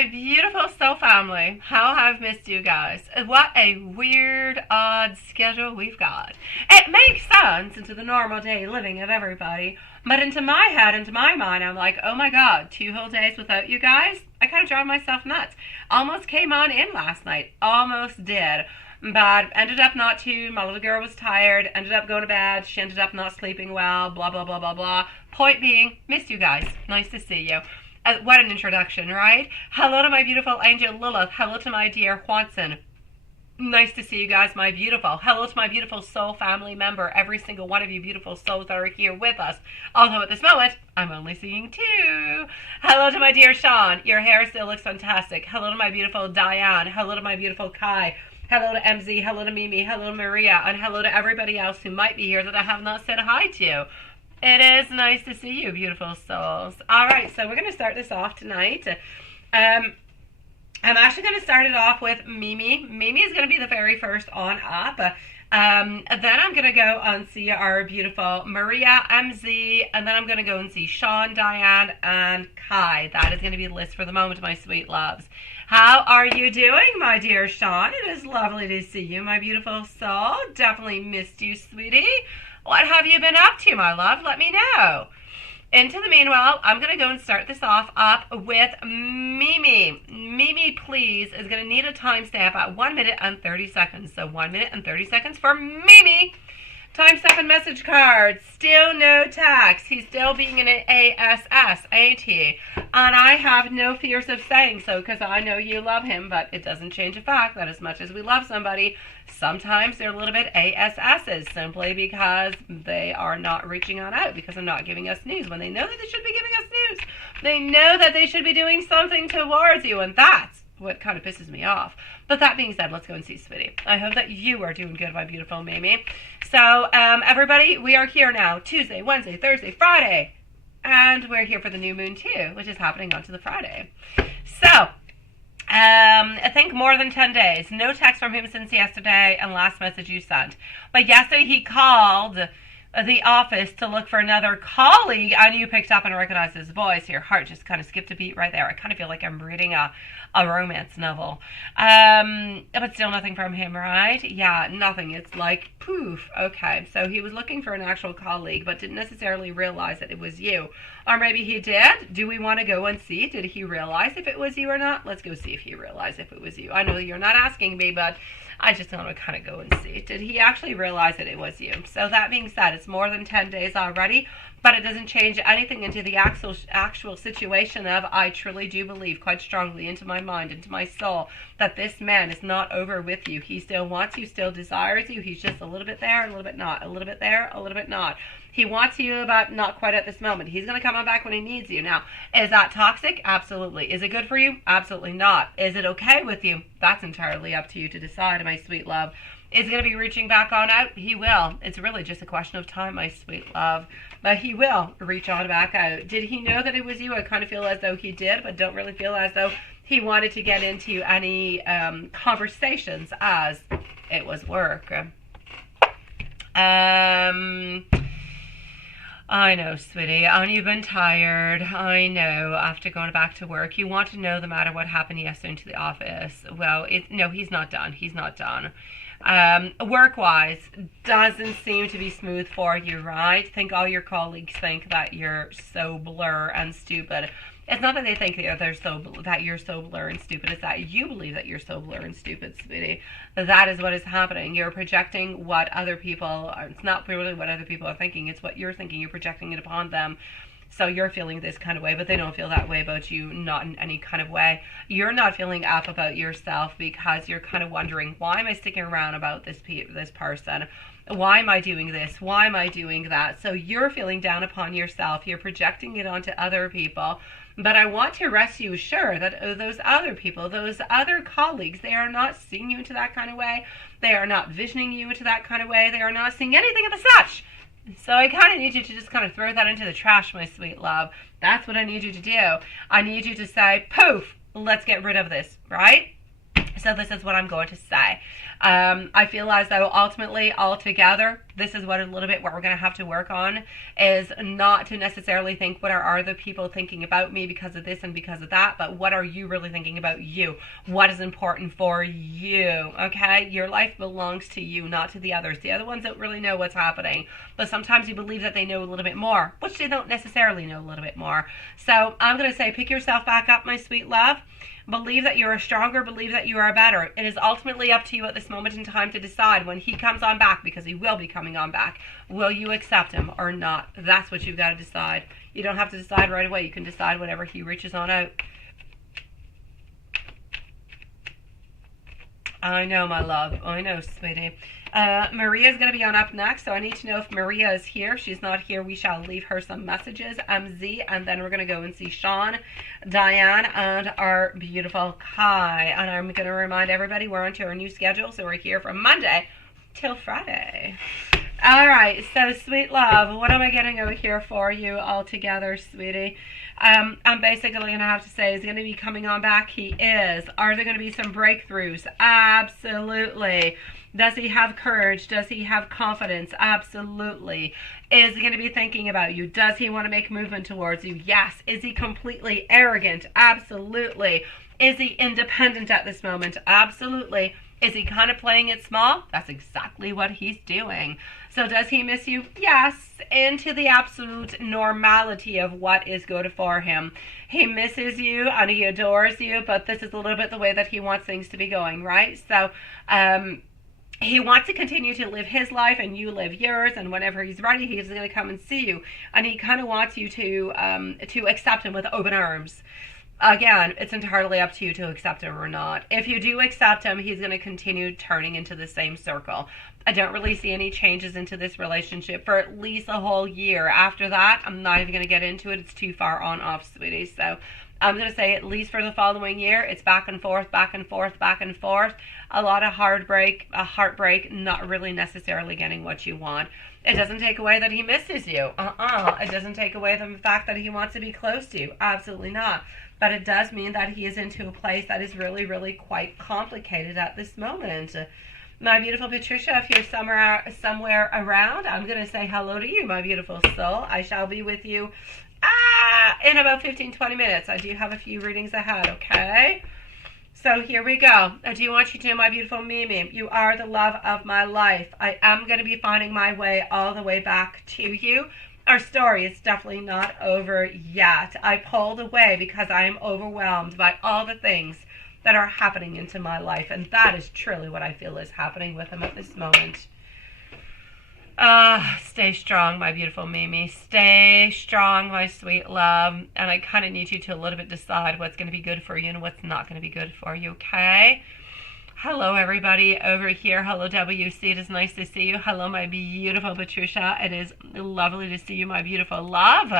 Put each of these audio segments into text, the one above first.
my beautiful soul family. How I've missed you guys. What a weird, odd schedule we've got. It makes sense into the normal day living of everybody, but into my head, into my mind, I'm like, oh my god, 2 whole days without you guys? I kind of drive myself nuts. Almost came on in last night. Almost did. But ended up not to. My little girl was tired. Ended up going to bed. She ended up not sleeping well. Blah, blah, blah, blah, blah. Point being, missed you guys. Nice to see you. What an introduction, right? Hello to my beautiful angel Lilith. Hello to my dear Juanson. Nice to see you guys, my beautiful. Hello to my beautiful soul family member. Every single one of you beautiful souls that are here with us. Although at this moment, I'm only seeing 2. Hello to my dear Sean. Your hair still looks fantastic. Hello to my beautiful Diane. Hello to my beautiful Kai. Hello to MZ, hello to Mimi, hello to Maria, and hello to everybody else who might be here that I have not said hi to. It is nice to see you, beautiful souls. All right, so we're going to start this off tonight. I'm actually going to start it off with Mimi. Mimi is going to be the very first on up. Then I'm going to go and see our beautiful Maria, MZ, and then I'm going to go and see Sean, Diane, and Kai. That is going to be the list for the moment, my sweet loves. How are you doing, my dear Sean? It is lovely to see you, my beautiful soul. Definitely missed you, sweetie. What have you been up to, my love? Let me know. Into the meanwhile, I'm going to go and start this off up with Mimi. Mimi, please, is going to need a timestamp at 1 minute and 30 seconds. So 1 minute and 30 seconds for Mimi. Timestamp and message card. Still no tax. He's still being an ASS, ain't he? And I have no fears of saying so because I know you love him, but it doesn't change the fact that as much as we love somebody, sometimes they're a little bit ASS's simply because they are not reaching on out because they're not giving us news when they know that they should be giving us news. They know that they should be doing something towards you, and that's what kind of pisses me off. But that being said, let's go and see Sweetie. I hope that you are doing good, my beautiful Mimi. So, everybody, we are here now. Tuesday, Wednesday, Thursday, Friday. And we're here for the new moon too, which is happening onto the Friday. So, I think more than 10 days. No text from him since yesterday and last message you sent. But yesterday he called the office to look for another colleague, and you picked up and recognized his voice. Your heart just kind of skipped a beat right there. I kind of feel like I'm reading a romance novel. But still nothing from him, right? Yeah, nothing. It's like, poof. Okay, so he was looking for an actual colleague, but didn't necessarily realize that it was you. Or maybe he did. Do we want to go and see? Did he realize if it was you or not? Let's go see if he realized if it was you. I know you're not asking me, but I just want to kind of go and see. Did he actually realize that it was you? So that being said, it's more than 10 days already, but it doesn't change anything into the actual situation of I truly do believe quite strongly into my mind, into my soul, that this man is not over with you. He still wants you, still desires you. He's just a little bit there, a little bit not, a little bit there, a little bit not. He wants you, but not quite at this moment. He's going to come on back when he needs you. Now, is that toxic? Absolutely. Is it good for you? Absolutely not. Is it okay with you? That's entirely up to you to decide, my sweet love. Is he going to be reaching back on out? He will. It's really just a question of time, my sweet love. But he will reach on back out. Did he know that it was you? I kind of feel as though he did, but don't really feel as though he wanted to get into any conversations as it was work. I know, sweetie. And you've been tired. I know. After going back to work, you want to know no matter what happened yesterday to the office. Well, no, he's not done. He's not done. Work-wise, doesn't seem to be smooth for you, right? I think all your colleagues think that you're so blur and stupid. It's not that they think that you're so blur and stupid. It's that you believe that you're so blur and stupid, sweetie. That is what is happening. You're projecting what other people are. It's not really what other people are thinking. It's what you're thinking. You're projecting it upon them. So you're feeling this kind of way, but they don't feel that way about you, not in any kind of way. You're not feeling up about yourself because you're kind of wondering, why am I sticking around about this person? Why am I doing this? Why am I doing that? So you're feeling down upon yourself. You're projecting it onto other people. But I want to rest you assured that those other people, those other colleagues, they are not seeing you into that kind of way. They are not visioning you into that kind of way. They are not seeing anything of the such. So I kind of need you to just kind of throw that into the trash, my sweet love. That's what I need you to do. I need you to say, poof, let's get rid of this, right? So this is what I'm going to say. I feel as though ultimately, altogether, this is what a little bit what we're going to have to work on, is not to necessarily think what are other people thinking about me because of this and because of that, but what are you really thinking about you? What is important for you? Okay? Your life belongs to you, not to the others. The other ones don't really know what's happening, but sometimes you believe that they know a little bit more, which they don't necessarily know a little bit more. So I'm going to say, pick yourself back up, my sweet love. Believe that you are stronger. Believe that you are better. It is ultimately up to you at this moment in time to decide when he comes on back, because he will be coming on back. Will you accept him or not? That's what you've got to decide. You don't have to decide right away. You can decide whenever he reaches on out. I know, my love. I know, sweetie. Maria is going to be on up next, so I need to know if Maria is here. If she's not here, we shall leave her some messages. Z, and then we're going to go and see Sean, Diane, and our beautiful Kai. And I'm going to remind everybody we're onto our new schedule, so we're here from Monday till Friday. All right, so sweet love, what am I getting over here for you all together, sweetie? I'm basically going to have to say, is he going to be coming on back? He is. Are there going to be some breakthroughs? Absolutely. Does he have courage? Does he have confidence? Absolutely. Is he going to be thinking about you? Does he want to make movement towards you? Yes. Is he completely arrogant? Absolutely. Is he independent at this moment? Absolutely. Is he kind of playing it small? That's exactly what he's doing. So does he miss you? Yes, into the absolute normality of what is good for him. He misses you and he adores you, but this is a little bit the way that he wants things to be going, right? So he wants to continue to live his life and you live yours, and whenever he's ready, he's going to come and see you. And he kind of wants you to accept him with open arms. Again, it's entirely up to you to accept him or not. If you do accept him, he's going to continue turning into the same circle. I don't really see any changes into this relationship for at least a whole year. After that, I'm not even going to get into it. It's too far on off, sweetie. So I'm going to say at least for the following year, it's back and forth, back and forth, back and forth. A lot of heartbreak, not really necessarily getting what you want. It doesn't take away that he misses you. It doesn't take away the fact that he wants to be close to you. Absolutely not. But it does mean that he is into a place that is really, really quite complicated at this moment. My beautiful Patricia, if you're somewhere around, I'm going to say hello to you, my beautiful soul. I shall be with you in about 15-20 minutes. I do have a few readings ahead, okay? So here we go. I do want you to know, my beautiful Mimi, you are the love of my life. I am going to be finding my way all the way back to you. Our story is definitely not over yet. I pulled away because I am overwhelmed by all the things that are happening into my life, and that is truly what I feel is happening with him at this moment. Stay strong, my beautiful Mimi. Stay strong, my sweet love. And I kind of need you to a little bit decide what's going to be good for you and what's not going to be good for you, okay? Hello, everybody over here. Hello, WC. It is nice to see you. Hello, my beautiful Patricia. It is lovely to see you, my beautiful love.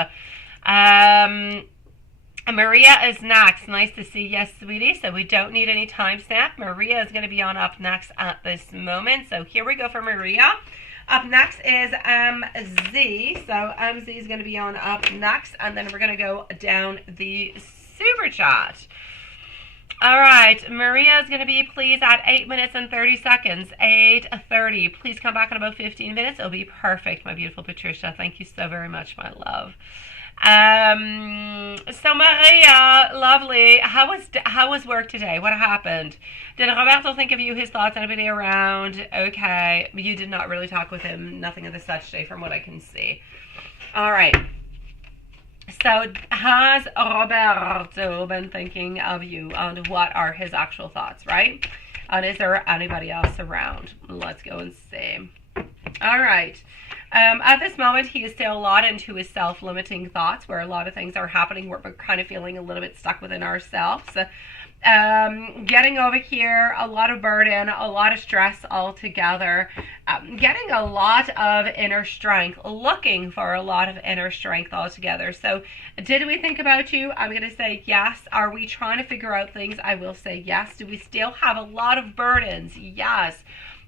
Maria is next. Nice to see you, sweetie. So we don't need any timestamp. Maria is going to be on up next at this moment. So here we go for Maria. Up next is Z. So MZ is going to be on up next. And then we're going to go down the super chat. All right, Maria is going to be, please, at 8 minutes and 30 seconds. 8:30. Please come back in about 15 minutes. It'll be perfect, my beautiful Patricia. Thank you so very much, my love. So Maria, lovely. How was work today? What happened? Did Roberto think of you, his thoughts, anybody around? Okay, you did not really talk with him. Nothing of the such today from what I can see. All right. So has Roberto been thinking of you, and what are his actual thoughts, right? And is there anybody else around? Let's go and see. All right. At this moment, he is still a lot into his self-limiting thoughts, where a lot of things are happening where we're kind of feeling a little bit stuck within ourselves. Getting over here, a lot of burden, a lot of stress altogether, getting a lot of inner strength, looking for a lot of inner strength altogether. So did we think about you? I'm going to say yes. Are we trying to figure out things? I will say yes. Do we still have a lot of burdens? Yes.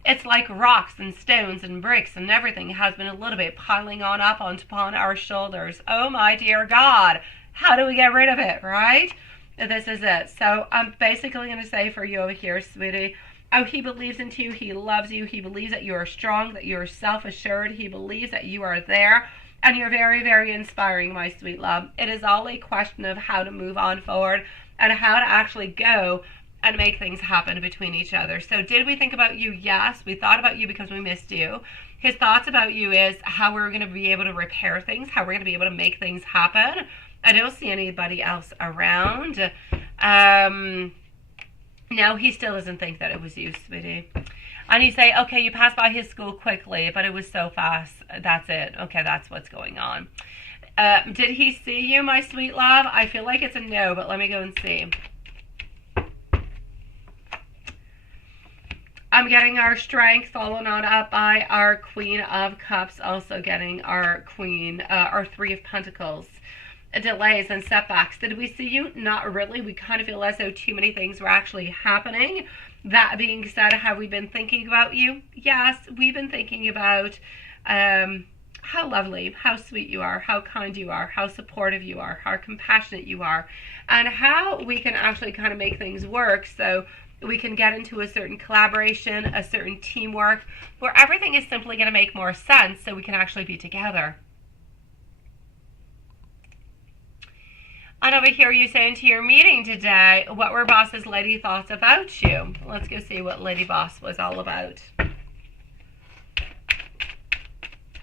It's like rocks and stones and bricks and everything has been a little bit piling on up upon our shoulders. Oh my dear God, how do we get rid of it, right? This is it. So I'm basically going to say for you over here, sweetie, oh, he believes in you. He loves you. He believes that you are strong, that you are self-assured. He believes that you are there. And you're very, very inspiring, my sweet love. It is all a question of how to move on forward and how to actually go and make things happen between each other. So did we think about you? Yes. We thought about you because we missed you. His thoughts about you is how we're going to be able to repair things, how we're going to be able to make things happen. I don't see anybody else around. No, he still doesn't think that it was you, sweetie. And you say, okay, you passed by his school quickly, but it was so fast. That's it. Okay, that's what's going on. Did he see you, my sweet love? I feel like it's a no, but let me go and see. I'm getting our strength followed on up by our Queen of Cups, also getting our Queen, our Three of Pentacles. Delays and setbacks. Did we see you? Not really. We kind of feel as though too many things were actually happening. That being said, have we been thinking about you? Yes, we've been thinking about how lovely, how sweet you are, how kind you are, how supportive you are, how compassionate you are, and how we can actually kind of make things work so we can get into a certain collaboration, a certain teamwork, where everything is simply going to make more sense so we can actually be together. And over here, you saying to your meeting today, what were Boss's lady thoughts about you? Let's go see what Lady Boss was all about.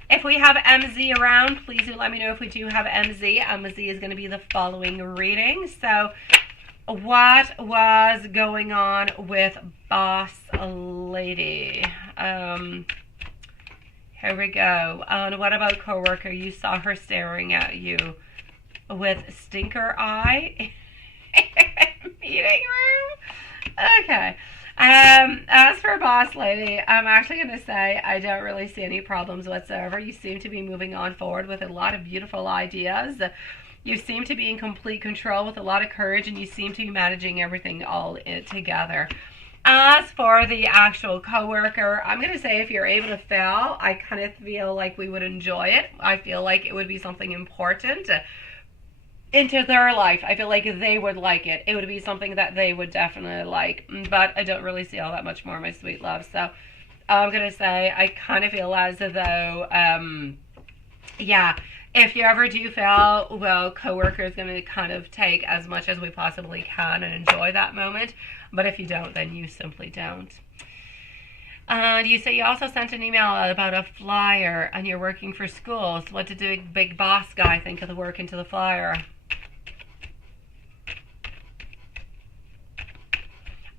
If we have MZ around, please do let me know if we do have MZ. MZ is going to be the following reading. So, what was going on with Boss Lady? Here we go. And what about coworker? You saw her staring at you with stinker eye. Meeting room. Okay. As for Boss Lady, I'm actually going to say I don't really see any problems whatsoever. You seem to be moving on forward with a lot of beautiful ideas. You seem to be in complete control with a lot of courage, and you seem to be managing everything all together. As for the actual coworker, I'm going to say if you're able to fail, I kind of feel like we would enjoy it. I feel like it would be something important into their life. I feel like they would like it. It would be something that they would definitely like. But I don't really see all that much more, my sweet love. So I'm going to say I kind of feel as though, yeah, if you ever do fail, well, coworker is going to kind of take as much as we possibly can and enjoy that moment. But if you don't, then you simply don't. And you say you also sent an email about a flyer and you're working for schools. What did the big boss guy think of the work into the flyer?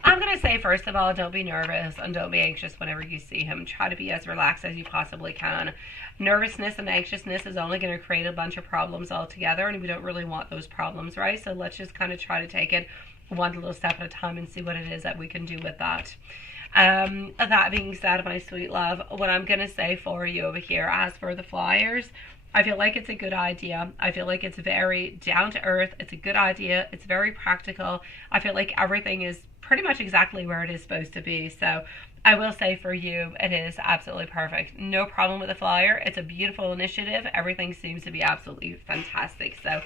I'm going to say, first of all, don't be nervous and don't be anxious whenever you see him. Try to be as relaxed as you possibly can. Nervousness and anxiousness is only going to create a bunch of problems altogether, and we don't really want those problems, right? So let's just kind of try to take it one little step at a time and see what it is that we can do with that. That being said, my sweet love, what I'm going to say for you over here, as for the flyers, I feel like it's a good idea. I feel like it's very down to earth. It's a good idea. It's very practical. I feel like everything is pretty much exactly where it is supposed to be. So I will say for you, it is absolutely perfect. No problem with the flyer. It's a beautiful initiative. Everything seems to be absolutely fantastic. So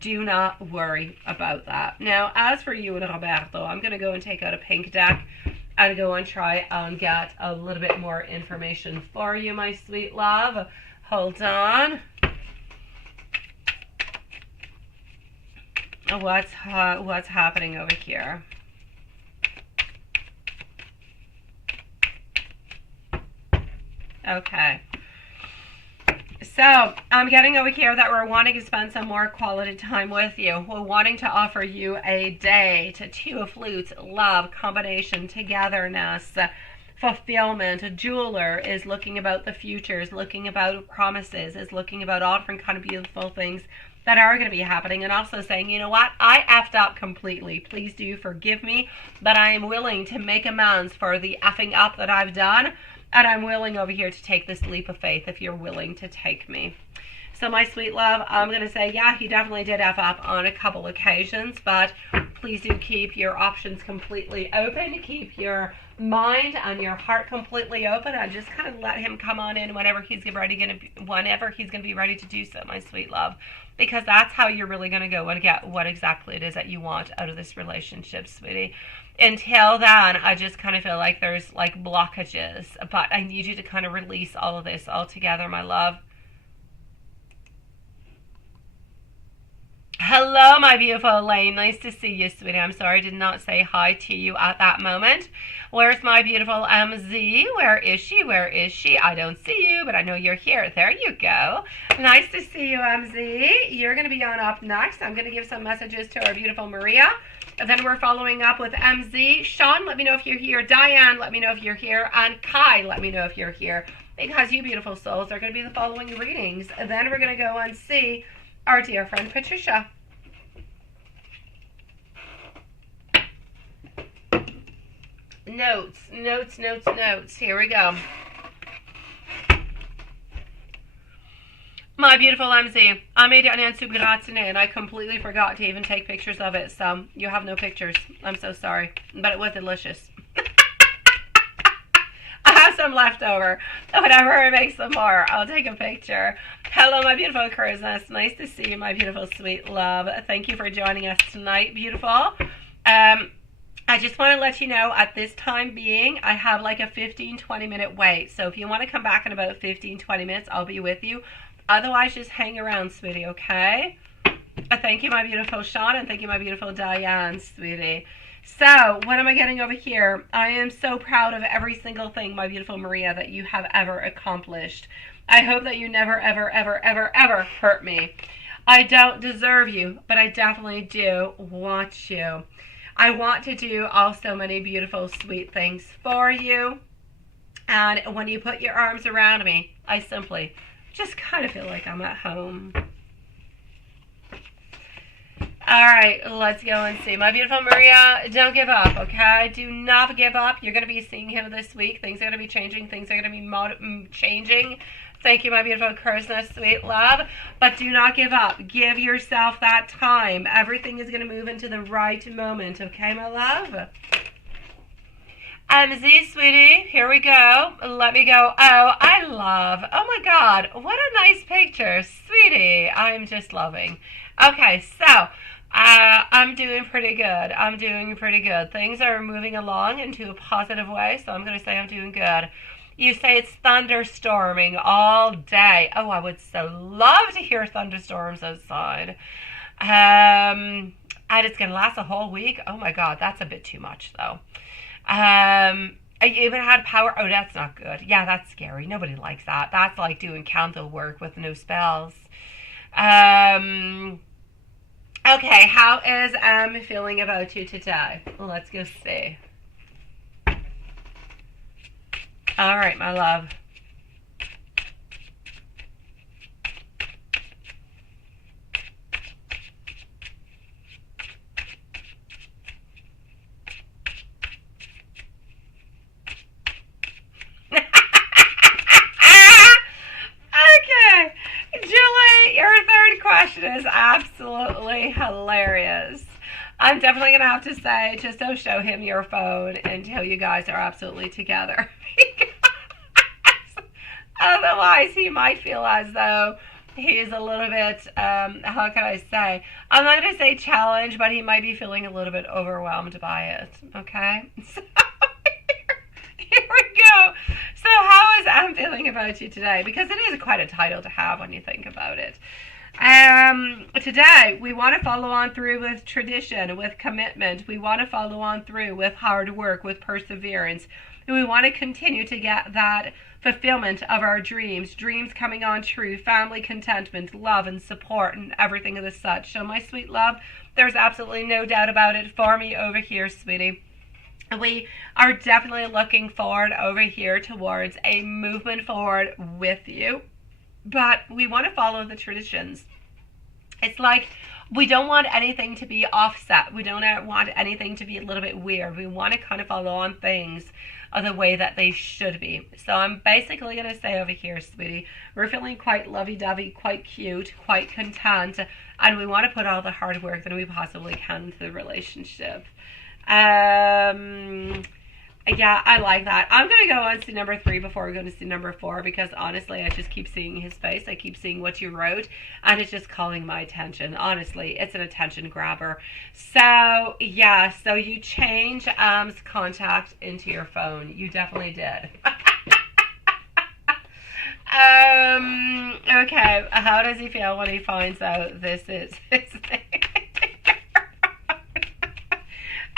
do not worry about that. Now, as for you and Roberto, I'm going to go and take out a pink deck and go and try and get a little bit more information for you, my sweet love. Hold on. What's happening over here? Okay. So, I'm getting over here that we're wanting to spend some more quality time with you. We're wanting to offer you a day to Two of Flutes, love, combination, togetherness, fulfillment. A jeweler is looking about the future, is looking about promises, is looking about offering kind of beautiful things that are going to be happening, and also saying, you know what, I effed up completely. Please do forgive me, but I am willing to make amends for the effing up that I've done. And I'm willing over here to take this leap of faith if you're willing to take me. So my sweet love, I'm going to say, yeah, he definitely did F up on a couple occasions, but please do keep your options completely open. Keep your mind and your heart completely open, and just kind of let him come on in whenever he's gonna be ready to do so, my sweet love, because that's how you're really going to go and get what exactly it is that you want out of this relationship, sweetie. Until then, I just kind of feel like there's like blockages, but I need you to kind of release all of this all together, my love. Hello, my beautiful Elaine. Nice to see you, sweetie. I'm sorry I did not say hi to you at that moment. Where's my beautiful MZ? Where is she? Where is she? I don't see you, but I know you're here. There you go. Nice to see you, MZ. You're going to be on up next. I'm going to give some messages to our beautiful Maria. And then we're following up with MZ. Sean, let me know if you're here. Diane, let me know if you're here. And Kai, let me know if you're here. Because you beautiful souls are going to be the following readings. And then we're going to go and see our dear friend Patricia. Notes. Here we go. My beautiful MZ, I made it an super grazie and I completely forgot to even take pictures of it, so you have no pictures. I'm so sorry, but it was delicious. I have some left over. Whenever I make some more, I'll take a picture. Hello, my beautiful Christmas. Nice to see you, my beautiful sweet love. Thank you for joining us tonight, beautiful. I just want to let you know at this time being, I have like a 15-20 minute wait. So if you want to come back in about 15-20 minutes, I'll be with you. Otherwise, just hang around, sweetie, okay? Thank you, my beautiful Sean, and thank you, my beautiful Diane, sweetie. So, what am I getting over here? I am so proud of every single thing, my beautiful Maria, that you have ever accomplished. I hope that you never, ever, ever, ever, ever hurt me. I don't deserve you, but I definitely do want you. I want to do also many beautiful, sweet things for you. And when you put your arms around me, I simply just kind of feel like I'm at home. All right, let's go and see. My beautiful Maria, don't give up, okay? Do not give up. You're going to be seeing him this week. Things are going to be changing. Things are going to be changing. Thank you, my beautiful Christmas, sweet love. But do not give up. Give yourself that time. Everything is going to move into the right moment, okay, my love? MZ, sweetie, here we go. Let me go. Oh, I love. Oh, my God. What a nice picture. Sweetie, I'm just loving. Okay, so I'm doing pretty good. I'm doing pretty good. Things are moving along into a positive way, so I'm going to say I'm doing good. You say it's thunderstorming all day. Oh, I would so love to hear thunderstorms outside. And it's going to last a whole week. Oh, my God, that's a bit too much, though. I even had power. Oh, that's not good. Yeah, that's scary. Nobody likes that. That's like doing candle work with no spells. Okay, how is feeling about you today? Let's go see. All right, my love. Is absolutely hilarious. I'm definitely gonna have to say, just don't show him your phone until you guys are absolutely together. Otherwise he might feel as though he's a little bit how can I say, I'm not gonna say challenged, but he might be feeling a little bit overwhelmed by it. Okay, so here we go. So how is Am feeling about you today? Because it is quite a title to have when you think about it. Today we want to follow on through with tradition, with commitment. We want to follow on through with hard work, with perseverance. And we want to continue to get that fulfillment of our dreams coming on true, family contentment, love and support and everything of the such. So my sweet love, there's absolutely no doubt about it for me over here, sweetie. We are definitely looking forward over here towards a movement forward with you. But we want to follow the traditions. It's like we don't want anything to be offset. We don't want anything to be a little bit weird. We want to kind of follow on things the way that they should be. So I'm basically going to say over here, sweetie, we're feeling quite lovey-dovey, quite cute, quite content, and we want to put all the hard work that we possibly can into the relationship. Yeah, I like that. I'm going to go on to number 3 before we go to see number 4, because honestly, I just keep seeing his face. I keep seeing what you wrote, and it's just calling my attention. Honestly, it's an attention grabber. So, yeah, so you change contact into your phone. You definitely did. Okay, how does he feel when he finds out this is his thing?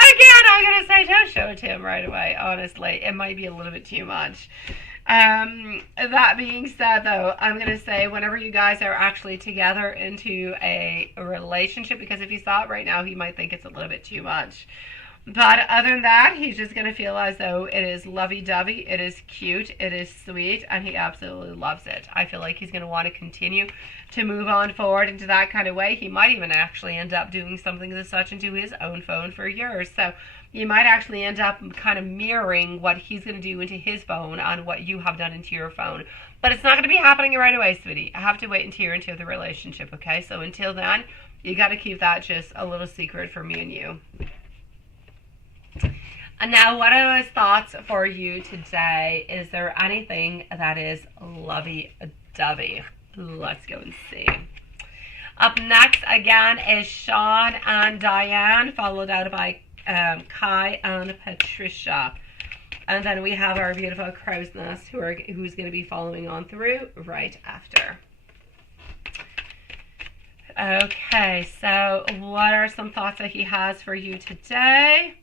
Again, I'm going to say don't show it to him right away, honestly. It might be a little bit too much. That being said, though, I'm going to say whenever you guys are actually together into a relationship, because if you saw it right now, he might think it's a little bit too much. But other than that, he's just going to feel as though it is lovey-dovey, it is cute, it is sweet, and he absolutely loves it. I feel like he's going to want to continue to move on forward into that kind of way. He might even actually end up doing something as such into his own phone for yours. So you might actually end up kind of mirroring what he's going to do into his phone on what you have done into your phone. But it's not going to be happening right away, sweetie. I have to wait until you're into the relationship, okay? So until then, you got to keep that just a little secret for me and you. And now, what are those thoughts for you today? Is there anything that is lovey-dovey? Let's go and see. Up next, again, is Sean and Diane, followed out by Kai and Patricia. And then we have our beautiful crow's nest who's going to be following on through right after. Okay, so what are some thoughts that he has for you today?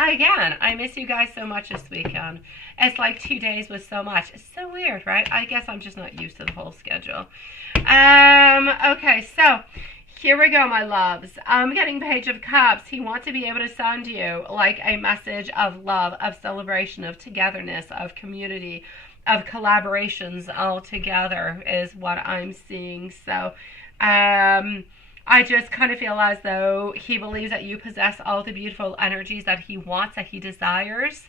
Again, I miss you guys so much this weekend. It's like 2 days was so much. It's so weird, right? I guess I'm just not used to the whole schedule. Okay, so here we go, my loves. I'm getting Page of Cups. He wants to be able to send you like a message of love, of celebration, of togetherness, of community, of collaborations all together is what I'm seeing. So, I just kind of feel as though he believes that you possess all the beautiful energies that he wants, that he desires.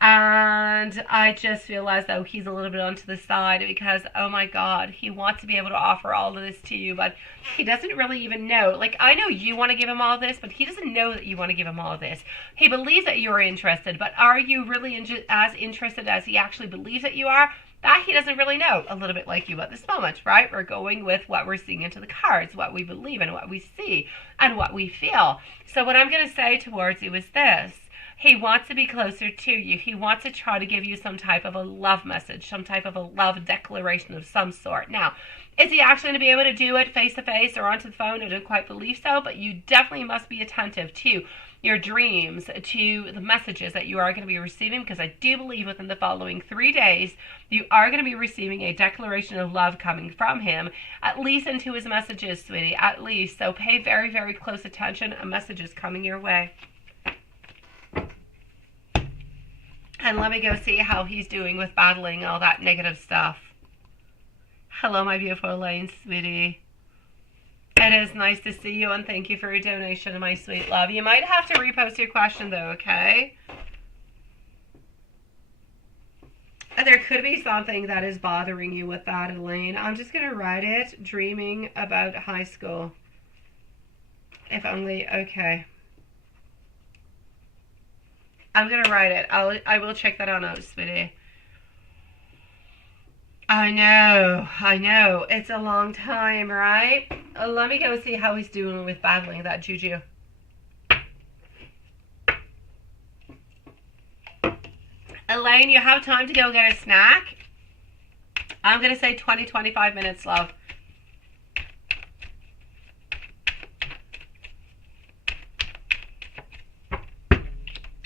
And I just feel as though he's a little bit onto the side because, oh my God, he wants to be able to offer all of this to you, but he doesn't really even know. Like, I know you want to give him all this, but he doesn't know that you want to give him all this. He believes that you're interested, but are you really as interested as he actually believes that you are? That he doesn't really know, a little bit like you at this moment, right? We're going with what we're seeing into the cards, what we believe in, what we see, and what we feel. So what I'm going to say towards you is this. He wants to be closer to you. He wants to try to give you some type of a love message, some type of a love declaration of some sort. Now, is he actually going to be able to do it face-to-face or onto the phone? I don't quite believe so, but you definitely must be attentive to your dreams, to the messages that you are going to be receiving, because I do believe within the following 3 days, you are going to be receiving a declaration of love coming from him, at least into his messages, sweetie, at least. So pay very, very close attention. A message is coming your way. And let me go see how he's doing with battling all that negative stuff. Hello, my beautiful Elaine, sweetie. It is nice to see you, and thank you for your donation, my sweet love. You might have to repost your question, though, okay? There could be something that is bothering you with that, Elaine. I'm just going to write it. Dreaming about high school. If only, okay. I'm going to write it. I will check that out, sweetie. I know. It's a long time, right? Let me go see how he's doing with battling that juju. Elaine, you have time to go get a snack? I'm going to say 20-25 minutes, love.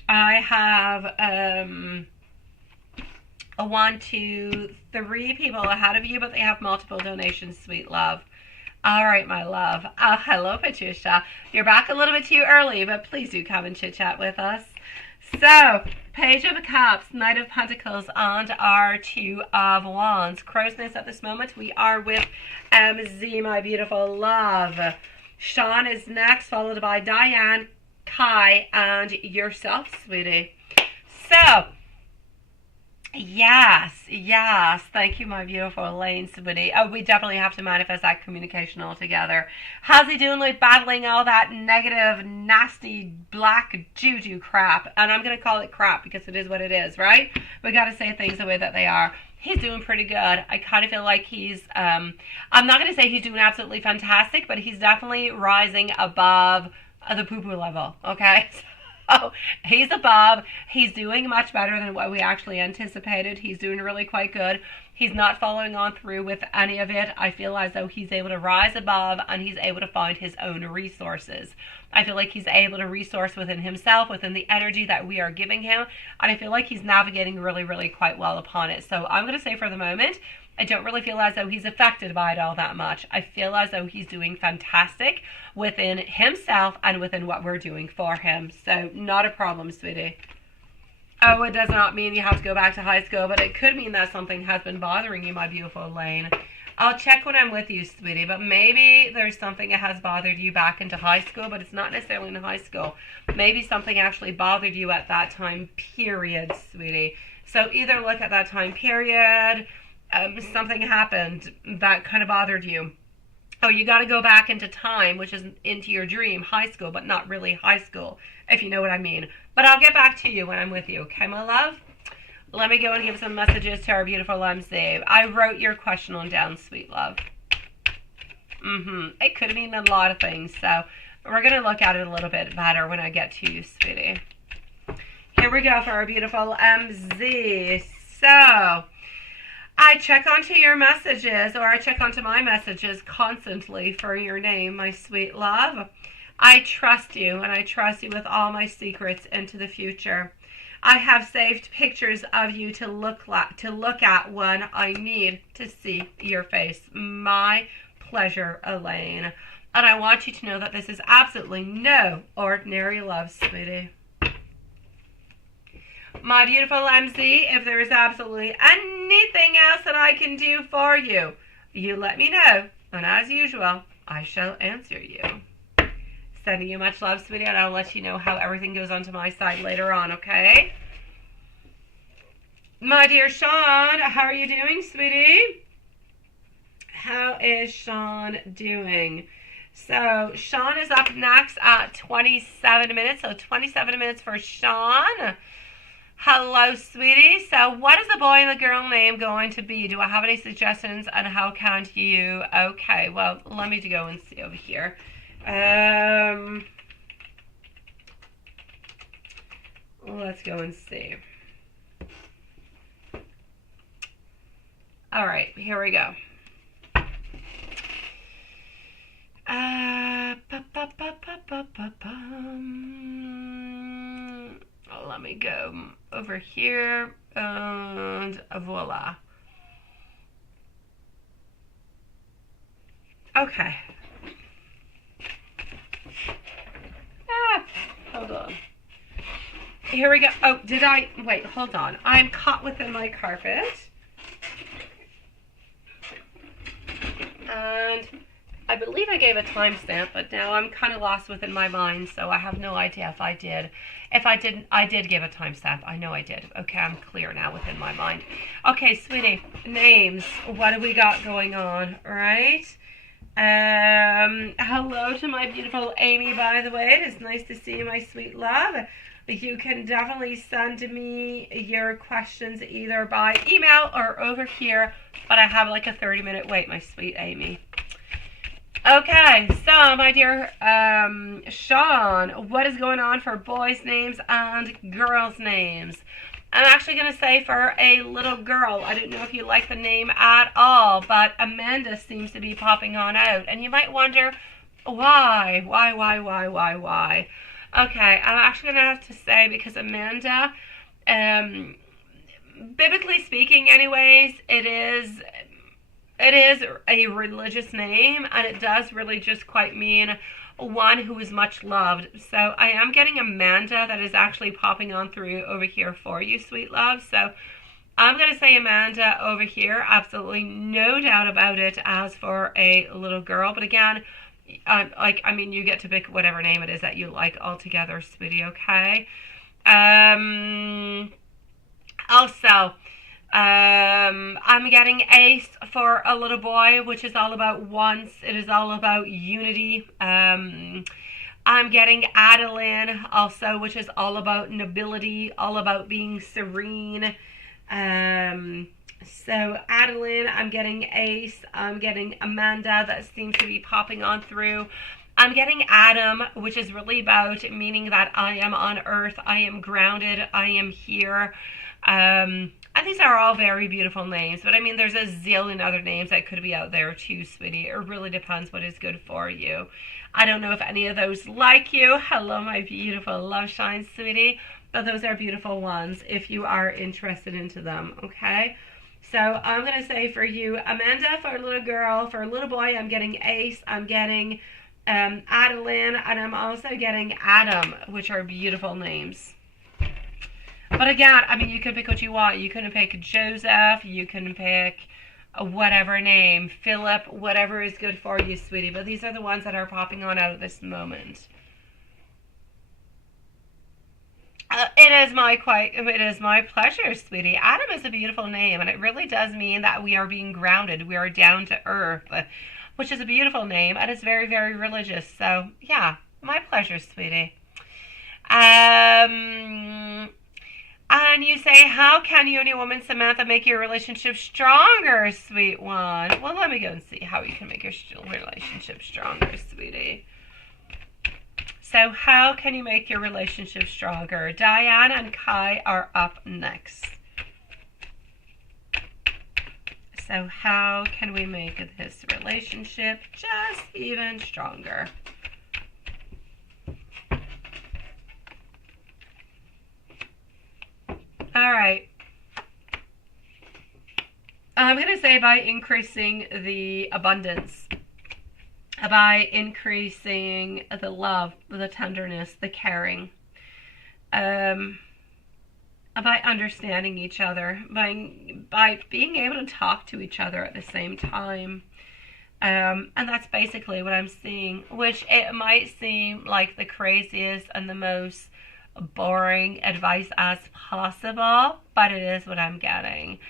I have 1, 2, 3 people ahead of you, but they have multiple donations, sweet love. All right, my love. Hello, Patricia. You're back a little bit too early, but please do come and chit-chat with us. So, Page of Cups, Knight of Pentacles, and our 2 of Wands. Crow's Nest at this moment. We are with MZ, my beautiful love. Sean is next, followed by Diane, Kai, and yourself, sweetie. So, yes. Thank you, my beautiful Elaine, sweetie. Oh, we definitely have to manifest that communication altogether. How's he doing with battling all that negative, nasty, black juju crap? And I'm going to call it crap because it is what it is, right? We got to say things the way that they are. He's doing pretty good. I kind of feel like he's, I'm not going to say he's doing absolutely fantastic, but he's definitely rising above the poo-poo level, okay? Oh, he's above. He's doing much better than what we actually anticipated. He's doing really quite good. He's not following on through with any of it. I feel as though he's able to rise above and he's able to find his own resources. I feel like he's able to resource within himself, within the energy that we are giving him. And I feel like he's navigating really, really quite well upon it. So I'm going to say for the moment, I don't really feel as though he's affected by it all that much. I feel as though he's doing fantastic within himself and within what we're doing for him. So not a problem, sweetie. Oh, it does not mean you have to go back to high school, but it could mean that something has been bothering you, my beautiful Elaine. I'll check when I'm with you, sweetie, but maybe there's something that has bothered you back into high school, but it's not necessarily in high school. Maybe something actually bothered you at that time period, sweetie. So either look at that time period, something happened that kind of bothered you. Oh, you got to go back into time, which is into your dream, high school, but not really high school, if you know what I mean. But I'll get back to you when I'm with you, okay, my love? Let me go and give some messages to our beautiful MC. I wrote your question on down, sweet love. It could mean a lot of things, so we're going to look at it a little bit better when I get to you, sweetie. Here we go for our beautiful MZ. So, I check onto your messages, or I check onto my messages constantly for your name, my sweet love. I trust you, and I trust you with all my secrets into the future. I have saved pictures of you to look at when I need to see your face. My pleasure, Elaine. And I want you to know that this is absolutely no ordinary love, sweetie. My beautiful MZ, if there is absolutely anything else that I can do for you, you let me know. And as usual, I shall answer you. Sending you much love, sweetie, and I'll let you know how everything goes onto my side later on, okay? My dear Sean, how are you doing, sweetie? How is Sean doing? So, Sean is up next at 27 minutes. So, 27 minutes for Sean. Hello, sweetie. So, what is the boy and the girl name going to be? Do I have any suggestions, and how can you? Okay, well, let me go and see over here. Let's go and see. All right, here we go. Let me go over here, and voila. Okay. Hold on. Here we go. Oh, wait, hold on. I'm caught within my carpet. And I believe I gave a timestamp, but now I'm kind of lost within my mind, so I have no idea if I did. If I didn't, I did give a timestamp. I know I did. Okay, I'm clear now within my mind. Okay, sweetie, names. What do we got going on, right? Hello to my beautiful Amy, by the way. It is nice to see you, my sweet love. You can definitely send me your questions either by email or over here, but I have like a 30-minute wait, my sweet Amy. Okay, so my dear Sean, what is going on for boys' names and girls' names? I'm actually going to say for a little girl, I don't know if you like the name at all, but Amanda seems to be popping on out. And you might wonder, why? Why? Okay, I'm actually going to have to say because Amanda, biblically speaking anyways, it is a religious name, and it does really just quite mean one who is much loved. So I am getting Amanda that is actually popping on through over here for you, sweet love. So I'm going to say Amanda over here. Absolutely no doubt about it as for a little girl. But again, you get to pick whatever name it is that you like altogether, sweetie, okay? Also, I'm getting Ace for a little boy, which is all about once. It is all about unity. I'm getting Adeline also, which is all about nobility, all about being serene. So Adeline, I'm getting Ace, I'm getting Amanda, that seems to be popping on through. I'm getting Adam, which is really about meaning that I am on earth, I am grounded, I am here. And these are all very beautiful names, but I mean, there's a zillion other names that could be out there too, sweetie. It really depends what is good for you. I don't know if any of those like you. Hello, my beautiful love shine, sweetie. But those are beautiful ones if you are interested into them, okay? So I'm going to say for you, Amanda, for a little girl, for a little boy, I'm getting Ace, I'm getting Adeline, and I'm also getting Adam, which are beautiful names. But again, I mean, you can pick what you want. You can pick Joseph, you can pick whatever name, Philip, whatever is good for you, sweetie. But these are the ones that are popping on out at this moment. It is my pleasure, sweetie. Adam is a beautiful name, and it really does mean that we are being grounded. We are down to earth, which is a beautiful name, and it's very, very religious. So, yeah, my pleasure, sweetie. And you say, how can you and your woman, Samantha, make your relationship stronger, sweet one? Well, let me go and see how you can make your relationship stronger, sweetie. So how can you make your relationship stronger? Diane and Kai are up next. So how can we make this relationship just even stronger? All right. I'm going to say by increasing the abundance, by increasing the love, the tenderness, the caring, by understanding each other, by being able to talk to each other at the same time. And that's basically what I'm seeing, which it might seem like the craziest and the most boring advice as possible, but it is what I'm getting.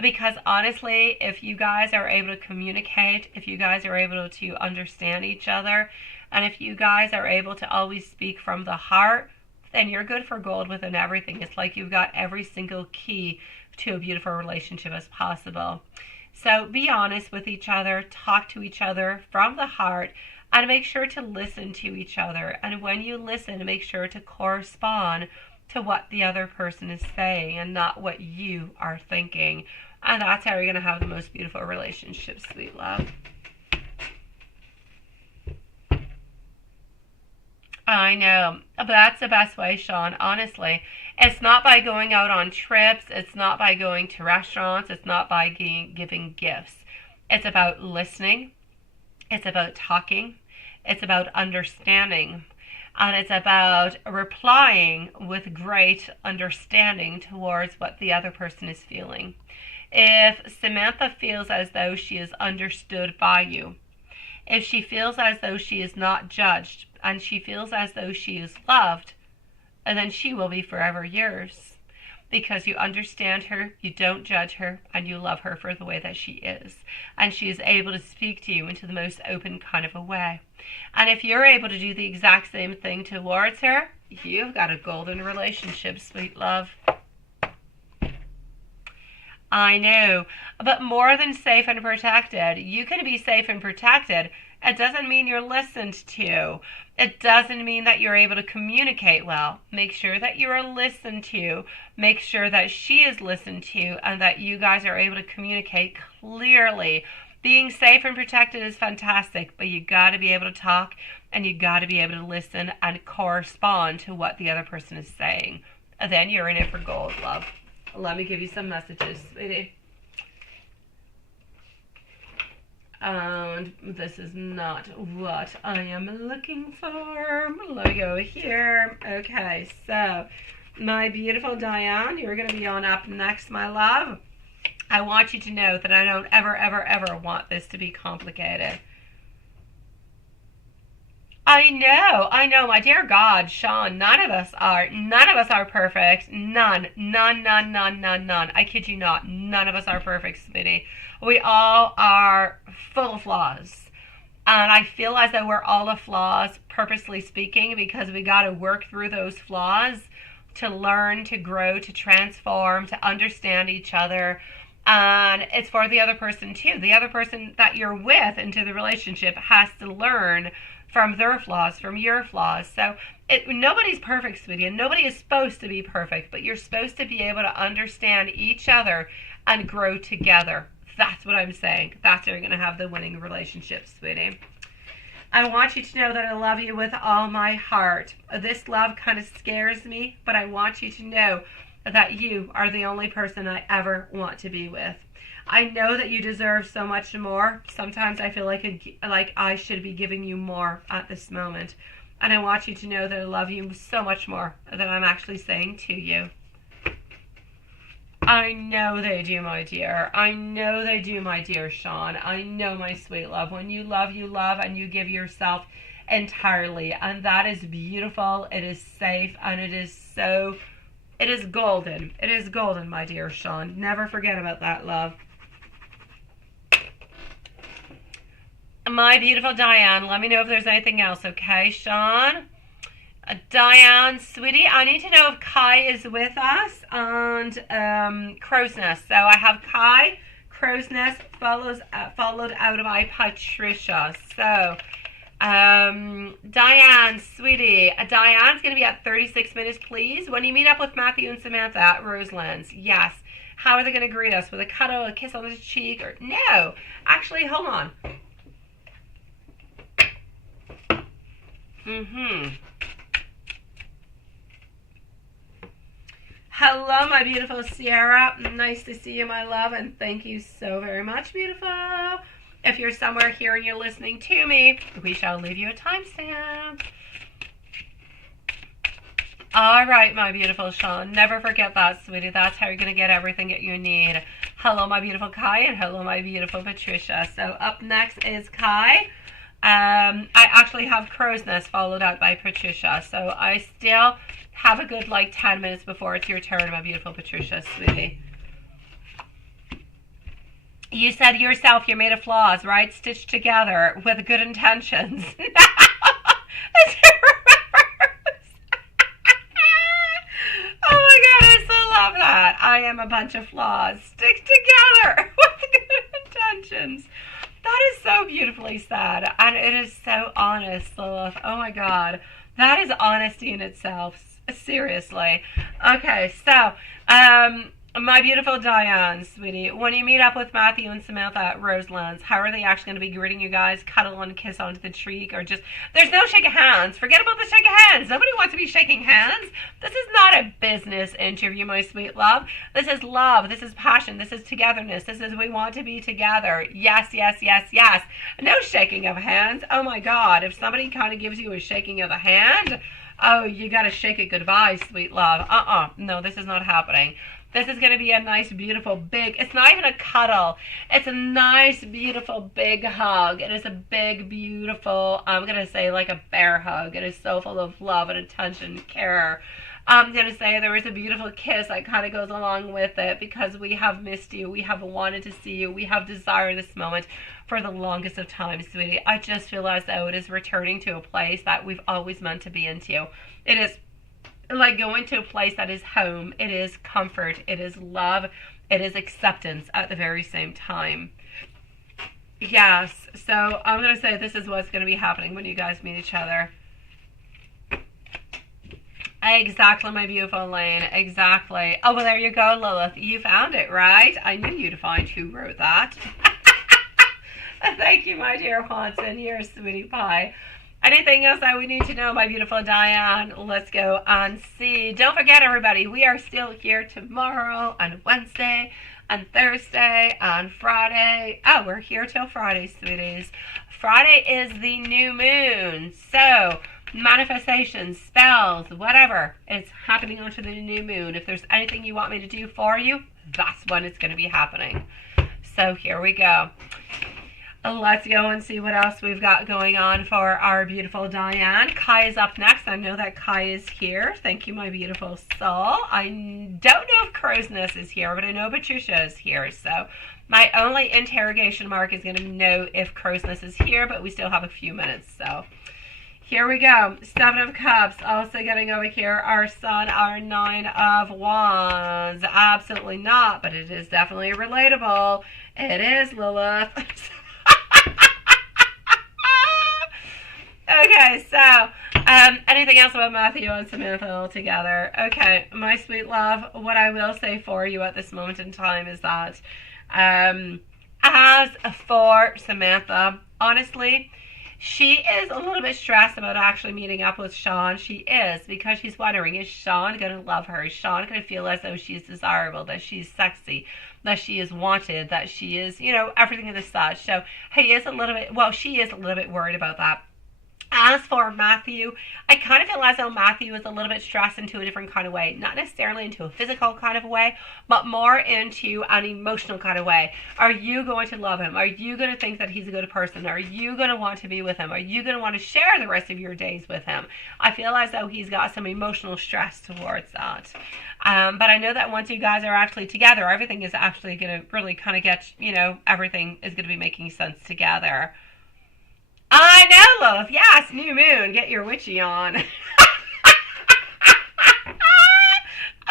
Because honestly, if you guys are able to communicate, if you guys are able to understand each other, and if you guys are able to always speak from the heart, then you're good for gold within everything. It's like you've got every single key to a beautiful relationship as possible. So be honest with each other, talk to each other from the heart, and make sure to listen to each other. And when you listen, make sure to correspond to what the other person is saying and not what you are thinking. And that's how you're going to have the most beautiful relationship, sweet love. I know, but that's the best way, Sean, honestly. It's not by going out on trips. It's not by going to restaurants. It's not by giving gifts. It's about listening. It's about talking. It's about understanding. And it's about replying with great understanding towards what the other person is feeling. If Samantha feels as though she is understood by you, if she feels as though she is not judged, and she feels as though she is loved, and then she will be forever yours. Because you understand her, you don't judge her, and you love her for the way that she is. And she is able to speak to you into the most open kind of a way. And if you're able to do the exact same thing towards her, you've got a golden relationship, sweet love. I know, but more than safe and protected, you can be safe and protected. It doesn't mean you're listened to. It doesn't mean that you're able to communicate well. Make sure that you are listened to. Make sure that she is listened to and that you guys are able to communicate clearly. Being safe and protected is fantastic, but you got to be able to talk and you got to be able to listen and correspond to what the other person is saying. And then you're in it for gold, love. Let me give you some messages, sweetie. And this is not what I am looking for. Let me go here. Okay, so my beautiful Diane, you're going to be on up next, my love. I want you to know that I don't ever want this to be complicated. I know, my dear God, Sean, none of us are perfect. None. I kid you not, none of us are perfect, sweetie. We all are full of flaws. And I feel as though we're all the flaws, purposely speaking, because we got to work through those flaws to learn, to grow, to transform, to understand each other. And it's for the other person too. The other person that you're with into the relationship has to learn from their flaws, from your flaws. So nobody's perfect, sweetie, and nobody is supposed to be perfect, but you're supposed to be able to understand each other and grow together. That's what I'm saying. That's how you're going to have the winning relationship, sweetie. I want you to know that I love you with all my heart. This love kind of scares me, but I want you to know that you are the only person I ever want to be with. I know that you deserve so much more. Sometimes I feel like I should be giving you more at this moment. And I want you to know that I love you so much more than I'm actually saying to you. I know they do, my dear. I know they do, my dear Sean. I know, my sweet love. When you love, and you give yourself entirely. And that is beautiful. It is safe. And it is golden. It is golden, my dear Sean. Never forget about that, love. My beautiful Diane, let me know if there's anything else, okay, Sean? Diane, sweetie, I need to know if Kai is with us and Crow's Nest. So I have Kai, Crow's Nest, followed out by Patricia. So, Diane, sweetie, Diane's going to be at 36 minutes, please. When you meet up with Matthew and Samantha at Roselands, yes. How are they going to greet us? With a cuddle, a kiss on the cheek, or no? Actually, hold on. Hello, my beautiful Sierra. Nice to see you, my love, and thank you so very much, beautiful. If you're somewhere here and you're listening to me, we shall leave you a timestamp. All right, my beautiful Sean. Never forget that, sweetie. That's how you're going to get everything that you need. Hello, my beautiful Kai, and hello, my beautiful Patricia. So up next is Kai. I actually have Crow's Nest followed out by Patricia. So I still have a good 10 minutes before it's your turn, my beautiful Patricia, sweetie. You said yourself you're made of flaws, right? Stitched together with good intentions. Oh my God, I still love that. I am a bunch of flaws. Stick together with good intentions. That is so beautifully said, and it is so honest, Lilith. Oh my God, that is honesty in itself. Seriously. Okay, so, my beautiful Diane, sweetie, when you meet up with Matthew and Samantha at Roselands, how are they actually going to be greeting you guys? Cuddle and kiss onto the cheek, or just, there's no shake of hands. Forget about the shake of hands. Nobody wants to be shaking hands. This is not a business interview, my sweet love. This is love. This is passion. This is togetherness. This is we want to be together. Yes, yes, yes, yes. No shaking of hands. Oh my God. If somebody kind of gives you a shaking of the hand, oh, you got to shake it goodbye, sweet love. No, this is not happening. This is going to be a nice, beautiful, big, it's not even a cuddle. It's a nice, beautiful, big hug. It is a big, beautiful, I'm going to say like a bear hug. It is so full of love and attention and care. I'm going to say there is a beautiful kiss that kind of goes along with it because we have missed you. We have wanted to see you. We have desired this moment for the longest of time, sweetie. I just feel as though it is returning to a place that we've always meant to be into. It is like going to a place that is home. It is comfort. It is love. It is acceptance at the very same time. Yes. So I'm going to say this is what's going to be happening when you guys meet each other. Exactly, my beautiful Elaine. Exactly. Oh, well, there you go, Lilith. You found it, right? I knew you'd find who wrote that. Thank you, my dear Haunson. You're a sweetie pie. Anything else that we need to know, my beautiful Diane? Let's go and see. Don't forget, everybody, we are still here tomorrow and Wednesday and Thursday and Friday. Oh, we're here till Friday, sweeties. Friday is the new moon. So, manifestations, spells, whatever is happening onto the new moon. If there's anything you want me to do for you, that's when it's going to be happening. So, here we go. Let's go and see what else we've got going on for our beautiful Diane. Kai is up next. I know that Kai is here. Thank you, my beautiful soul. I don't know if Crowsness is here, but I know Patricia is here. So my only interrogation mark is going to know if Crowsness is here, but we still have a few minutes. So here we go. 7 of Cups. Also getting over here, our Sun, our 9 of Wands. Absolutely not, but it is definitely relatable. It is Lilith. Okay, so anything else about Matthew and Samantha altogether? Okay, my sweet love, what I will say for you at this moment in time is that as for Samantha, honestly, she is a little bit stressed about actually meeting up with Sean. She is, because she's wondering, is Sean going to love her? Is Sean going to feel as though she's desirable, that she's sexy, that she is wanted, that she is, you know, everything of the such. So he is a little bit, well, she is a little bit worried about that. As for Matthew, I kind of feel as though Matthew is a little bit stressed into a different kind of way. Not necessarily into a physical kind of way, but more into an emotional kind of way. Are you going to love him? Are you going to think that he's a good person? Are you going to want to be with him? Are you going to want to share the rest of your days with him? I feel as though he's got some emotional stress towards that. But I know that once you guys are actually together, everything is actually going to really kind of get, you know, everything is going to be making sense together. I know, love. Yes, new moon. Get your witchy on.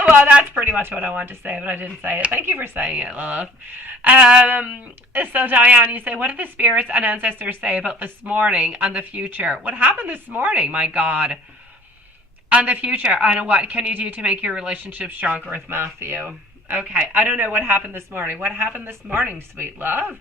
Well, that's pretty much what I wanted to say, but I didn't say it. Thank you for saying it, love. So, Diane, you say, what did the spirits and ancestors say about this morning and the future? What happened this morning, my God? And the future, and what can you do to make your relationship stronger with Matthew? Okay, I don't know what happened this morning. What happened this morning, sweet love?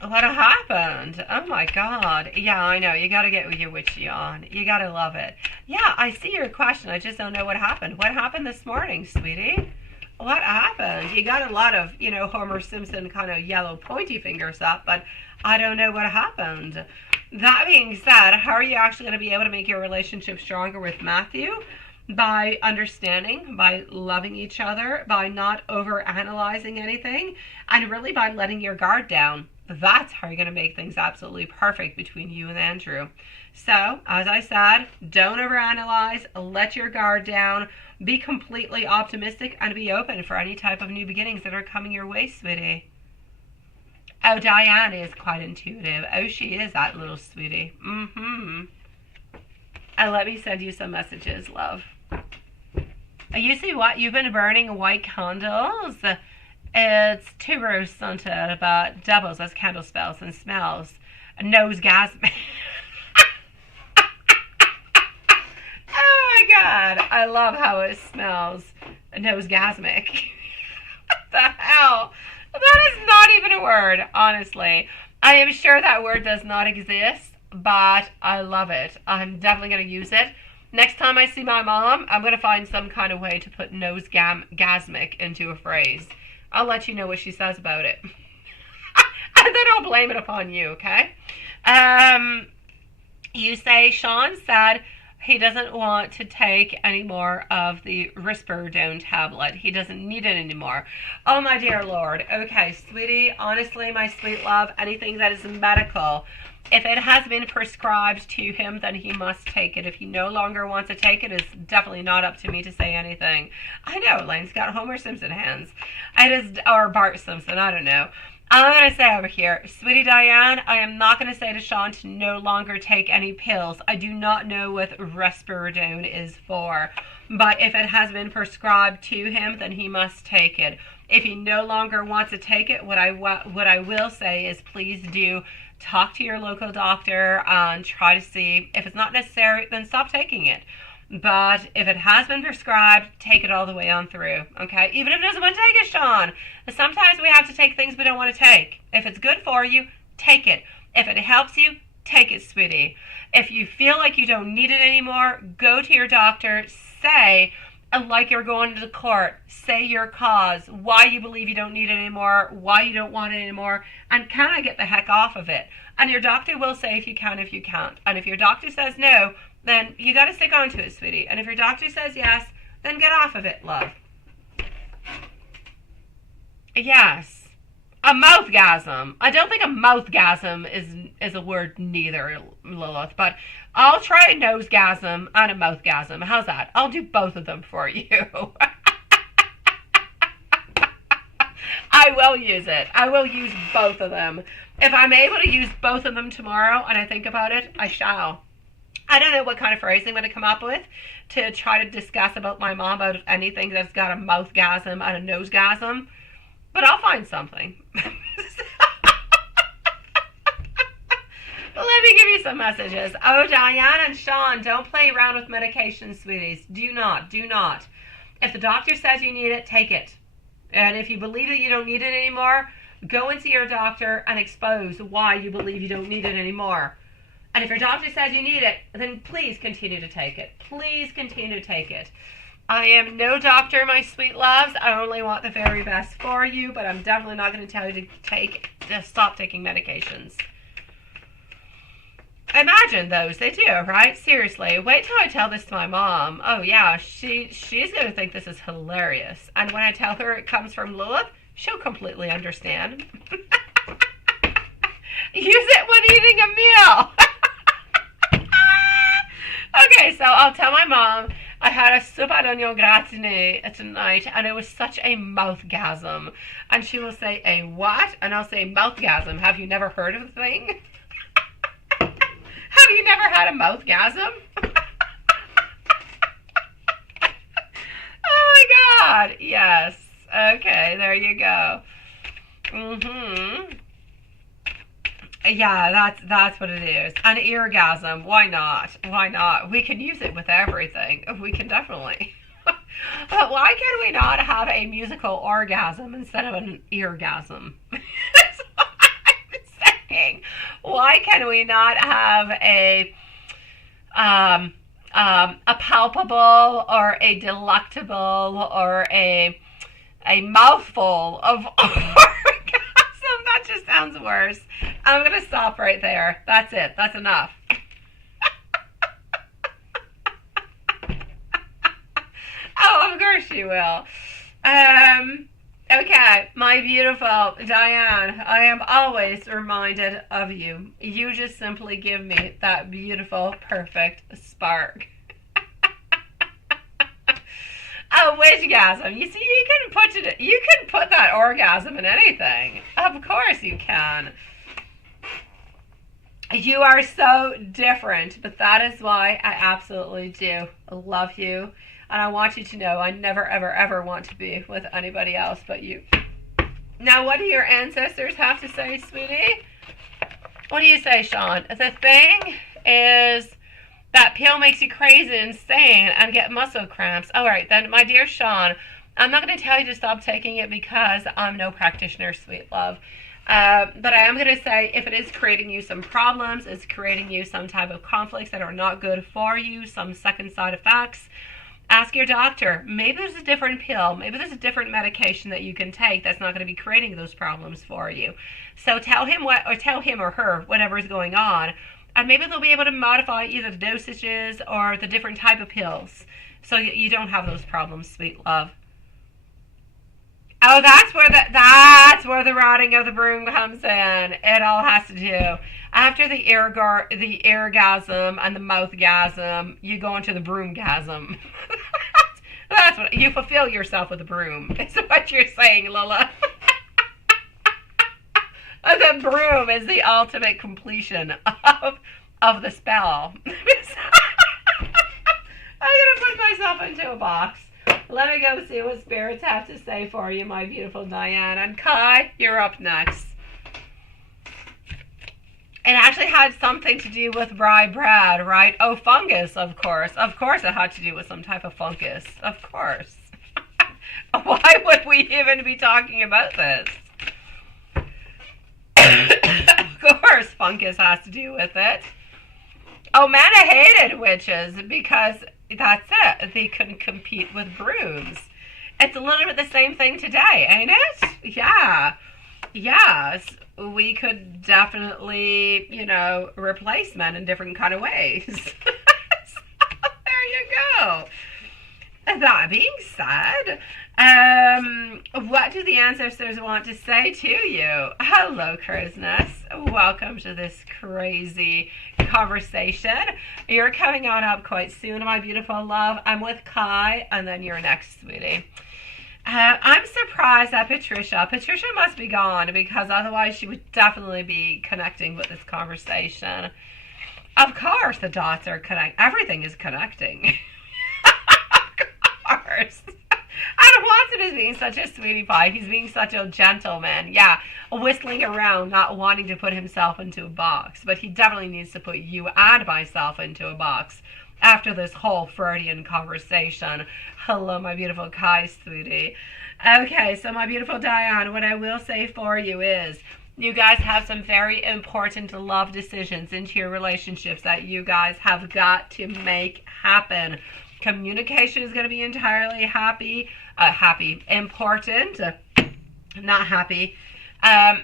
What happened? Oh my God. Yeah, I know. You got to get your witchy on. You got to love it. Yeah, I see your question. I just don't know what happened. What happened this morning, sweetie? What happened? You got a lot of, you know, Homer Simpson kind of yellow pointy fingers up, but I don't know what happened. That being said, how are you actually going to be able to make your relationship stronger with Matthew? By understanding, by loving each other, by not over-analyzing anything, and really by letting your guard down. That's how you're going to make things absolutely perfect between you and Andrew. So, as I said, don't overanalyze, let your guard down, be completely optimistic, and be open for any type of new beginnings that are coming your way, sweetie. Oh, Diane is quite intuitive. Oh, she is, that little sweetie. And let me send you some messages, love. You see what? You've been burning white candles. It's tuberose scented, but doubles as candle spells and smells. Nosegasmic. Oh my God. I love how it smells. Nosegasmic. What the hell? That is not even a word, honestly. I am sure that word does not exist, but I love it. I'm definitely going to use it. Next time I see my mom, I'm going to find some kind of way to put nosegasmic into a phrase. I'll let you know what she says about it. And then I'll blame it upon you, okay? You say Sean said he doesn't want to take any more of the risperidone tablet. He doesn't need it anymore. Oh, my dear Lord. Okay, sweetie, honestly, my sweet love, anything that is medical, if it has been prescribed to him, then he must take it. If he no longer wants to take it, it's definitely not up to me to say anything. I know, Lane's got Homer Simpson hands. Or Bart Simpson, I don't know. I'm going to say over here, sweetie Diane, I am not going to say to Sean to no longer take any pills. I do not know what risperidone is for. But if it has been prescribed to him, then he must take it. If he no longer wants to take it, what I will say is please do talk to your local doctor and try to see if it's not necessary, then stop taking it. But if it has been prescribed, take it all the way on through, okay? Even if it doesn't want to take it, Sean. Sometimes we have to take things we don't want to take. If it's good for you, take it. If it helps you, take it, sweetie. If you feel like you don't need it anymore, go to your doctor, say, like you're going to the court, say your cause, why you believe you don't need it anymore, why you don't want it anymore, and can I get the heck off of it? And your doctor will say if you can, if you can't. And if your doctor says no, then you got to stick on to it, sweetie. And if your doctor says yes, then get off of it, love. Yes. A mouthgasm. I don't think a mouthgasm is a word neither, Lilith, but I'll try a nosegasm and a mouthgasm. How's that? I'll do both of them for you. I will use it. I will use both of them. If I'm able to use both of them tomorrow and I think about it, I shall. I don't know what kind of phrase I'm going to come up with to try to discuss about my mom about anything that's got a mouthgasm and a nosegasm, but I'll find something. Let me give you some messages. Oh, Diane and Sean, don't play around with medication, sweeties. Do not. Do not. If the doctor says you need it, take it. And if you believe that you don't need it anymore, go and see your doctor and expose why you believe you don't need it anymore. And if your doctor says you need it, then please continue to take it. Please continue to take it. I am no doctor, my sweet loves. I only want the very best for you, but I'm definitely not going to tell you to stop taking medications. Imagine those. They do, right? Seriously. Wait till I tell this to my mom. Oh, yeah. She's going to think this is hilarious. And when I tell her it comes from Lilith, she'll completely understand. Use it when eating a meal. Okay, so I'll tell my mom I had a soup ad oignon gratiné tonight, and it was such a mouthgasm. And she will say, a what? And I'll say, mouthgasm. Have you never heard of the thing? Have you never had a mouthgasm? Oh my God. Yes. Okay, there you go. Yeah, that's what it is. An eargasm. Why not? Why not? We can use it with everything. We can definitely. But why can we not have a musical orgasm instead of an eargasm? That's what I'm saying. Why can we not have a palpable or a delectable or a mouthful of orgasm? That just sounds worse. I'm going to stop right there. That's it. That's enough. Oh, of course you will. Okay, my beautiful Diane, I am always reminded of you. You just simply give me that beautiful, perfect spark. Oh, witchgasm. You see, you can put that orgasm in anything. Of course you can. You are so different, but that is why I absolutely do love you. And I want you to know I never, ever, ever want to be with anybody else but you. Now, what do your ancestors have to say, sweetie? What do you say, Sean? The thing is that pill makes you crazy, insane, and get muscle cramps. All right, then, my dear Sean, I'm not going to tell you to stop taking it because I'm no practitioner, sweet love. But I am going to say if it is creating you some problems, it's creating you some type of conflicts that are not good for you, some second side effects, ask your doctor. Maybe there's a different pill. Maybe there's a different medication that you can take that's not going to be creating those problems for you. So tell him or her whatever is going on, and maybe they'll be able to modify either the dosages or the different type of pills so you don't have those problems, sweet love. Oh, that's where the rotting of the broom comes in. It all has to do. After the eargasm and the mouthgasm, you go into the broomgasm. That's what you fulfill yourself with a broom. Is what you're saying, Lola. The broom is the ultimate completion of the spell. I'm gonna put myself into a box. Let me go see what spirits have to say for you, my beautiful Diane. And Kai, you're up next. It actually had something to do with Bride Brad, right? Oh, fungus, of course. Of course it had to do with some type of fungus. Of course. Why would we even be talking about this? Of course fungus has to do with it. Oh, man, I hated witches because that's it. They couldn't compete with brooms. It's a little bit the same thing today, ain't it? Yeah. Yes. We could definitely, replace men in different kind of ways. So, there you go. That being said, what do the ancestors want to say to you? Hello, crow's nest. Welcome to this crazy conversation. You're coming on up quite soon, my beautiful love. I'm with Kai, and then you're next, sweetie. I'm surprised at Patricia. Patricia must be gone because otherwise she would definitely be connecting with this conversation. Of course, the dots are connecting. Everything is connecting. Of course. And Watson is being such a sweetie pie. He's being such a gentleman. Yeah, whistling around, not wanting to put himself into a box. But he definitely needs to put you and myself into a box after this whole Freudian conversation. Hello, my beautiful Kai, sweetie. Okay, so my beautiful Diane, what I will say for you is you guys have some very important love decisions into your relationships that you guys have got to make happen. Communication is going to be entirely important, not happy.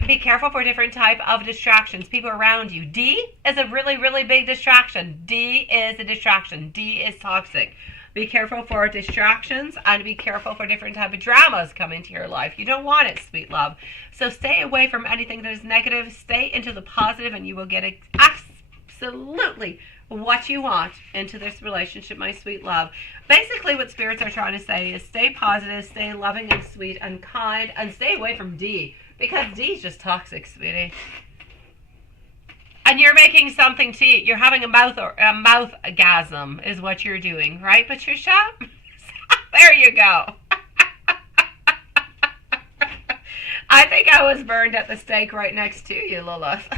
Be careful for different type of distractions. People around you. D is a really, really big distraction. D is a distraction. D is toxic. Be careful for distractions and be careful for different type of dramas coming into your life. You don't want it, sweet love. So stay away from anything that is negative. Stay into the positive and you will get absolutely what you want into this relationship, my sweet love. Basically, what spirits are trying to say is stay positive, stay loving and sweet and kind, and stay away from D, because D is just toxic, sweetie. And you're making something to eat. You're having a mouth-gasm is what you're doing, right, Patricia? There you go. I think I was burned at the stake right next to you, Lilith.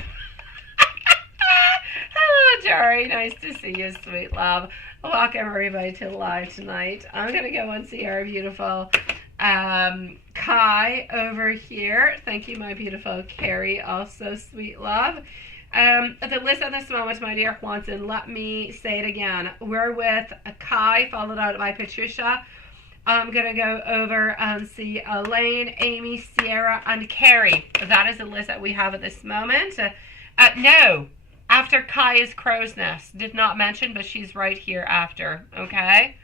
Hello, Jory. Nice to see you, sweet love. Welcome, everybody, to live tonight. I'm going to go and see our beautiful Kai over here. Thank you, my beautiful Carrie, also, sweet love. The list at this moment, my dear Juanson, let me say it again. We're with Kai, followed out by Patricia. I'm going to go over and see Elaine, Amy, Sierra, and Carrie. That is the list that we have at this moment. No. After Kai is Crow's Nest. Did not mention, but she's right here after. Okay?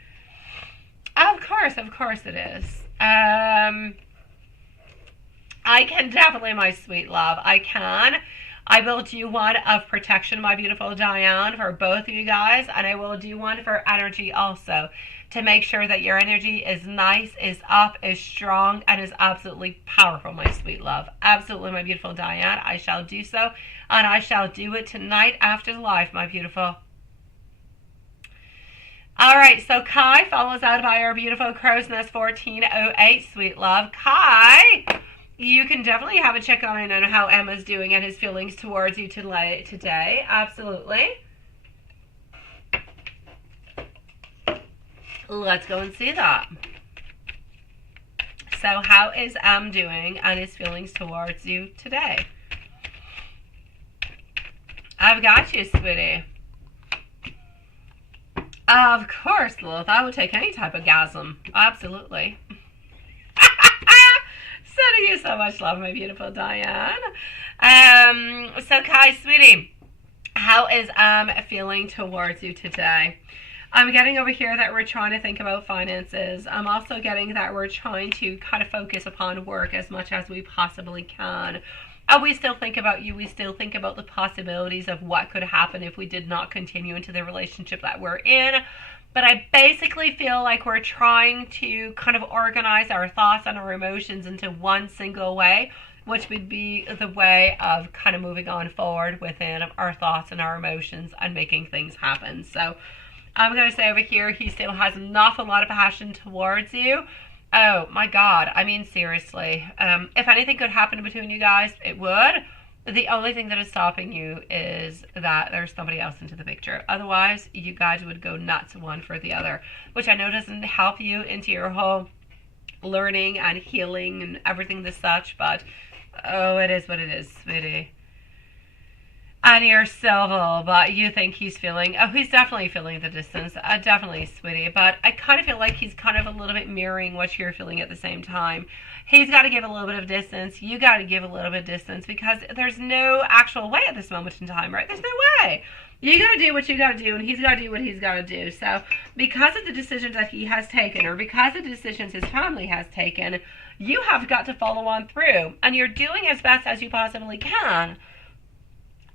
Of course it is. I can definitely, my sweet love. I can. I will do one of protection, my beautiful Diane, for both of you guys. And I will do one for energy also, to make sure that your energy is nice, is up, is strong, and is absolutely powerful, my sweet love. Absolutely, my beautiful Diane. I shall do so, and I shall do it tonight after the live, my beautiful. All right, so Kai follows out by our beautiful Crow's Nest 1408, sweet love. Kai, you can definitely have a check on how Emma's doing and his feelings towards you today. Absolutely. Let's go and see that. So how is doing and his feelings towards you today? I've got you, sweetie. Of course, Lilith. I would take any type of gasm. Absolutely. Sending you so much love, my beautiful Diane. So Kai, sweetie, how is feeling towards you today? I'm getting over here that we're trying to think about finances. I'm also getting that we're trying to kind of focus upon work as much as we possibly can. We still think about you. We still think about the possibilities of what could happen if we did not continue into the relationship that we're in. But I basically feel like we're trying to kind of organize our thoughts and our emotions into one single way, which would be the way of kind of moving on forward within our thoughts and our emotions and making things happen. So I'm going to say over here, he still has an awful lot of passion towards you. Oh, my God. I mean, seriously. If anything could happen between you guys, it would. The only thing that is stopping you is that there's somebody else into the picture. Otherwise, you guys would go nuts one for the other, which I know doesn't help you into your whole learning and healing and everything this such, but, oh, it is what it is, sweetie. And you're civil, but you think he's feeling, oh, he's definitely feeling the distance. Definitely, sweetie. But I kind of feel like he's kind of a little bit mirroring what you're feeling at the same time. He's got to give a little bit of distance. You got to give a little bit of distance because there's no actual way at this moment in time, right? There's no way. You got to do what you got to do, and he's got to do what he's got to do. So because of the decisions that he has taken, or because of the decisions his family has taken, you have got to follow on through. And you're doing as best as you possibly can.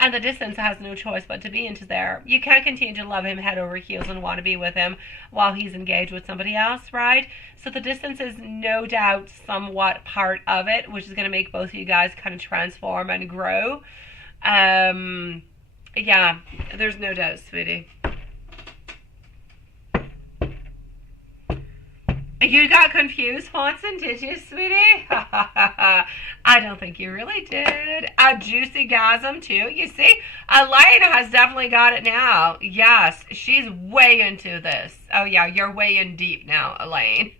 And the distance has no choice but to be into there. You can't continue to love him head over heels and want to be with him while he's engaged with somebody else, right? So the distance is no doubt somewhat part of it, which is going to make both of you guys kind of transform and grow. Yeah, there's no doubt, sweetie. You got confused, Watson, did you, sweetie? I don't think you really did. A juicy gasm, too. You see, Elaine has definitely got it now. Yes, she's way into this. Oh, yeah, you're way in deep now, Elaine.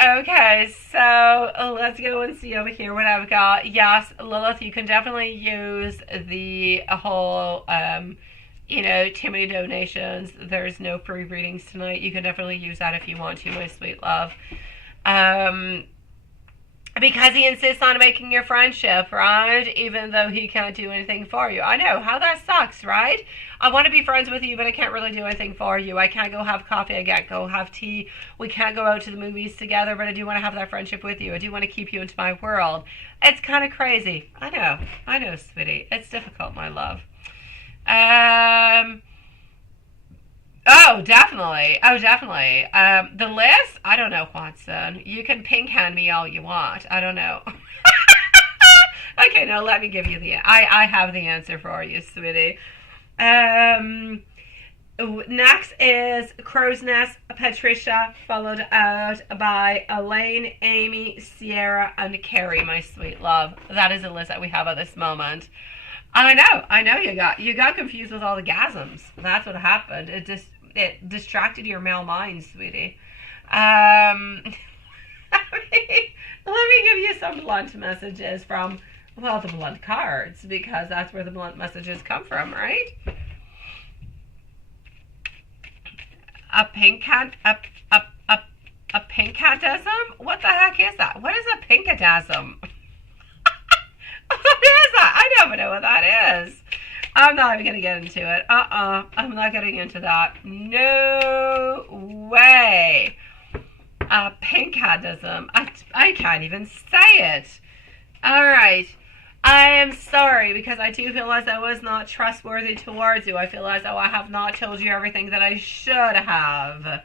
Okay, so let's go and see over here what I've got. Yes, Lilith, you can definitely use the whole, too many donations. There's no free readings tonight. You can definitely use that if you want to, my sweet love. Because he insists on making your friendship, right? Even though he can't do anything for you. I know, how that sucks, right? I want to be friends with you, but I can't really do anything for you. I can't go have coffee, I can't go have tea. We can't go out to the movies together, but I do want to have that friendship with you. I do want to keep you into my world. It's kind of crazy. I know, sweetie. It's difficult, my love. Oh, definitely. The list? I don't know, Watson. You can pink hand me all you want. I don't know. Okay, now let me give you I have the answer for you, sweetie. Next is Crow's Nest, Patricia, followed out by Elaine, Amy, Sierra, and Carrie, my sweet love. That is the list that we have at this moment. I know you got confused with all the gasms. That's what happened. It distracted your male mind, sweetie. Let me give you some blunt messages from, well, the blunt cards, because that's where the blunt messages come from, right? A pink cat, a pinkadism? What the heck is that? What is a pinkadism? What is that? I don't know what that is. I'm not even going to get into it. I'm not getting into that. No way. Pinkadism. I can't even say it. All right. I am sorry because I do feel as though I was not trustworthy towards you. I feel as though I have not told you everything that I should have.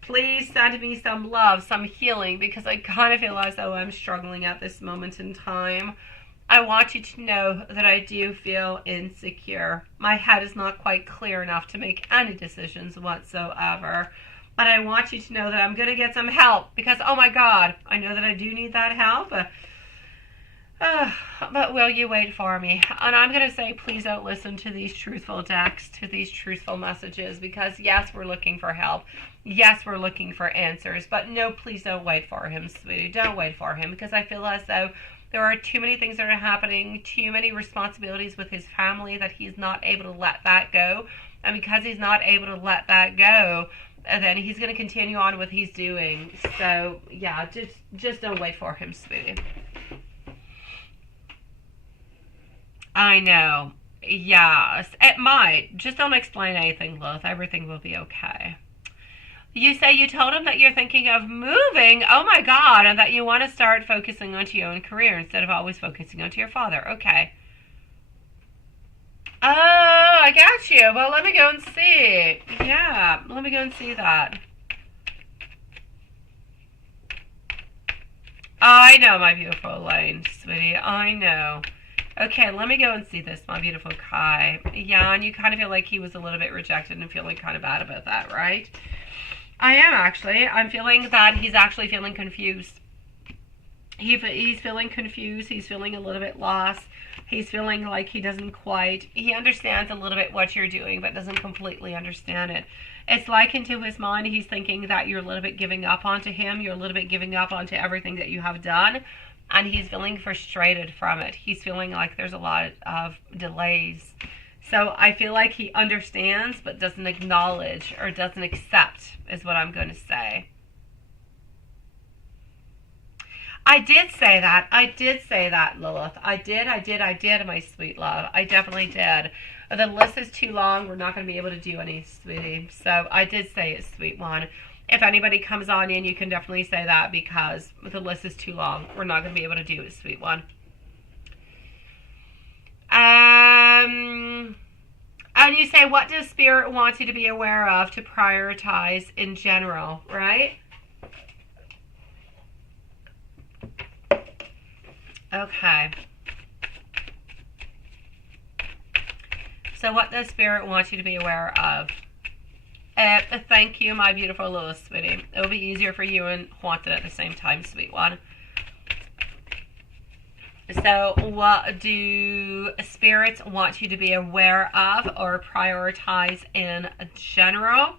Please send me some love, some healing, because I kind of feel as though I'm struggling at this moment in time. I want you to know that I do feel insecure. My head is not quite clear enough to make any decisions whatsoever. But I want you to know that I'm going to get some help because, oh my God, I know that I do need that help. But will you wait for me? And I'm going to say, please don't listen to these truthful decks, to these truthful messages, because yes, we're looking for help. Yes, we're looking for answers. But no, please don't wait for him, sweetie. Don't wait for him, because I feel as though there are too many things that are happening, too many responsibilities with his family that he's not able to let that go. And because he's not able to let that go, then he's going to continue on what he's doing. So, yeah, just don't wait for him, sweetie. I know. Yes, it might. Just don't explain anything, Lilith. Everything will be okay. You say you told him that you're thinking of moving. Oh my God, and that you want to start focusing onto your own career instead of always focusing onto your father. Okay. Oh, I got you. Well, let me go and see. Yeah, let me go and see that. I know, my beautiful Elaine, sweetie. I know. Okay, let me go and see this, my beautiful Kai. Yeah, and you kind of feel like he was a little bit rejected and feeling kind of bad about that, right? I am actually. I'm feeling that he's actually feeling confused. He's feeling confused. He's feeling a little bit lost. He's feeling like he understands a little bit what you're doing, but doesn't completely understand it. It's like into his mind, he's thinking that you're a little bit giving up onto him. You're a little bit giving up onto everything that you have done. And he's feeling frustrated from it. He's feeling like there's a lot of delays. So I feel like he understands, but doesn't acknowledge or doesn't accept, is what I'm going to say. I did say that. I did say that, Lilith. I did, my sweet love. I definitely did. The list is too long. We're not going to be able to do any, sweetie. So I did say it, sweet one. If anybody comes on in, you can definitely say that because the list is too long. We're not going to be able to do it, sweet one. And you say, what does Spirit want you to be aware of to prioritize in general, right? Okay. So what does Spirit want you to be aware of? Thank you, my beautiful little sweetie. It will be easier for you and Haunted at the same time, sweet one. So what do spirits want you to be aware of or prioritize in general?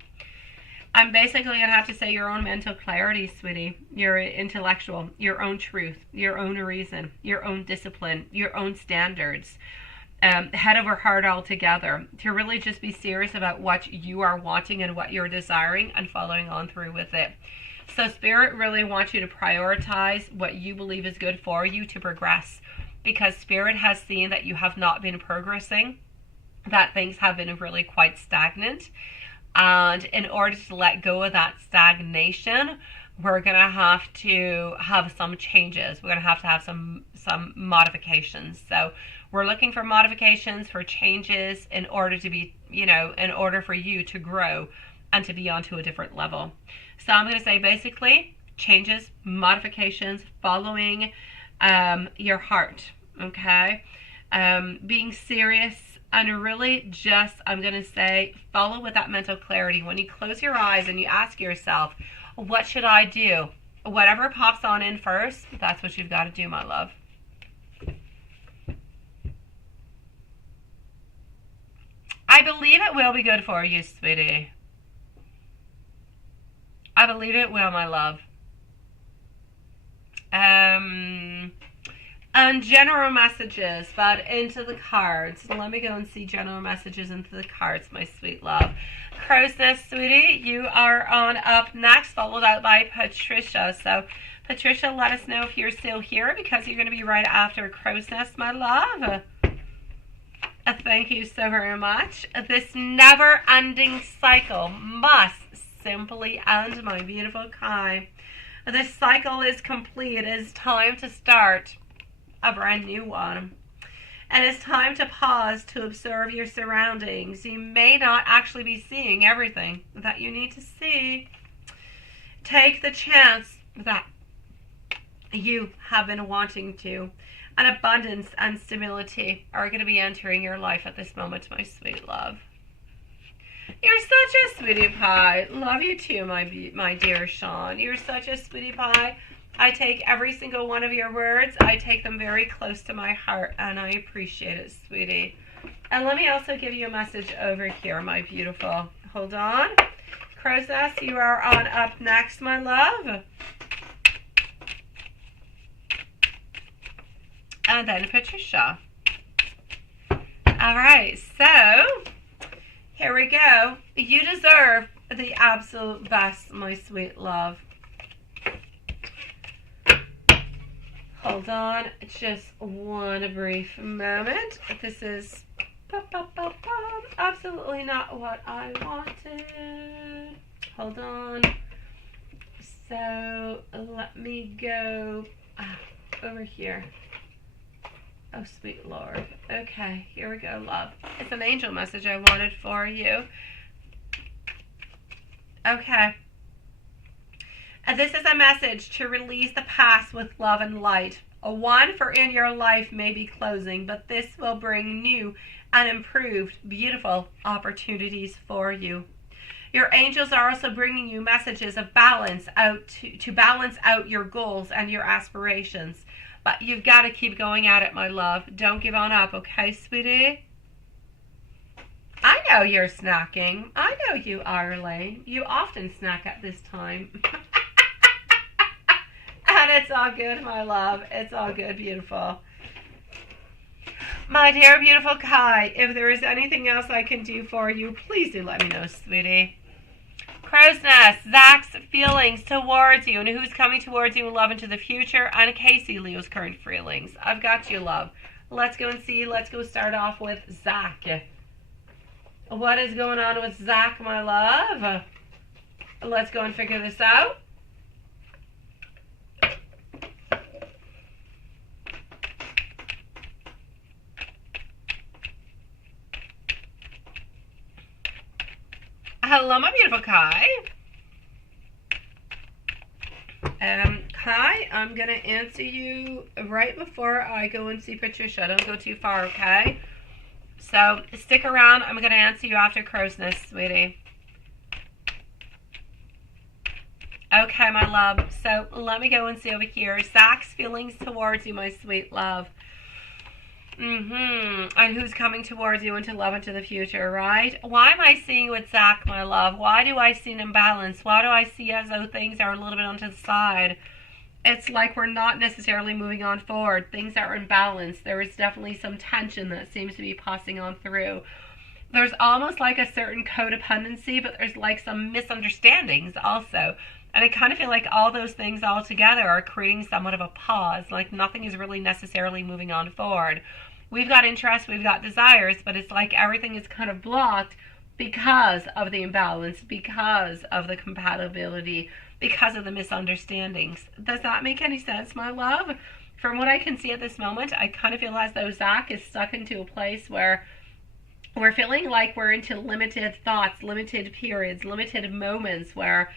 I'm basically going to have to say your own mental clarity, sweetie. Your intellectual, your own truth, your own reason, your own discipline, your own standards. Head over heart altogether, to really just be serious about what you are wanting and what you're desiring and following on through with it. So Spirit really wants you to prioritize what you believe is good for you to progress, because Spirit has seen that you have not been progressing, that things have been really quite stagnant. And in order to let go of that stagnation, we're going to have some changes. We're going to have some modifications. So we're looking for modifications, for changes in order to be, in order for you to grow and to be onto a different level. So I'm going to say basically changes, modifications, following your heart, okay? Being serious and really just, I'm going to say, follow with that mental clarity. When you close your eyes and you ask yourself, what should I do? Whatever pops on in first, that's what you've got to do, my love. I believe it will be good for you, sweetie. I believe it will, my love. And general messages, but into the cards. Let me go and see general messages into the cards, my sweet love. Crow's Nest, sweetie, you are on up next, followed out by Patricia. So, Patricia, let us know if you're still here, because you're going to be right after Crow's Nest, my love. Thank you so very much. This never-ending cycle must simply end, my beautiful Kai. This cycle is complete. It is time to start a brand new one. And it's time to pause to observe your surroundings. You may not actually be seeing everything that you need to see. Take the chance that you have been wanting to. And abundance and stability are going to be entering your life at this moment, my sweet love. You're such a sweetie pie. Love you too, my dear Sean. You're such a sweetie pie. I take every single one of your words. I take them very close to my heart, and I appreciate it, sweetie. And let me also give you a message over here, my beautiful. Hold on. Crow's Nest, you are on up next, my love. And then Patricia. All right, so here we go. You deserve the absolute best, my sweet love. Hold on, just one brief moment. This is absolutely not what I wanted. Hold on. So let me go over here. Oh, sweet Lord. Okay, here we go, love. It's an angel message I wanted for you. Okay. And this is a message to release the past with love and light. A one for in your life may be closing, but this will bring new and improved, beautiful opportunities for you. Your angels are also bringing you messages of balance out to balance out your goals and your aspirations. But you've got to keep going at it, my love. Don't give on up, okay, sweetie? I know you're snacking. I know you are, Elaine. You often snack at this time. And it's all good, my love. It's all good, beautiful. My dear, beautiful Kai, if there is anything else I can do for you, please do let me know, sweetie. Crow's Nest, Zach's feelings towards you and who's coming towards you in love into the future, and Casey, Leo's current feelings. I've got you, love. Let's go and see. Let's go start off with Zach. What is going on with Zach, my love? Let's go and figure this out. Hello, my beautiful Kai. Kai, I'm going to answer you right before I go and see Patricia. Don't go too far, okay? So, stick around. I'm going to answer you after Crow's Nest, sweetie. Okay, my love. So, let me go and see over here. Zach's feelings towards you, my sweet love. And who's coming towards you into love into the future, right? Why am I seeing with Zach, my love? Why do I see an imbalance? Why do I see as though things are a little bit onto the side? It's like we're not necessarily moving on forward. Things are imbalanced. There is definitely some tension that seems to be passing on through. There's almost like a certain codependency, but there's like some misunderstandings also. And I kind of feel like all those things all together are creating somewhat of a pause. Like nothing is really necessarily moving on forward. We've got interests, we've got desires, but it's like everything is kind of blocked because of the imbalance, because of the compatibility, because of the misunderstandings. Does that make any sense, my love? From what I can see at this moment, I kind of feel as though Zach is stuck into a place where we're feeling like we're into limited thoughts, limited periods, limited moments where,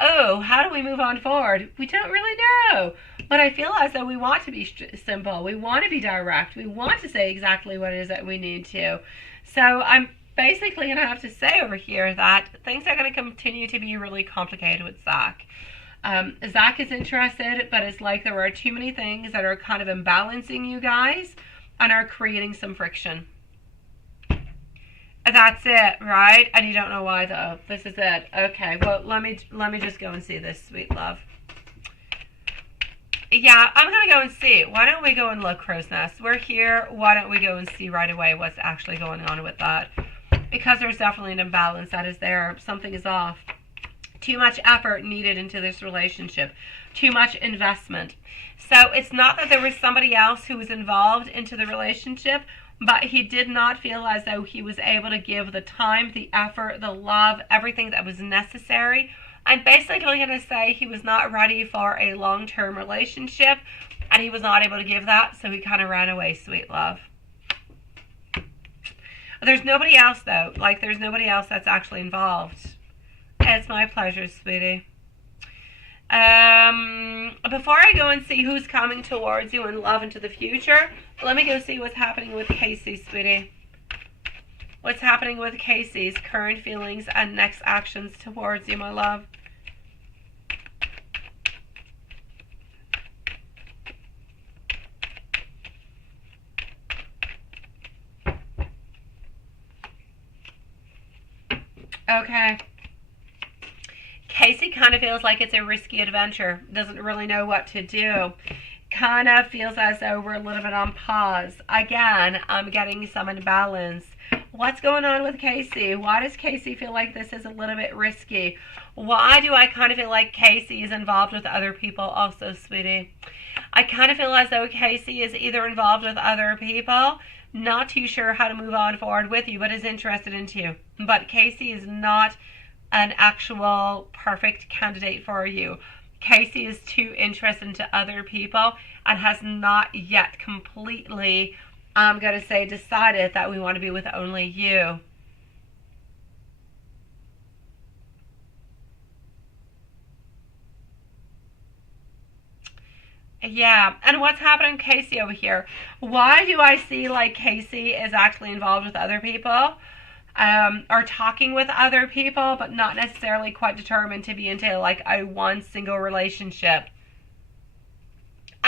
oh, how do we move on forward? We don't really know. But I feel as though we want to be simple. We want to be direct. We want to say exactly what it is that we need to. So I'm basically going to have to say over here that things are going to continue to be really complicated with Zach. Zach is interested, but it's like there are too many things that are kind of imbalancing you guys and are creating some friction. That's it, right? And you don't know why, though. This is it. Okay, well, let me just go and see this, sweet love. Yeah, I'm going to go and see. Why don't we go and look, Crow's Nest? We're here. Why don't we go and see right away what's actually going on with that? Because there's definitely an imbalance that is there. Something is off. Too much effort needed into this relationship. Too much investment. So it's not that there was somebody else who was involved into the relationship, but he did not feel as though he was able to give the time, the effort, the love, everything that was necessary. I'm basically going to say he was not ready for a long-term relationship, and he was not able to give that, so he kind of ran away, sweet love. There's nobody else, though. Like, there's nobody else that's actually involved. It's my pleasure, sweetie. Before I go and see who's coming towards you in love into the future, let me go see what's happening with Casey, sweetie. What's happening with Casey's current feelings and next actions towards you, my love? Okay. Casey kind of feels like it's a risky adventure. Doesn't really know what to do. Kind of feels as though we're a little bit on pause. Again, I'm getting some imbalance. What's going on with Casey? Why does Casey feel like this is a little bit risky? Why do I kind of feel like Casey is involved with other people also, sweetie? I kind of feel as though Casey is either involved with other people, not too sure how to move on forward with you, but is interested in you. But Casey is not an actual perfect candidate for you. Casey is too interested into other people and has not yet completely, I'm going to say, decided that we want to be with only you. Yeah, and what's happening to Casey over here? Why do I see like Casey is actually involved with other people? Or talking with other people, but not necessarily quite determined to be into like a one single relationship.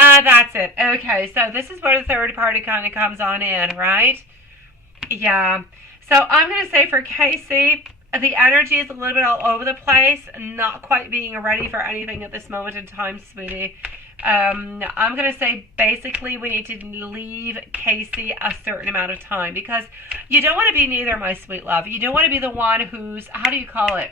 That's it. Okay, so this is where the third party kind of comes on in, right? Yeah. So I'm going to say for Casey, the energy is a little bit all over the place, not quite being ready for anything at this moment in time, sweetie. I'm going to say basically we need to leave Casey a certain amount of time because you don't want to be neither, my sweet love. You don't want to be the one who's, how do you call it?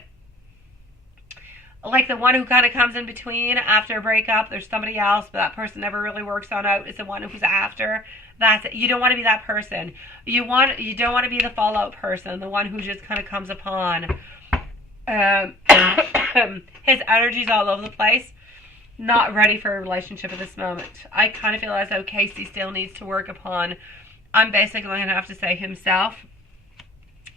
Like the one who kind of comes in between after a breakup. There's somebody else, but that person never really works on out. It's the one who's after. That's it. You don't want to be that person. You don't want to be the fallout person, the one who just kind of comes upon. His energy's all over the place. Not ready for a relationship at this moment. I kind of feel as though Casey still needs to work upon, I'm basically going to have to say himself.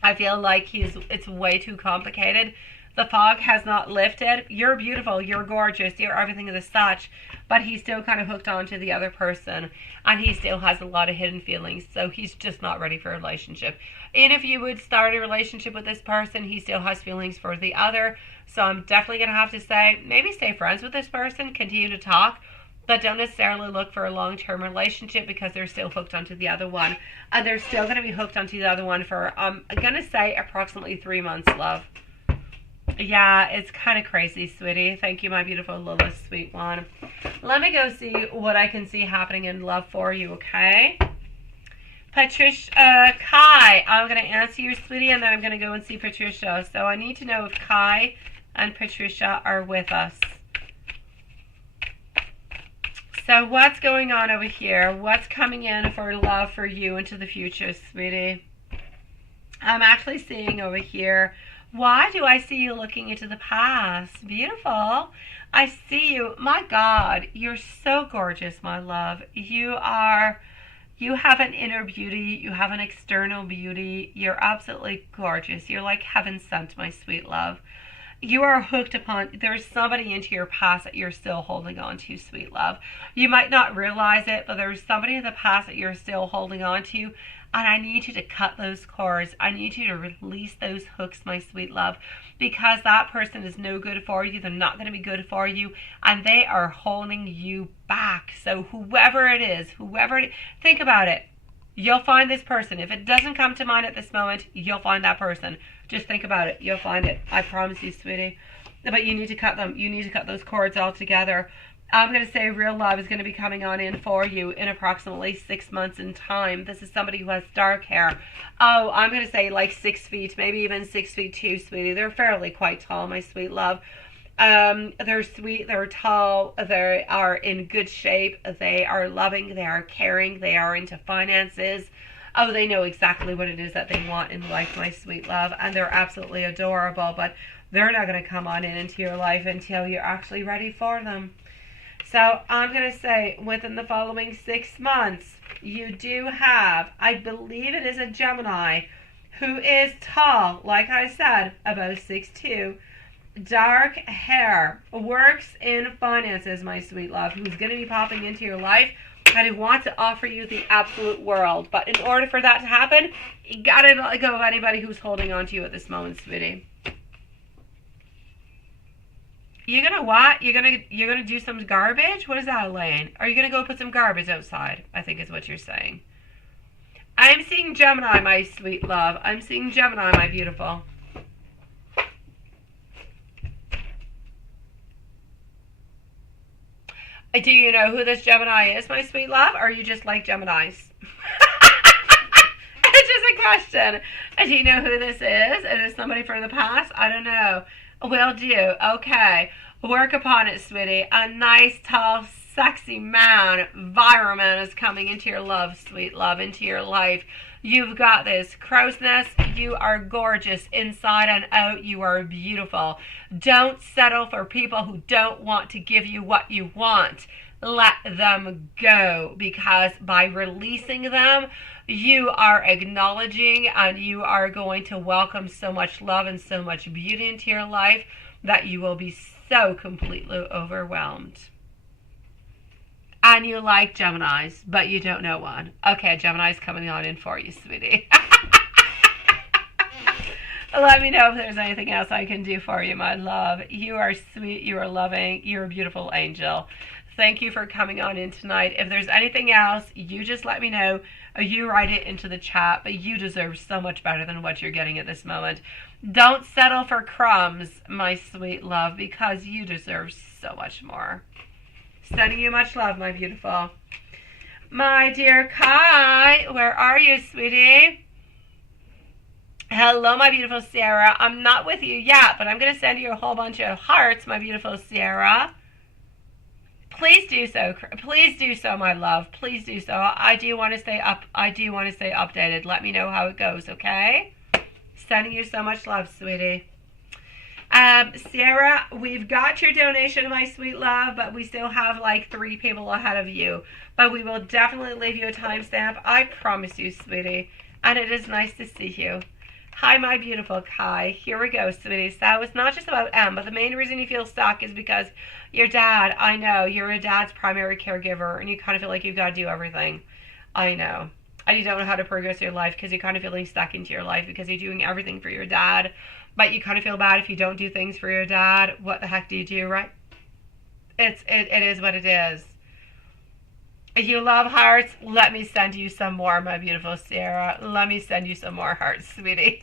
I feel like it's way too complicated. The fog has not lifted. You're beautiful, you're gorgeous, you're everything of the such, but he's still kind of hooked on to the other person, and he still has a lot of hidden feelings, so he's just not ready for a relationship. And if you would start a relationship with this person, he still has feelings for the other, so I'm definitely going to have to say, maybe stay friends with this person, continue to talk, but don't necessarily look for a long-term relationship because they're still hooked onto the other one, and they're still going to be hooked onto the other one for, I'm going to say, approximately 3 months, love. Yeah, it's kind of crazy, sweetie. Thank you, my beautiful Lilith, sweet one. Let me go see what I can see happening in love for you, okay? Patricia, Kai, I'm going to answer you, sweetie, and then I'm going to go and see Patricia. So I need to know if Kai and Patricia are with us. So what's going on over here? What's coming in for love for you into the future, sweetie? I'm actually seeing over here, why do I see you looking into the past? Beautiful. I see you. My God, you're so gorgeous, my love. You have an inner beauty. You have an external beauty. You're absolutely gorgeous. You're like heaven sent, my sweet love. You are hooked upon, there's somebody into your past that you're still holding on to, sweet love. You might not realize it, but there's somebody in the past that you're still holding on to. And I need you to cut those cords. I need you to release those hooks, my sweet love, because that person is no good for you. They're not going to be good for you, and they are holding you back. So whoever it is, think about it. You'll find this person. If it doesn't come to mind at this moment, you'll find that person. Just think about it. You'll find it. I promise you, sweetie. But you need to cut them. You need to cut those cords all together. I'm going to say real love is going to be coming on in for you in approximately 6 months in time. This is somebody who has dark hair. Oh, I'm going to say like 6 feet, maybe even 6 feet 2, sweetie. They're fairly quite tall, my sweet love. They're sweet, they're tall, they are in good shape, they are loving, they are caring, they are into finances. Oh, they know exactly what it is that they want in life, my sweet love, and they're absolutely adorable, but they're not going to come on in into your life until you're actually ready for them. So I'm going to say within the following 6 months, you do have, I believe it is a Gemini, who is tall, like I said, about 6'2", dark hair, works in finances, my sweet love, who's going to be popping into your life and who wants to offer you the absolute world. But in order for that to happen, you got to let go of anybody who's holding on to you at this moment, sweetie. You're gonna what? You're gonna do some garbage? What is that, Elaine? Are you gonna go put some garbage outside? I think is what you're saying. I'm seeing Gemini, my sweet love. I'm seeing Gemini, my beautiful. Do you know who this Gemini is, my sweet love? Or are you just like Geminis? It's just a question. Do you know who this is? It is somebody from the past? I don't know. Will do. Okay. Work upon it, sweetie. A nice, tall, sexy man, viral man is coming into your love, sweet love, into your life. You've got this. Crow's nest, you are gorgeous inside and out. You are beautiful. Don't settle for people who don't want to give you what you want. Let them go, because by releasing them, you are acknowledging and you are going to welcome so much love and so much beauty into your life that you will be so completely overwhelmed. And you like Geminis, but you don't know one. Okay, Gemini's coming on in for you, sweetie. Let me know if there's anything else I can do for you, my love. You are sweet, you are loving, you're a beautiful angel. Thank you for coming on in tonight. If there's anything else, you just let me know, or you write it into the chat, but you deserve so much better than what you're getting at this moment. Don't settle for crumbs, my sweet love, because you deserve so much more. Sending you much love, my beautiful. My dear Kai, where are you, sweetie? Hello, my beautiful Sierra. I'm not with you yet, but I'm going to send you a whole bunch of hearts, my beautiful Sierra. Please do so. Please do so, my love. Please do so. I do want to stay up. I do want to stay updated. Let me know how it goes, okay? Sending you so much love, sweetie. Sierra, we've got your donation, my sweet love, but we still have like 3 people ahead of you. But we will definitely leave you a timestamp. I promise you, sweetie. And it is nice to see you. Hi, my beautiful Kai. Here we go, sweetie. So it's not just about M, but the main reason you feel stuck is because your dad, I know, you're a dad's primary caregiver, and you kind of feel like you've got to do everything. I know. And you don't know how to progress your life because you're kind of feeling stuck into your life because you're doing everything for your dad. But you kind of feel bad if you don't do things for your dad. What the heck do you do, right? It is what it is. If you love hearts, let me send you some more, my beautiful Sierra. Let me send you some more hearts, sweetie.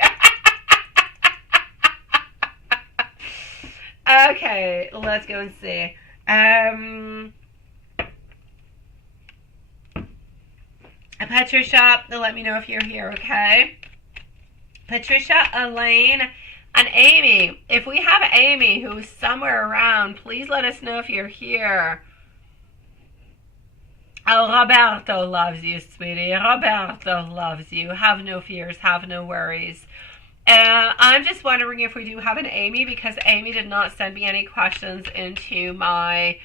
Okay, let's go and see. Patricia, let me know if you're here, okay? Patricia, Elaine, and Amy. If we have Amy who's somewhere around, please let us know if you're here. Oh, Roberto loves you, sweetie. Roberto loves you. Have no fears. Have no worries. I'm just wondering if we do have an Amy, because Amy did not send me any questions into my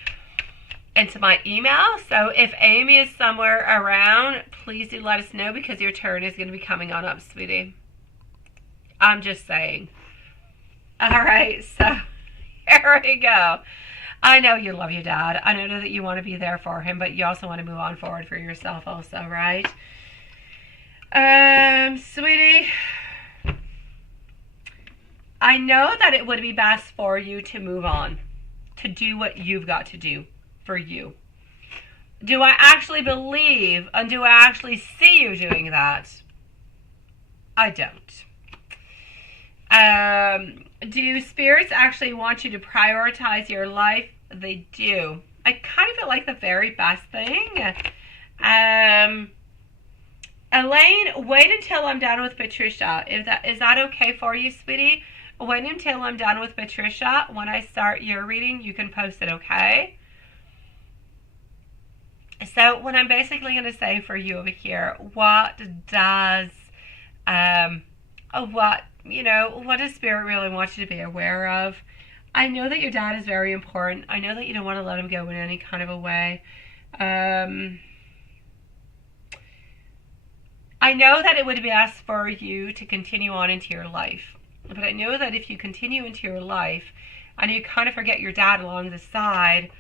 email. So if Amy is somewhere around, please do let us know, because your turn is going to be coming on up, sweetie. I'm just saying. All right, so here we go. I know you love your dad. I know that you want to be there for him, but you also want to move on forward for yourself also, right? Sweetie, I know that it would be best for you to move on, to do what you've got to do for you. Do I actually believe and do I actually see you doing that? I don't. Do spirits actually want you to prioritize your life? They do. I kind of feel like the very best thing. Elaine, wait until I'm done with Patricia. Is that okay for you, sweetie? Wait until I'm done with Patricia. When I start your reading, you can post it, okay? So what I'm basically going to say for you over here, what does Spirit really want you to be aware of? I know that your dad is very important. I know that you don't want to let him go in any kind of a way. I know that it would be best for you to continue on into your life. But I know that if you continue into your life and you kind of forget your dad along the side,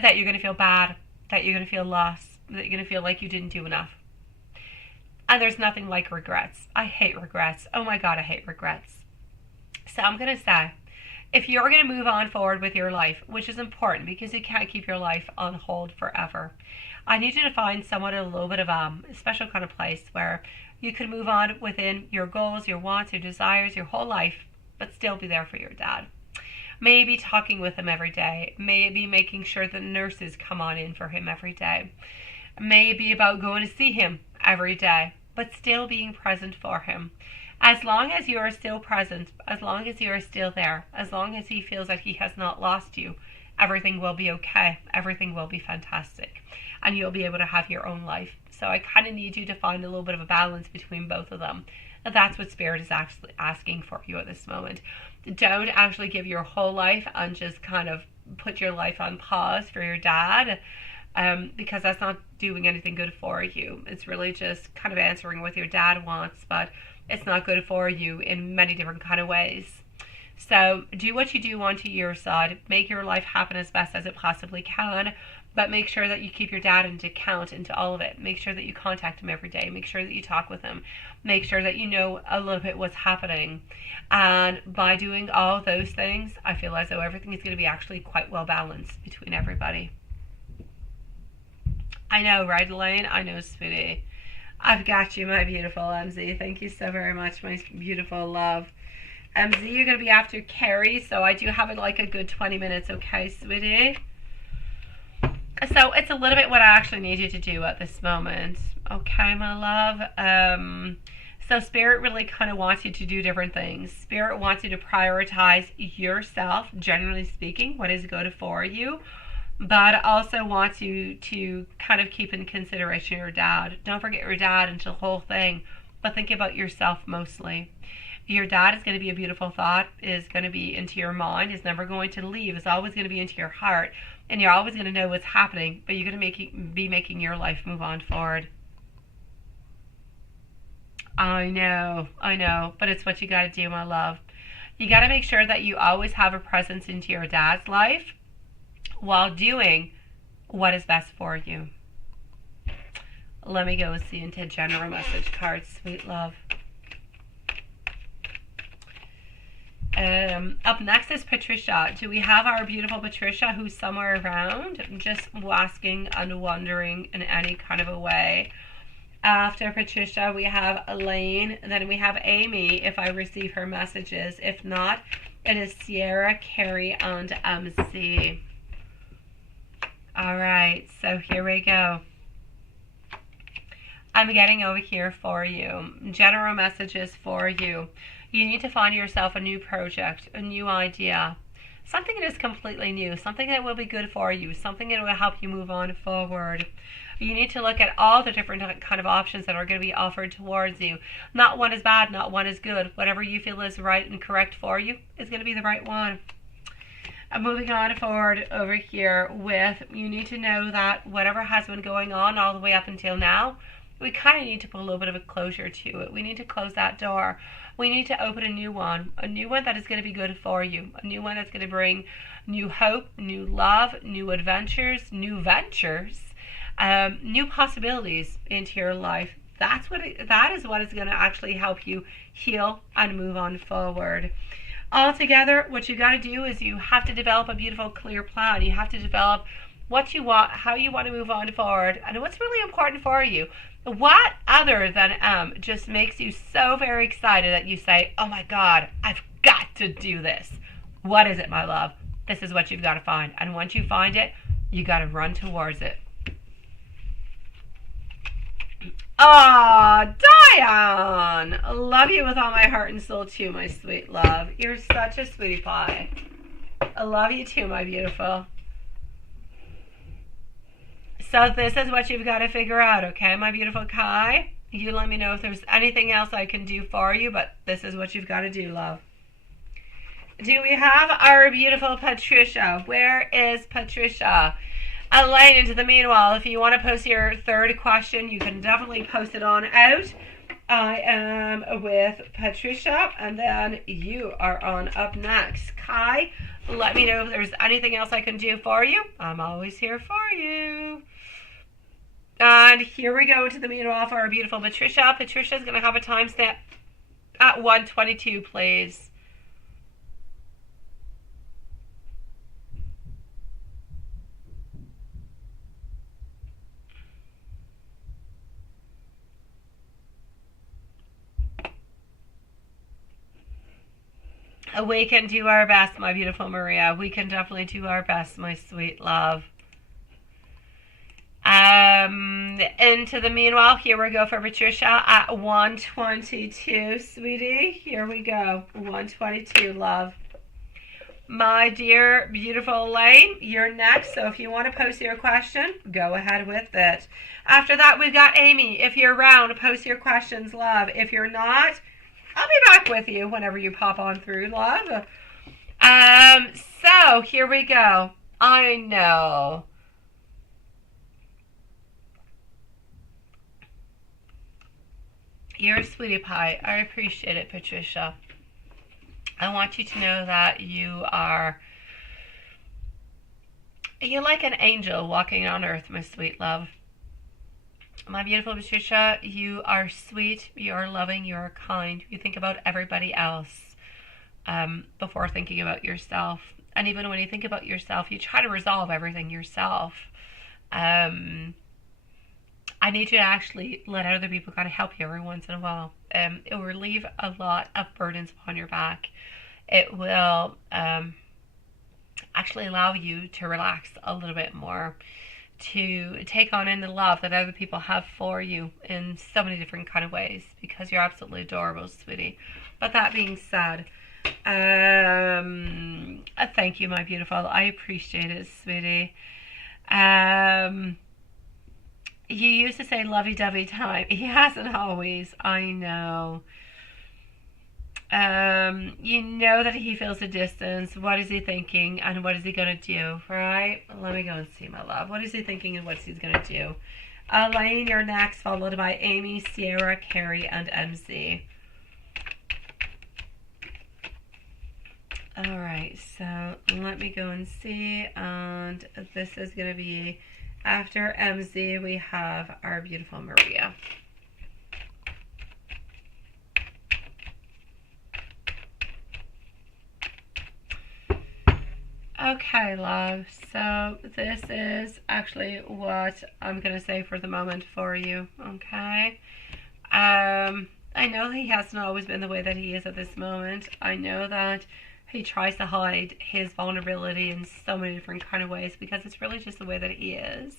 that you're going to feel bad, that you're going to feel lost, that you're going to feel like you didn't do enough. And there's nothing like regrets. I hate regrets. Oh my God, I hate regrets. So I'm going to say, if you're going to move on forward with your life, which is important because you can't keep your life on hold forever, I need you to find somewhat a little bit of a special kind of place where you can move on within your goals, your wants, your desires, your whole life, but still be there for your dad. Maybe talking with him every day. Maybe making sure the nurses come on in for him every day. Maybe about going to see him every day, but still being present for him. As long as you are still present, as long as you are still there, as long as he feels that he has not lost you, everything will be okay. Everything will be fantastic. And you'll be able to have your own life. So I kind of need you to find a little bit of a balance between both of them. And that's what Spirit is actually asking for you at this moment. Don't actually give your whole life and just kind of put your life on pause for your dad, because that's not doing anything good for you. It's really just kind of answering what your dad wants, but it's not good for you in many different kind of ways. So do what you do onto your side. Make your life happen as best as it possibly can. But make sure that you keep your dad into account into all of it. Make sure that you contact him every day. Make sure that you talk with him. Make sure that you know a little bit what's happening. And by doing all those things, I feel as though everything is going to be actually quite well balanced between everybody. I know, right, Elaine? I know, sweetie. I've got you, my beautiful MZ. Thank you so very much, my beautiful love. MZ, you're going to be after Carrie, so I do have like a good 20 minutes, okay, sweetie? So it's a little bit what I actually need you to do at this moment. Okay, my love. So Spirit really kind of wants you to do different things. Spirit wants you to prioritize yourself, generally speaking, what is good for you. But also wants you to kind of keep in consideration your dad. Don't forget your dad into the whole thing, but think about yourself mostly. Your dad is going to be a beautiful thought, is going to be into your mind, is never going to leave, is always going to be into your heart. And you're always going to know what's happening, but you're going to be making your life move on forward. I know, but it's what you got to do, my love. You got to make sure that you always have a presence into your dad's life while doing what is best for you. Let me go and see into general message cards, sweet love. Up next is Patricia. Do we have our beautiful Patricia who's somewhere around? Just asking and wondering in any kind of a way. After Patricia, we have Elaine. Then we have Amy, if I receive her messages. If not, it is Sierra, Carrie, and MC. All right, so here we go. I'm getting over here for you. General messages for you. You need to find yourself a new project, a new idea, something that is completely new, something that will be good for you, something that will help you move on forward. You need to look at all the different kind of options that are going to be offered towards you. Not one is bad, not one is good. Whatever you feel is right and correct for you is going to be the right one. Moving on forward over here with, you need to know that whatever has been going on all the way up until now, we kind of need to put a little bit of a closure to it. We need to close that door. We need to open a new one that is going to be good for you, a new one that's going to bring new hope, new love, new adventures, new ventures, new possibilities into your life. That is what is going to actually help you heal and move on forward. Altogether, what you got to do is you have to develop a beautiful, clear plan. You have to develop what you want, how you want to move on forward, and what's really important for you. What other than just makes you so very excited that you say, oh my God, I've got to do this. What is it, my love? This is what you've got to find. And once you find it, you got to run towards it. Ah, Diane! Love you with all my heart and soul too, my sweet love. You're such a sweetie pie. I love you too, my beautiful. So this is what you've got to figure out, okay, my beautiful Kai? You let me know if there's anything else I can do for you, but this is what you've got to do, love. Do we have our beautiful Patricia? Where is Patricia? Elaine, into the meanwhile, if you want to post your third question, you can definitely post it on out. I am with Patricia, and then you are on up next. Kai, let me know if there's anything else I can do for you. I'm always here for you. And here we go to the meanwhile for our beautiful Patricia. Patricia's going to have a timestamp at 1:22, please. We can do our best, my beautiful Maria. We can definitely do our best, my sweet love. Into the meanwhile, here we go for Patricia at 1:22, sweetie. Here we go, 1:22, love. My dear, beautiful Elaine, you're next. So if you want to post your question, go ahead with it. After that, we've got Amy. If you're around, post your questions, love. If you're not, I'll be back with you whenever you pop on through, love. So here we go. I know. You're a sweetie pie. I appreciate it, Patricia. I want you to know that you're like an angel walking on earth, my sweet love. My beautiful Patricia, you are sweet, you are loving, you are kind. You think about everybody else before thinking about yourself. And even when you think about yourself, you try to resolve everything yourself. I need you to actually let other people kind of help you every once in a while. It will relieve a lot of burdens upon your back. It will actually allow you to relax a little bit more, to take on in the love that other people have for you in so many different kind of ways, because you're absolutely adorable, sweetie. But that being said, thank you, my beautiful. I appreciate it, sweetie. You used to say lovey-dovey time. He hasn't always. I know. You know that he feels a distance. What is he thinking, and what is he gonna do? Right? Let me go and see, my love. What is he thinking, and what is he gonna do? Elaine, you're next, followed by Amy, Sierra, Carrie, and MZ. All right, so let me go and see, and this is gonna be after MZ. We have our beautiful Maria. Okay, love, so this is actually what I'm going to say for the moment for you, okay? I know he hasn't always been the way that he is at this moment. I know that he tries to hide his vulnerability in so many different kind of ways, because it's really just the way that he is.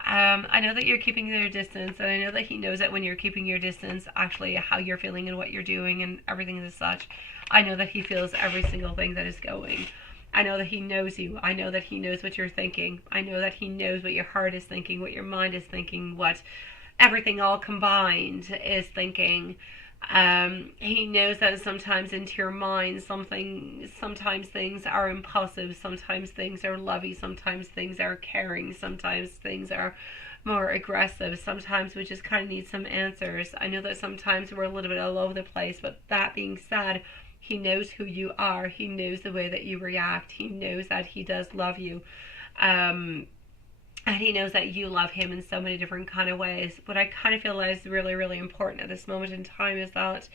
I know that you're keeping your distance, and I know that he knows that when you're keeping your distance, actually how you're feeling and what you're doing and everything as such. I know that he feels every single thing that is going. I know that he knows you. I know that he knows what you're thinking. I know that he knows what your heart is thinking, what your mind is thinking, what everything all combined is thinking. He knows that sometimes into your mind, sometimes things are impulsive, sometimes things are lovey, sometimes things are caring, sometimes things are more aggressive. Sometimes we just kind of need some answers. I know that sometimes we're a little bit all over the place, but that being said, he knows who you are. He knows the way that you react. He knows that he does love you. And he knows that you love him in so many different kind of ways. What I kind of feel is really, really important at this moment in time is that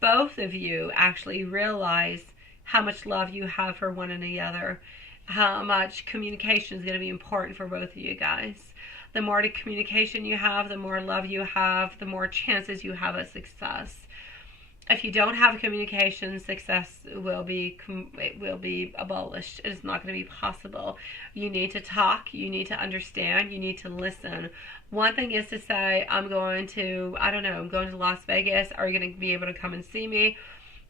both of you actually realize how much love you have for one another, how much communication is going to be important for both of you guys. The more the communication you have, the more love you have, the more chances you have of success. If you don't have communication, success will be abolished. It is not going to be possible. You need to talk. You need to understand. You need to listen. One thing is to say, I'm going to Las Vegas. Are you going to be able to come and see me?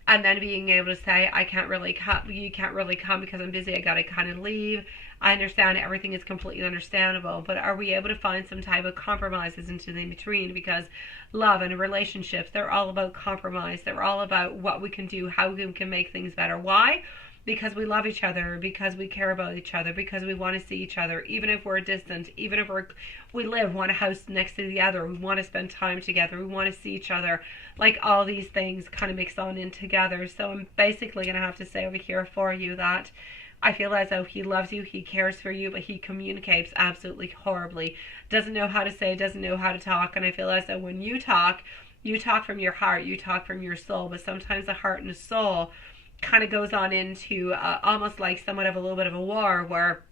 And then being able to say, I can't really come. You can't really come because I'm busy. I got to kind of leave. I understand everything is completely understandable, but are we able to find some type of compromises into the between? Because love and relationships, they're all about compromise. They're all about what we can do, how we can make things better. Why? Because we love each other, because we care about each other, because we want to see each other, even if we're distant, even if we live one house next to the other, we want to spend time together, we want to see each other. Like, all these things kind of mix on in together. So I'm basically going to have to say over here for you that I feel as though he loves you, he cares for you, but he communicates absolutely horribly. Doesn't know how to say, doesn't know how to talk. And I feel as though when you talk from your heart, you talk from your soul. But sometimes the heart and the soul kind of goes on into almost like somewhat of a little bit of a war, where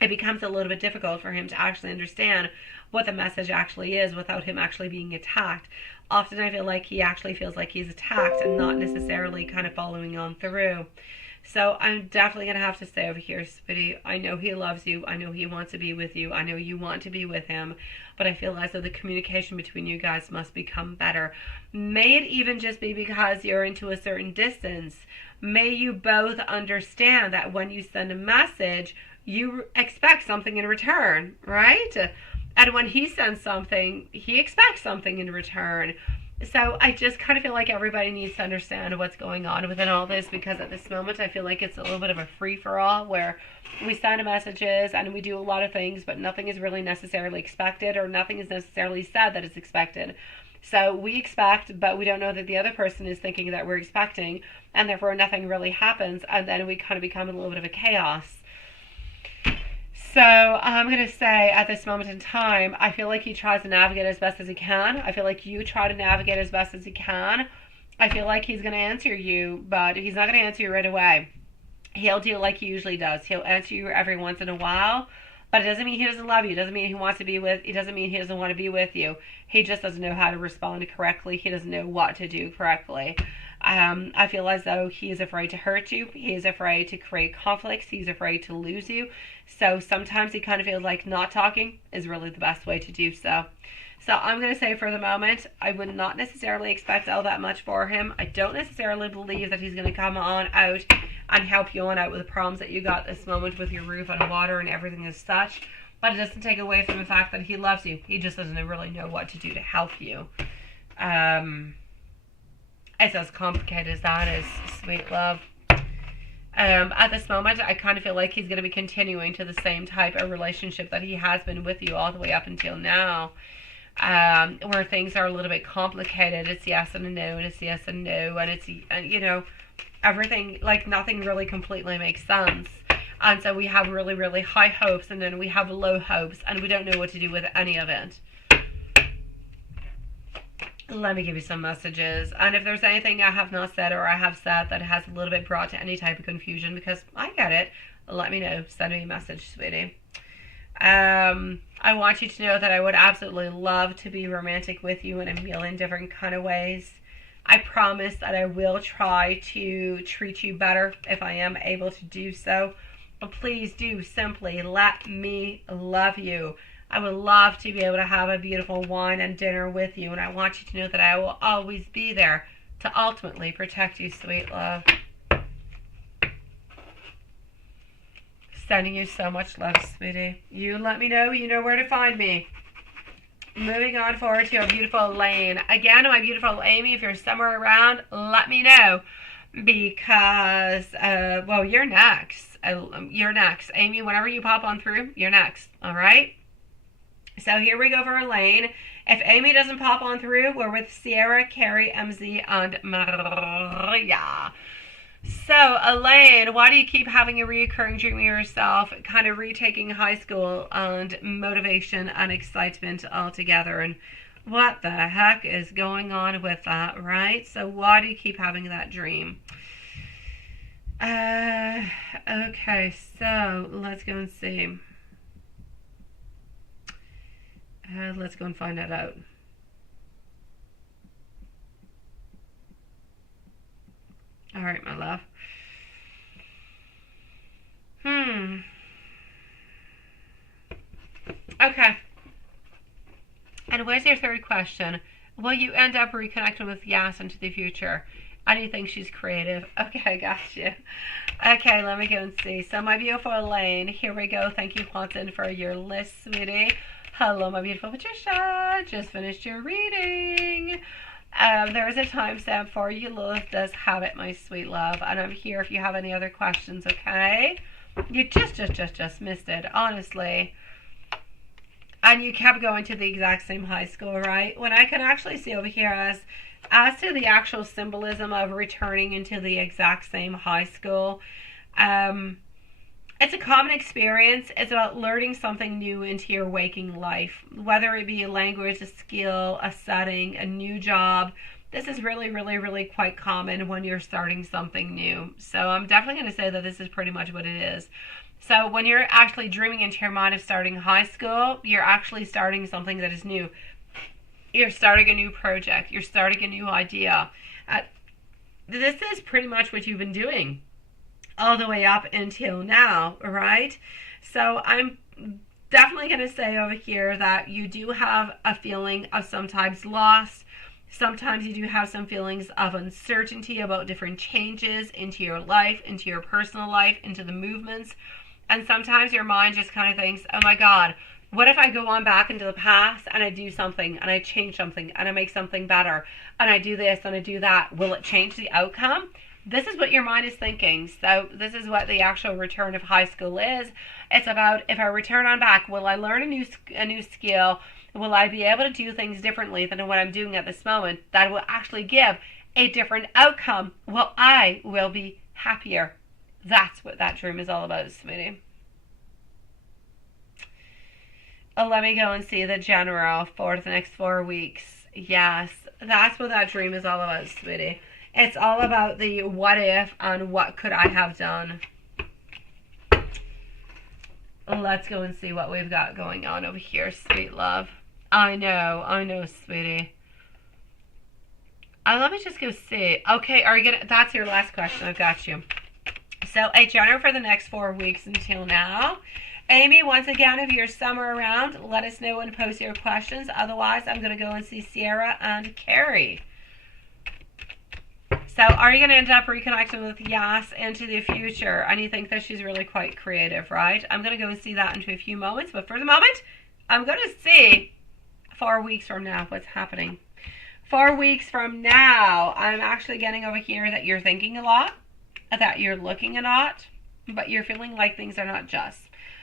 it becomes a little bit difficult for him to actually understand what the message actually is without him actually being attacked. Often I feel like he actually feels like he's attacked and not necessarily kind of following on through. So I'm definitely going to have to say over here, sweetie, I know he loves you. I know he wants to be with you. I know you want to be with him. But I feel as though the communication between you guys must become better. May it even just be because you're into a certain distance. May you both understand that when you send a message, you expect something in return, right? And when he sends something, he expects something in return. So I just kind of feel like everybody needs to understand what's going on within all this, because at this moment I feel like it's a little bit of a free-for-all where we send messages and we do a lot of things, but nothing is really necessarily expected, or nothing is necessarily said that is expected. So we expect, but we don't know that the other person is thinking that we're expecting, and therefore nothing really happens, and then we kind of become a little bit of a chaos. So I'm going to say at this moment in time, I feel like he tries to navigate as best as he can. I feel like you try to navigate as best as he can. I feel like he's going to answer you, but he's not going to answer you right away. He'll do like he usually does. He'll answer you every once in a while, but it doesn't mean he doesn't love you. It doesn't mean he wants to be with. It doesn't mean he doesn't want to be with you. He just doesn't know how to respond correctly. He doesn't know what to do correctly. I feel as though he is afraid to hurt you. He is afraid to create conflicts. He's afraid to lose you. So sometimes he kind of feels like not talking is really the best way to do so. So I'm going to say for the moment, I would not necessarily expect all that much for him. I don't necessarily believe that he's going to come on out and help you on out with the problems that you got this moment with your roof and water and everything as such. But it doesn't take away from the fact that he loves you. He just doesn't really know what to do to help you. It's as complicated as that is, sweet love. At this moment, I kind of feel like he's going to be continuing to the same type of relationship that he has been with you all the way up until now. Where things are a little bit complicated. It's yes and a no, and it's yes and no, and it's, you know, everything, like nothing really completely makes sense. And so we have really, really high hopes, and then we have low hopes, and we don't know what to do with any of it. Let me give you some messages. And if there's anything I have not said or I have said that has a little bit brought to any type of confusion, because I get it, let me know. Send me a message, sweetie. I want you to know that I would absolutely love to be romantic with you in a million different kind of ways. I promise that I will try to treat you better if I am able to do so. But please do simply let me love you. I would love to be able to have a beautiful wine and dinner with you, and I want you to know that I will always be there to ultimately protect you, sweet love. Sending you so much love, sweetie. You let me know. You know where to find me. Moving on forward to our beautiful Elaine. Again, my beautiful Amy, if you're somewhere around, let me know. Because, well, you're next. You're next. Amy, whenever you pop on through, you're next. All right? So here we go for Elaine. If Amy doesn't pop on through, we're with Sierra, Carrie, MZ, and Maria. So, Elaine, why do you keep having a reoccurring dream of yourself kind of retaking high school and motivation and excitement all together? And what the heck is going on with that, right? So why do you keep having that dream? Okay, so let's go and see. Let's go and find that out. All right, my love. Okay. And where's your third question? Will you end up reconnecting with Yas into the future? And you think she's creative? Okay, gotcha. Okay, let me go and see. So my beautiful Elaine, here we go. Thank you, Watson, for your list, sweetie. Hello, my beautiful Patricia. Just finished your reading. There is a timestamp for you. Lilith does have it, my sweet love. And I'm here if you have any other questions, okay? You just missed it, honestly. And you kept going to the exact same high school, right? When I can actually see over here as to the actual symbolism of returning into the exact same high school, it's a common experience. It's about learning something new into your waking life, whether it be a language, a skill, a setting, a new job. This is really, really, really quite common when you're starting something new. So I'm definitely going to say that this is pretty much what it is. So when you're actually dreaming into your mind of starting high school, you're actually starting something that is new. You're starting a new project. You're starting a new idea. This is pretty much what you've been doing all the way up until now, right? So I'm definitely going to say over here that you do have a feeling of sometimes loss. Sometimes you do have some feelings of uncertainty about different changes into your life, into your personal life, into the movements. And sometimes your mind just kind of thinks, oh my God, what if I go on back into the past and I do something and I change something and I make something better and I do this and I do that? Will it change the outcome? This is what your mind is thinking. So this is what the actual return of high school is. It's about, if I return on back, will I learn a new skill? Will I be able to do things differently than what I'm doing at this moment that will actually give a different outcome? Well, I will be happier. That's what that dream is all about, sweetie. Let me go and see the general for the next 4 weeks. Yes, that's what that dream is all about, sweetie. It's all about the what if and what could I have done. Let's go and see what we've got going on over here, sweet love. I know, sweetie. Let me just go see. Okay, are you gonna? That's your last question. I've got you. So a general for the next 4 weeks until now. Amy, once again, if you're somewhere around, let us know and post your questions. Otherwise, I'm going to go and see Sierra and Carrie. So are you going to end up reconnecting with Yas into the future? And you think that she's really quite creative, right? I'm going to go and see that into a few moments. But for the moment, I'm going to see 4 weeks from now what's happening. 4 weeks from now, I'm actually getting over here that you're thinking a lot, that you're looking a lot, but you're feeling like things are not just.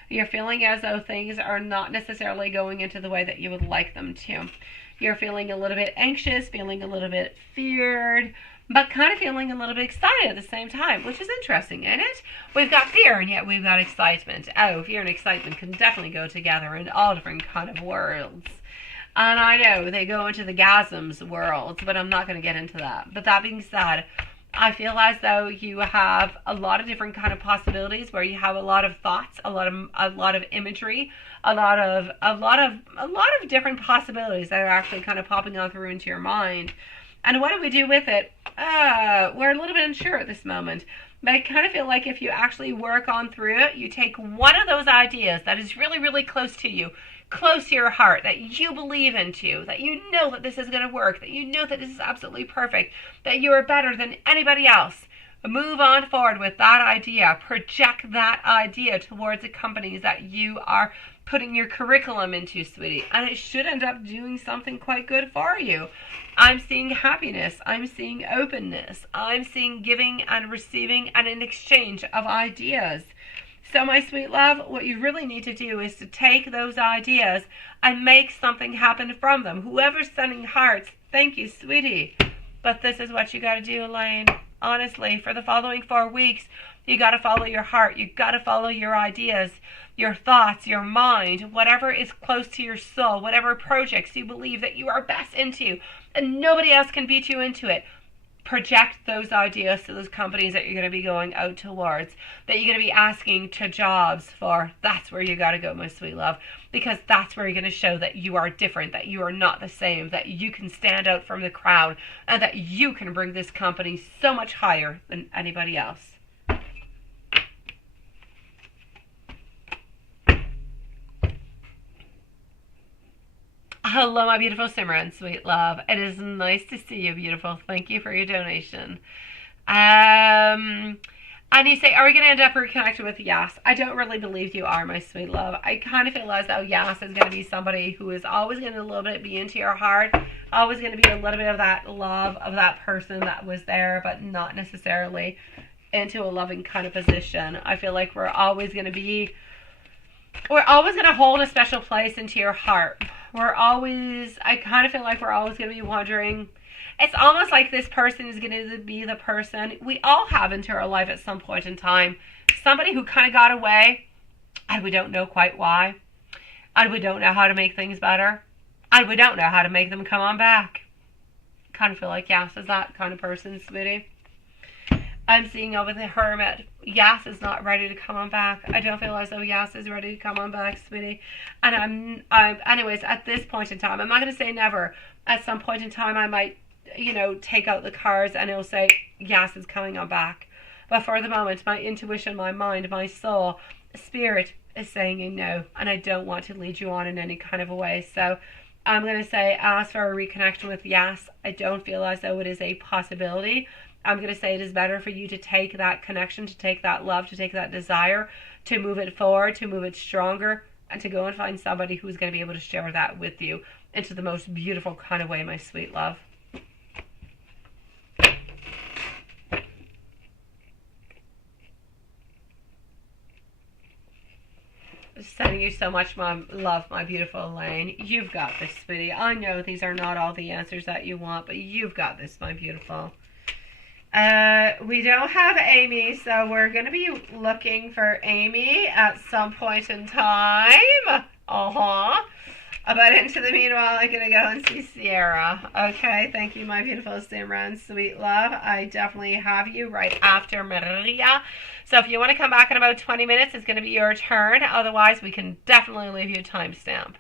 You're feeling as though things are not necessarily going into the way that you would like them to. You're feeling a little bit anxious, feeling a little bit feared, but kind of feeling a little bit excited at the same time, which is interesting, isn't it? We've got fear and yet we've got excitement. Oh, fear and excitement can definitely go together in all different kind of worlds. And I know they go into the gasms worlds, but I'm not going to get into that. But that being said, I feel as though you have a lot of different kind of possibilities where you have a lot of thoughts, a lot of imagery, a lot of different possibilities that are actually kind of popping on through into your mind. And what do we do with it? We're a little bit unsure at this moment. But I kind of feel like if you actually work on through it, you take one of those ideas that is really, really close to you, close to your heart, that you believe into, that you know that this is going to work, that you know that this is absolutely perfect, that you are better than anybody else. Move on forward with that idea. Project that idea towards the companies that you are putting your curriculum into, sweetie. And it should end up doing something quite good for you. I'm seeing happiness. I'm seeing openness. I'm seeing giving and receiving and an exchange of ideas. So my sweet love, what you really need to do is to take those ideas and make something happen from them. Whoever's sending hearts, thank you, sweetie. But this is what you got to do, Elaine. Honestly, for the following 4 weeks, you got to follow your heart. You got to follow your ideas, your thoughts, your mind, whatever is close to your soul, whatever projects you believe that you are best into, and nobody else can beat you into it. Project those ideas to those companies that you're going to be going out towards, that you're going to be asking to jobs for. That's where you got to go, my sweet love, because that's where you're going to show that you are different, that you are not the same, that you can stand out from the crowd, and that you can bring this company so much higher than anybody else. Hello, my beautiful Simran, sweet love. It is nice to see you, beautiful. Thank you for your donation. And you say, are we going to end up reconnected with Yas? I don't really believe you are, my sweet love. I kind of feel as though Yas is going to be somebody who is always going to a little bit be into your heart, always going to be a little bit of that love of that person that was there, but not necessarily into a loving kind of position. I feel like we're always going to hold a special place into your heart. I kind of feel like we're always going to be wondering. It's almost like this person is going to be the person we all have into our life at some point in time. Somebody who kind of got away, and we don't know quite why. And we don't know how to make things better. And we don't know how to make them come on back. Kind of feel like Yas is that kind of person, sweetie. I'm seeing over the Hermit. Yas is not ready to come on back. I don't feel as though Yas is ready to come on back, sweetie. And anyways, at this point in time, I'm not going to say never. At some point in time, I might, take out the cards and it'll say Yas is coming on back. But for the moment, my intuition, my mind, my soul, spirit is saying no. And I don't want to lead you on in any kind of a way. So I'm going to say, as for a reconnection with Yas, I don't feel as though it is a possibility. I'm going to say it is better for you to take that connection, to take that love, to take that desire, to move it forward, to move it stronger, and to go and find somebody who's going to be able to share that with you into the most beautiful kind of way, my sweet love. Sending you so much love, my beautiful Elaine. You've got this, sweetie. I know these are not all the answers that you want, but you've got this, my beautiful. We don't have Amy, so we're going to be looking for Amy at some point in time. But into the meanwhile, I'm going to go and see Sierra. Okay, thank you, my beautiful Simran, sweet love. I definitely have you right after Maria. So if you want to come back in about 20 minutes, it's going to be your turn. Otherwise, we can definitely leave you a timestamp.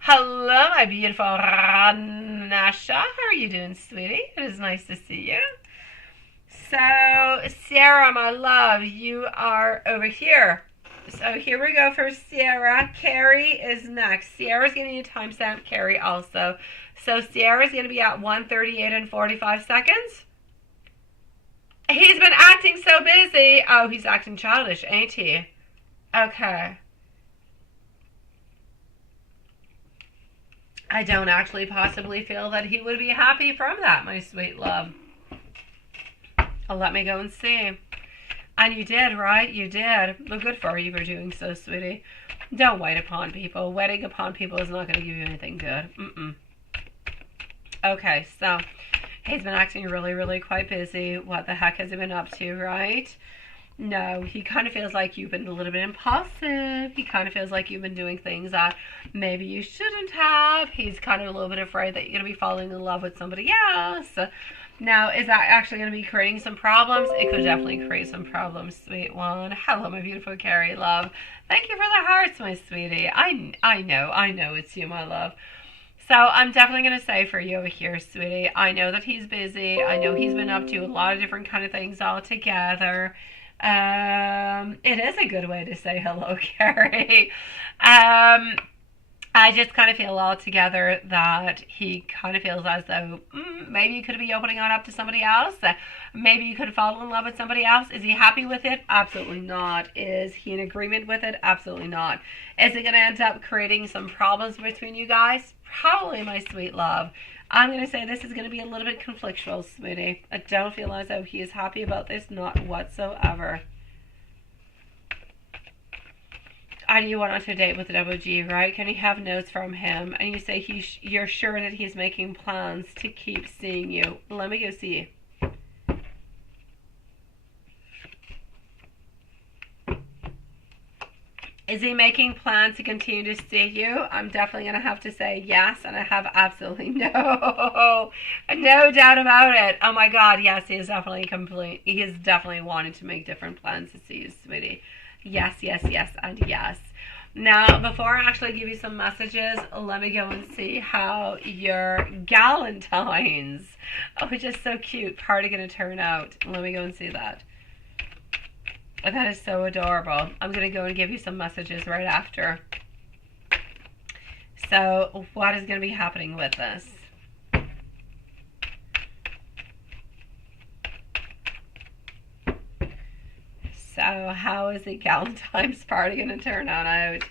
Hello, my beautiful Ranasha. How are you doing, sweetie? It is nice to see you. So, Sierra, my love, you are over here. So here we go for Sierra. Carrie is next. Sierra's getting a timestamp. Carrie also. So Sierra's going to be at 1:38 and 45 seconds. He's been acting so busy. Oh, he's acting childish, ain't he? Okay. I don't actually possibly feel that he would be happy from that, my sweet love. Let me go and see. And you did, right? You did. Well, good for you for doing so, sweetie. Don't wait upon people. Waiting upon people is not going to give you anything good. Okay, so he's been acting really, really quite busy. What the heck has he been up to, right? No, he kind of feels like you've been a little bit impulsive. He kind of feels like you've been doing things that maybe you shouldn't have. He's kind of a little bit afraid that you're going to be falling in love with somebody else. Now, is that actually going to be creating some problems? It could definitely create some problems, sweet one. Hello, my beautiful Carrie, love. Thank you for the hearts, my sweetie. I know it's you, my love. So I'm definitely going to say for you over here, sweetie, I know that he's busy. I know he's been up to a lot of different kind of things all together. It is a good way to say hello, Carrie. I just kind of feel altogether that he kind of feels as though maybe you could be opening on up to somebody else. Maybe you could fall in love with somebody else. Is he happy with it? Absolutely not. Is he in agreement with it? Absolutely not. Is it going to end up creating some problems between you guys? Probably, my sweet love. I'm going to say this is going to be a little bit conflictual, sweetie. I don't feel as though he is happy about this, not whatsoever. And you went on to a date with the double G, right? Can you have notes from him? And you say you're sure that he's making plans to keep seeing you. Let me go see. Is he making plans to continue to see you? I'm definitely going to have to say yes, and I have absolutely no doubt about it. Oh my God, yes, he is definitely wanting to make different plans to see you, sweetie. Yes, and yes. Now, before I actually give you some messages, let me go and see how your Galentine's, which is so cute, party going to turn out. Let me go and see that. Oh, that is so adorable. I'm going to go and give you some messages right after. So, what is going to be happening with this? So how is the Galentine's party going to turn out?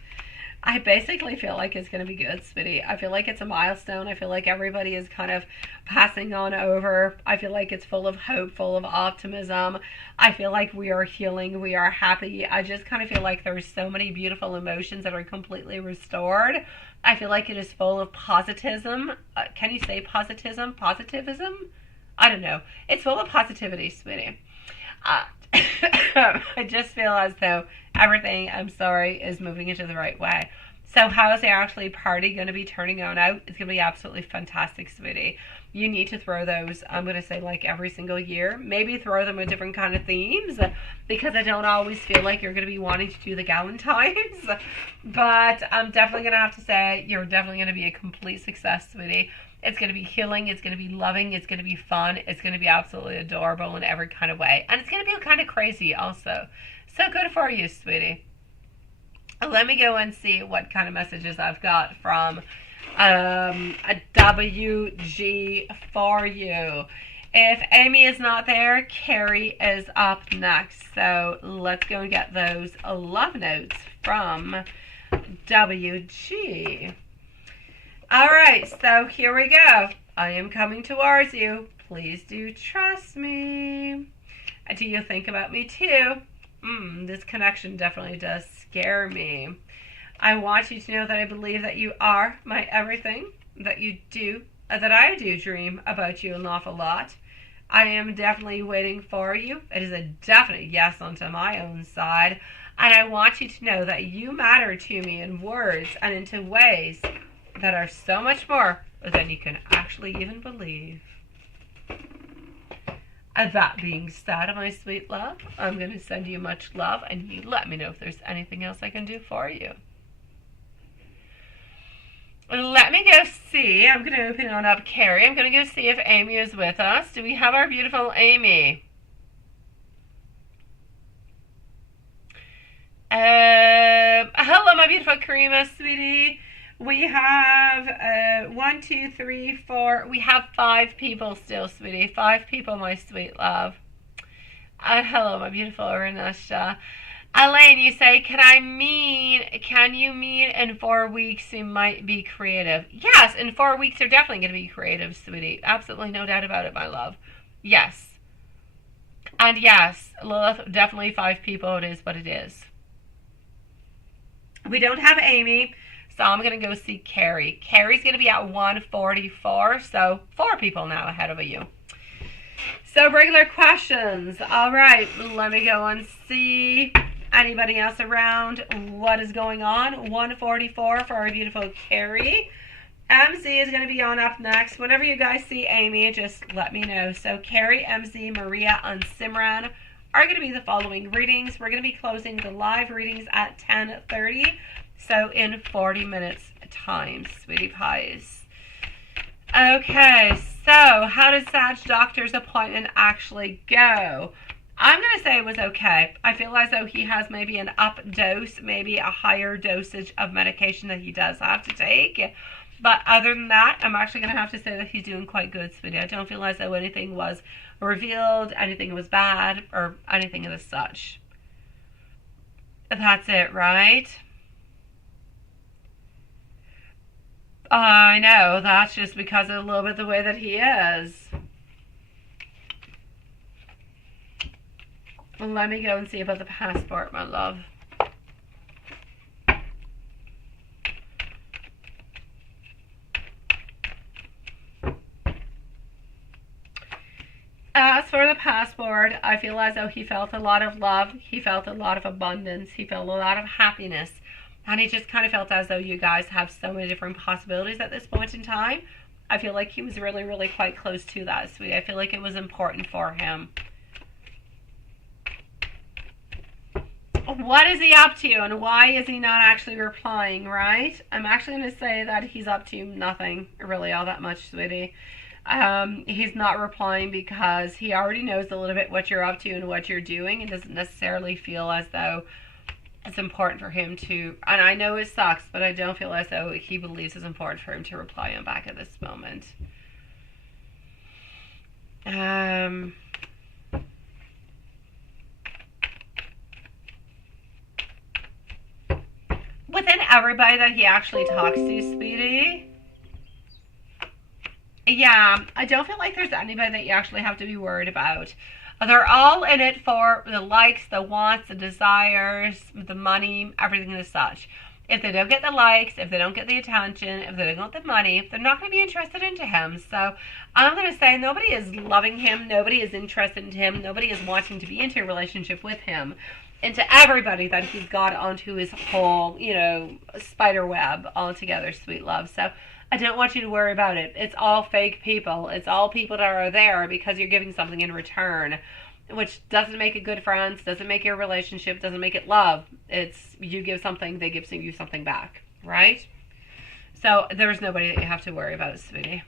I basically feel like it's going to be good, sweetie. I feel like it's a milestone. I feel like everybody is kind of passing on over. I feel like it's full of hope, full of optimism. I feel like we are healing. We are happy. I just kind of feel like there's so many beautiful emotions that are completely restored. I feel like it is full of positivism. Can you say positivism? Positivism? I don't know. It's full of positivity, sweetie. I just feel as though everything, is moving into the right way. So how is the actually party going to be turning out? It's going to be absolutely fantastic, sweetie. You need to throw those, I'm going to say, like every single year. Maybe throw them with different kind of themes, because I don't always feel like you're going to be wanting to do the Galentine's. But I'm definitely going to have to say you're definitely going to be a complete success, sweetie. It's going to be healing. It's going to be loving. It's going to be fun. It's going to be absolutely adorable in every kind of way. And it's going to be kind of crazy also. So good for you, sweetie. Let me go and see what kind of messages I've got from a WG for you. If Amy is not there, Carrie is up next. So let's go and get those love notes from WG. All right, so here we go. I am coming towards you. Please do trust me. Do you think about me too? This connection definitely does scare me. I want you to know that I believe that you are my everything, that you do, that I do dream about you an awful lot. I am definitely waiting for you. It is a definite yes onto my own side. And I want you to know that you matter to me in words and into ways that are so much more than you can actually even believe. And that being said, my sweet love, I'm going to send you much love, and you let me know if there's anything else I can do for you. Let me go see. I'm going to open on up Carrie. I'm going to go see if Amy is with us. Do we have our beautiful Amy? Hello, my beautiful Karima, sweetie. We have 1, 2, 3, 4. We have 5 people still, sweetie. 5 people, my sweet love. Hello, my beautiful Renasha. Elaine, you say, can you mean in 4 weeks you might be creative? Yes, in 4 weeks you're definitely going to be creative, sweetie. Absolutely no doubt about it, my love. Yes. And yes, Lilith, definitely 5 people. It is what it is. We don't have Amy. So I'm going to go see Carrie. Carrie's going to be at 144, so 4 people now ahead of you. So regular questions. All right, let me go and see anybody else around. What is going on? 144 for our beautiful Carrie. MZ is going to be on up next. Whenever you guys see Amy, just let me know. So Carrie, MZ, Maria, and Simran are going to be the following readings. We're going to be closing the live readings at 10:30. So in 40 minutes time, sweetie pies. Okay, so how did Sag doctor's appointment actually go? I'm going to say it was okay. I feel as though he has maybe an up dose, maybe a higher dosage of medication that he does have to take. But other than that, I'm actually going to have to say that he's doing quite good, sweetie. I don't feel as though anything was revealed, anything was bad, or anything of the such. That's it, right? I know, that's just because of a little bit the way that he is. Let me go and see about the passport, my love. As for the passport, I feel as though he felt a lot of love, he felt a lot of abundance, he felt a lot of happiness. And he just kind of felt as though you guys have so many different possibilities at this point in time. I feel like he was really, really quite close to that, sweetie. I feel like it was important for him. What is he up to, and why is he not actually replying, right? I'm actually going to say that he's up to nothing really all that much, sweetie. He's not replying because he already knows a little bit what you're up to and what you're doing, and doesn't necessarily feel as though it's important for him to, and I know it sucks, but I don't feel as though he believes it's important for him to reply on back at this moment. Within everybody that he actually talks to, sweetie, yeah, I don't feel like there's anybody that you actually have to be worried about. They're all in it for the likes, the wants, the desires, the money, everything as such. If they don't get the likes, if they don't get the attention, if they don't get the money, they're not going to be interested into him. So I'm going to say nobody is loving him, nobody is interested in him, nobody is wanting to be into a relationship with him. Into everybody that he's got onto his whole, spider web altogether, sweet love. So I don't want you to worry about it. It's all fake people. It's all people that are there because you're giving something in return, which doesn't make it good friends, doesn't make it a relationship, doesn't make it love. It's you give something, they give you something back, right? So there's nobody that you have to worry about, sweetie.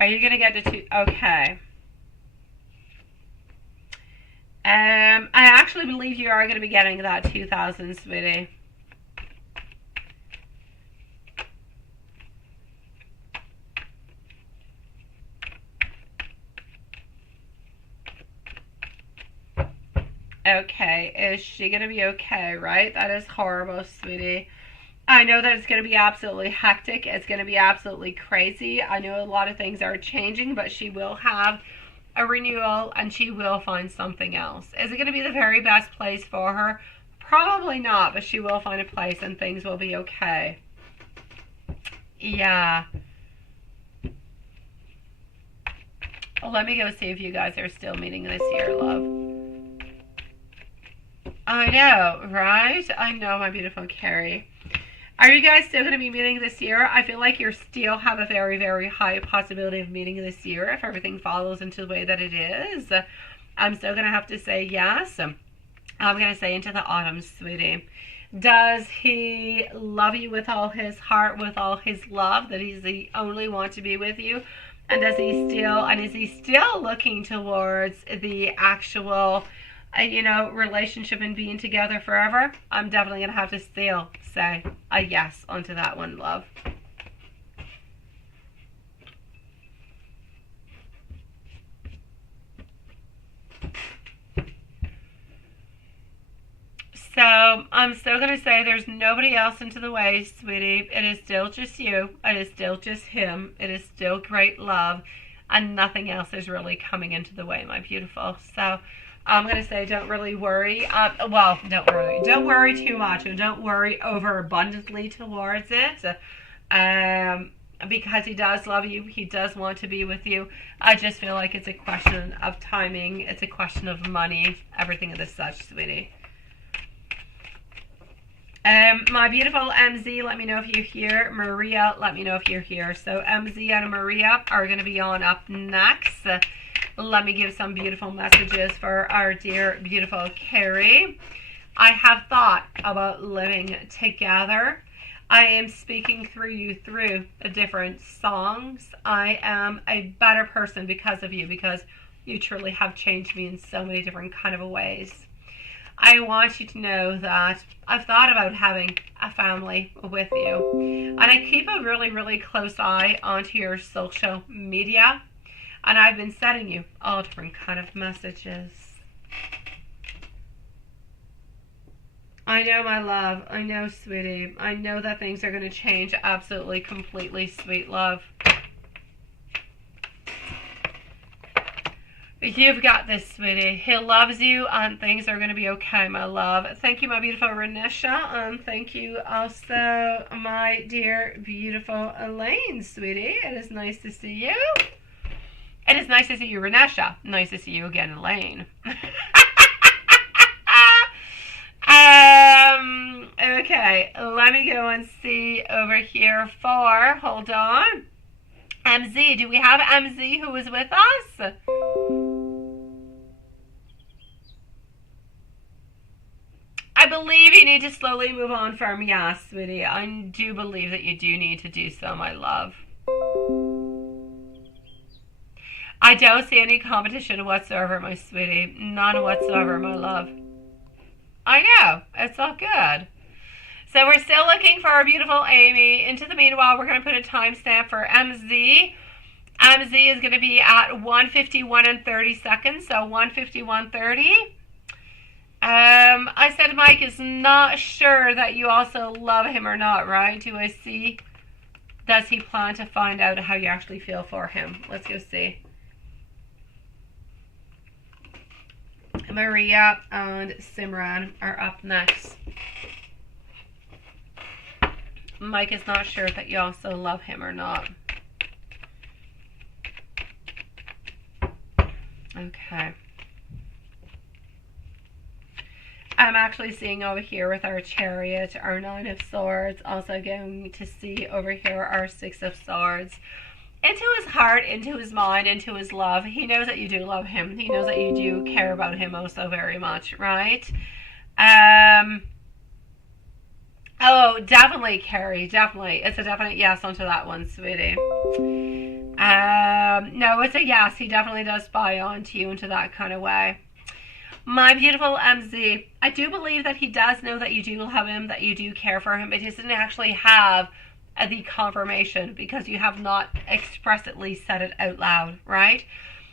Are you going to get to 2? Okay. I actually believe you are going to be getting that 2,000, sweetie. Okay, is she going to be okay, right? That is horrible, sweetie. I know that it's going to be absolutely hectic. It's going to be absolutely crazy. I know a lot of things are changing, but she will have a renewal and she will find something else. Is it going to be the very best place for her? Probably not, but she will find a place and things will be okay. Yeah. Let me go see if you guys are still meeting this year, love. I know, right? I know, my beautiful Carrie. Are you guys still going to be meeting this year? I feel like you still have a very, very high possibility of meeting this year if everything follows into the way that it is. I'm still going to have to say yes. I'm going to say into the autumn, sweetie. Does he love you with all his heart, with all his love, that he's the only one to be with you? And is he still looking towards the actual relationship and being together forever? I'm definitely going to have to still say a yes onto that one, love. So I'm still going to say there's nobody else into the way, sweetie. It is still just you. It is still just him. It is still great love. And nothing else is really coming into the way, my beautiful. So I'm going to say don't really worry. Don't worry. Don't worry too much. And don't worry overabundantly towards it. Because he does love you. He does want to be with you. I just feel like it's a question of timing. It's a question of money. Everything of this such, sweetie. My beautiful MZ, let me know if you're here. Maria, let me know if you're here. So MZ and Maria are going to be on up next. Let me give some beautiful messages for our dear, beautiful Carrie. I have thought about living together. I am speaking through you through the different songs. I am a better person because of you, because you truly have changed me in so many different kind of ways. I want you to know that I've thought about having a family with you. And I keep a really, really close eye onto your social media. And I've been sending you all different kind of messages. I know, my love. I know, sweetie. I know that things are going to change absolutely, completely, sweet love. You've got this, sweetie. He loves you, and things are going to be okay, my love. Thank you, my beautiful Renisha, and thank you also, my dear, beautiful Elaine, sweetie. It is nice to see you. It is nice to see you, Renisha. Nice to see you again, Elaine. Okay, let me go and see over here for, hold on, MZ. Do we have MZ who is with us? I believe you need to slowly move on from yes, sweetie. I do believe that you do need to do so, my love. I don't see any competition whatsoever, my sweetie. None whatsoever, my love. I know. It's all good. So we're still looking for our beautiful Amy. Into the meanwhile, we're going to put a timestamp for MZ. MZ is going to be at 1:51 and 30 seconds. So 1:51:30. I said Mike is not sure that you also love him or not, right? Do I see? Does he plan to find out how you actually feel for him? Let's go see. Maria and Simran are up next. Mike is not sure that you also love him or not. Okay. I'm actually seeing over here with our Chariot, our Nine of Swords, also going to see over here our Six of Swords. Into his heart, into his mind, into his love. He knows that you do love him. He knows that you do care about him oh so very much, right? Oh, definitely, Carrie, definitely. It's a definite yes onto that one, sweetie. No, it's a yes. He definitely does buy onto you into that kind of way. My beautiful MZ, I do believe that he does know that you do love him, that you do care for him, but he doesn't actually have the confirmation because you have not expressly said it out loud, right?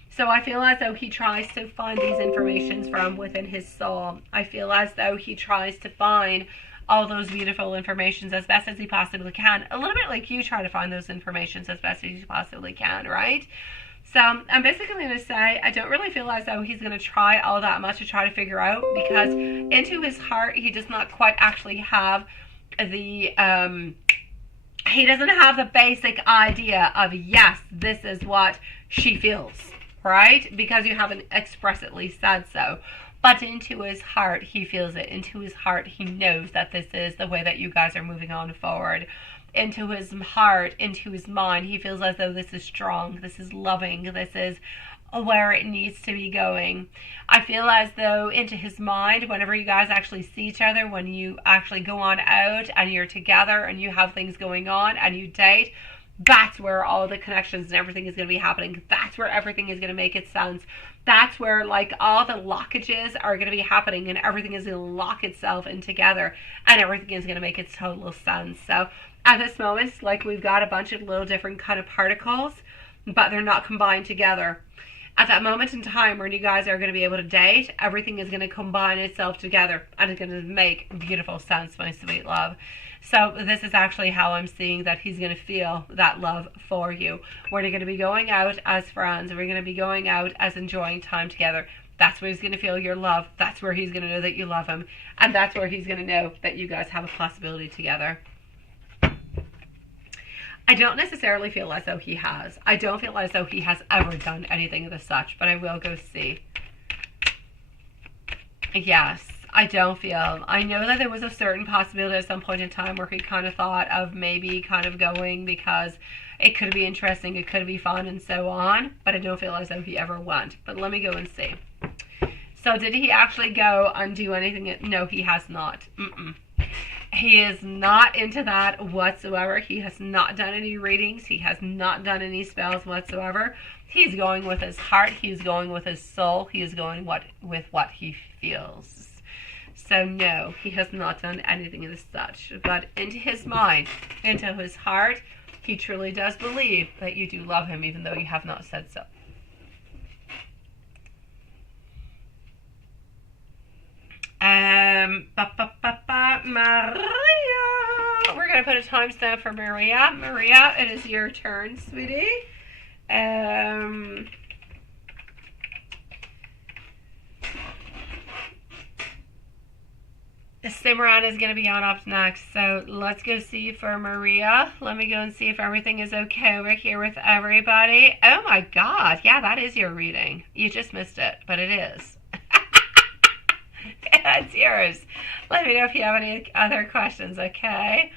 So I feel as though he tries to find these informations from within his soul. I feel as though he tries to find all those beautiful informations as best as he possibly can. A little bit like you try to find those informations as best as you possibly can, right? So I'm basically going to say I don't really feel as though he's going to try all that much to try to figure out, because into his heart he does not quite actually have the he doesn't have the basic idea of, yes, this is what she feels, right? Because you haven't expressly said so. But into his heart, he feels it. Into his heart, he knows that this is the way that you guys are moving on forward. Into his heart, into his mind, he feels as though this is strong, this is loving, this is where it needs to be going. I feel as though into his mind, whenever you guys actually see each other, when you actually go on out and you're together and you have things going on and you date, that's where all the connections and everything is going to be happening. That's where everything is going to make its sense. That's where like all the lockages are going to be happening, and everything is going to lock itself in together, and everything is going to make its total sense. So at this moment, like, we've got a bunch of little different kind of particles, but they're not combined together. At that moment in time when you guys are going to be able to date, everything is going to combine itself together, and it's going to make beautiful sense, my sweet love. So this is actually how I'm seeing that he's going to feel that love for you. We're going to be going out as friends. We're going to be going out as enjoying time together. That's where he's going to feel your love. That's where he's going to know that you love him. And that's where he's going to know that you guys have a possibility together. I don't necessarily feel as though he has. I don't feel as though he has ever done anything of the such, but I will go see. Yes, I don't feel. I know that there was a certain possibility at some point in time where he kind of thought of maybe kind of going because it could be interesting, it could be fun, and so on, but I don't feel as though he ever went. But let me go and see. So did he actually go and do anything? No, he has not. He is not into that whatsoever. He has not done any readings. He has not done any spells whatsoever. He's going with his heart. He's going with his soul. He is going with what he feels. So no, he has not done anything of such. But into his mind, into his heart, he truly does believe that you do love him, even though you have not said so. Maria. We're going to put a timestamp for Maria. Maria, it is your turn, sweetie. Simran is going to be on up next, so let's go see for Maria. Let me go and see if everything is okay over here with everybody. Oh my god, yeah, that is your reading. You just missed it, but it is. It's yours. Let me know if you have any other questions, okay?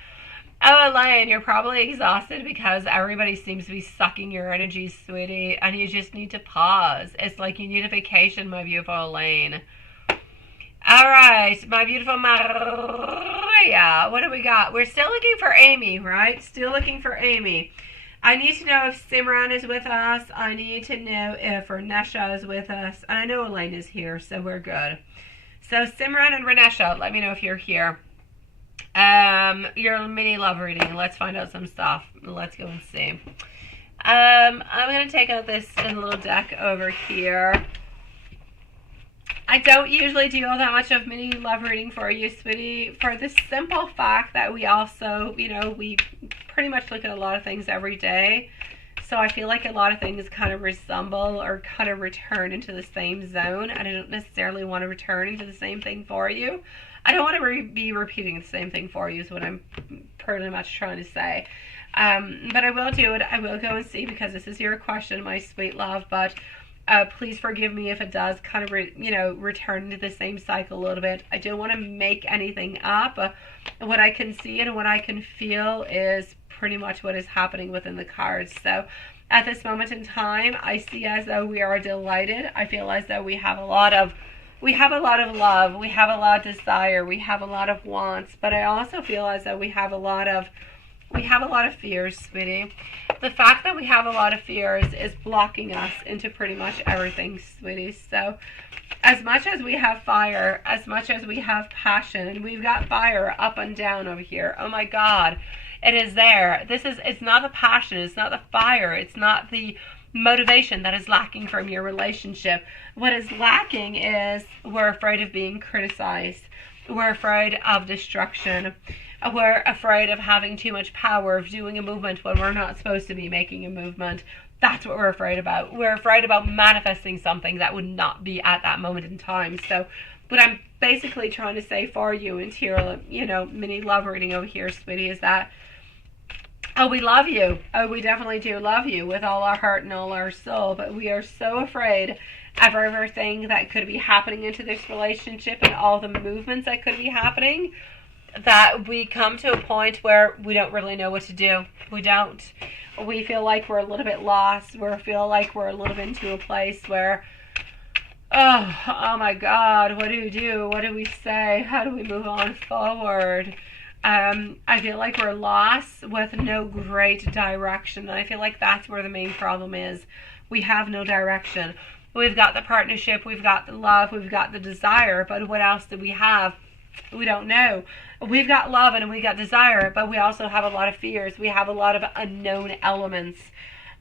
Oh, Elaine, you're probably exhausted because everybody seems to be sucking your energy, sweetie, and you just need to pause. It's like you need a vacation, my beautiful Elaine. All right, my beautiful Maria. What do we got? We're still looking for Amy, right? Still looking for Amy. I need to know if Simran is with us. I need to know if Renesha is with us. And I know Elaine is here, so we're good. So Simran and Renesha, let me know if you're here. Your mini love reading. Let's find out some stuff. Let's go and see. I'm going to take out this little deck over here. I don't usually do all that much of mini love reading for you, sweetie, for the simple fact that we also, we pretty much look at a lot of things every day. So I feel like a lot of things kind of resemble or kind of return into the same zone, and I don't necessarily want to return into the same thing for you. I don't want to be repeating the same thing for you is what I'm pretty much trying to say. But I will do it. I will go and see because this is your question, my sweet love, but please forgive me if it does kind of, return to the same cycle a little bit. I don't want to make anything up. What I can see and what I can feel is pretty much what is happening within the cards. So at this moment in time, I see as though we are delighted. I feel as though we have a lot of love, we have a lot of desire, we have a lot of wants, but I also feel as though we have a lot of fears, sweetie. The fact that we have a lot of fears is blocking us into pretty much everything, sweetie. So as much as we have fire, as much as we have passion, and we've got fire up and down over here, oh my god, it is there. It's not the passion, it's not the fire, it's not the motivation that is lacking from your relationship. What is lacking is we're afraid of being criticized. We're afraid of destruction. We're afraid of having too much power, of doing a movement when we're not supposed to be making a movement. That's what we're afraid about. We're afraid about manifesting something that would not be at that moment in time. So what I'm basically trying to say for you into your, mini love reading over here, sweetie, is that, oh, we love you. Oh, we definitely do love you with all our heart and all our soul. But we are so afraid of everything that could be happening into this relationship and all the movements that could be happening, that we come to a point where we don't really know what to do. We don't. We feel like we're a little bit lost. We feel like we're a little bit into a place where, oh my God, what do we do? What do we say? How do we move on forward? I feel like we're lost with no great direction. And I feel like that's where the main problem is. We have no direction. We've got the partnership, we've got the love, we've got the desire, but what else do we have? We don't know. We've got love and we got desire, but we also have a lot of fears. We have a lot of unknown elements.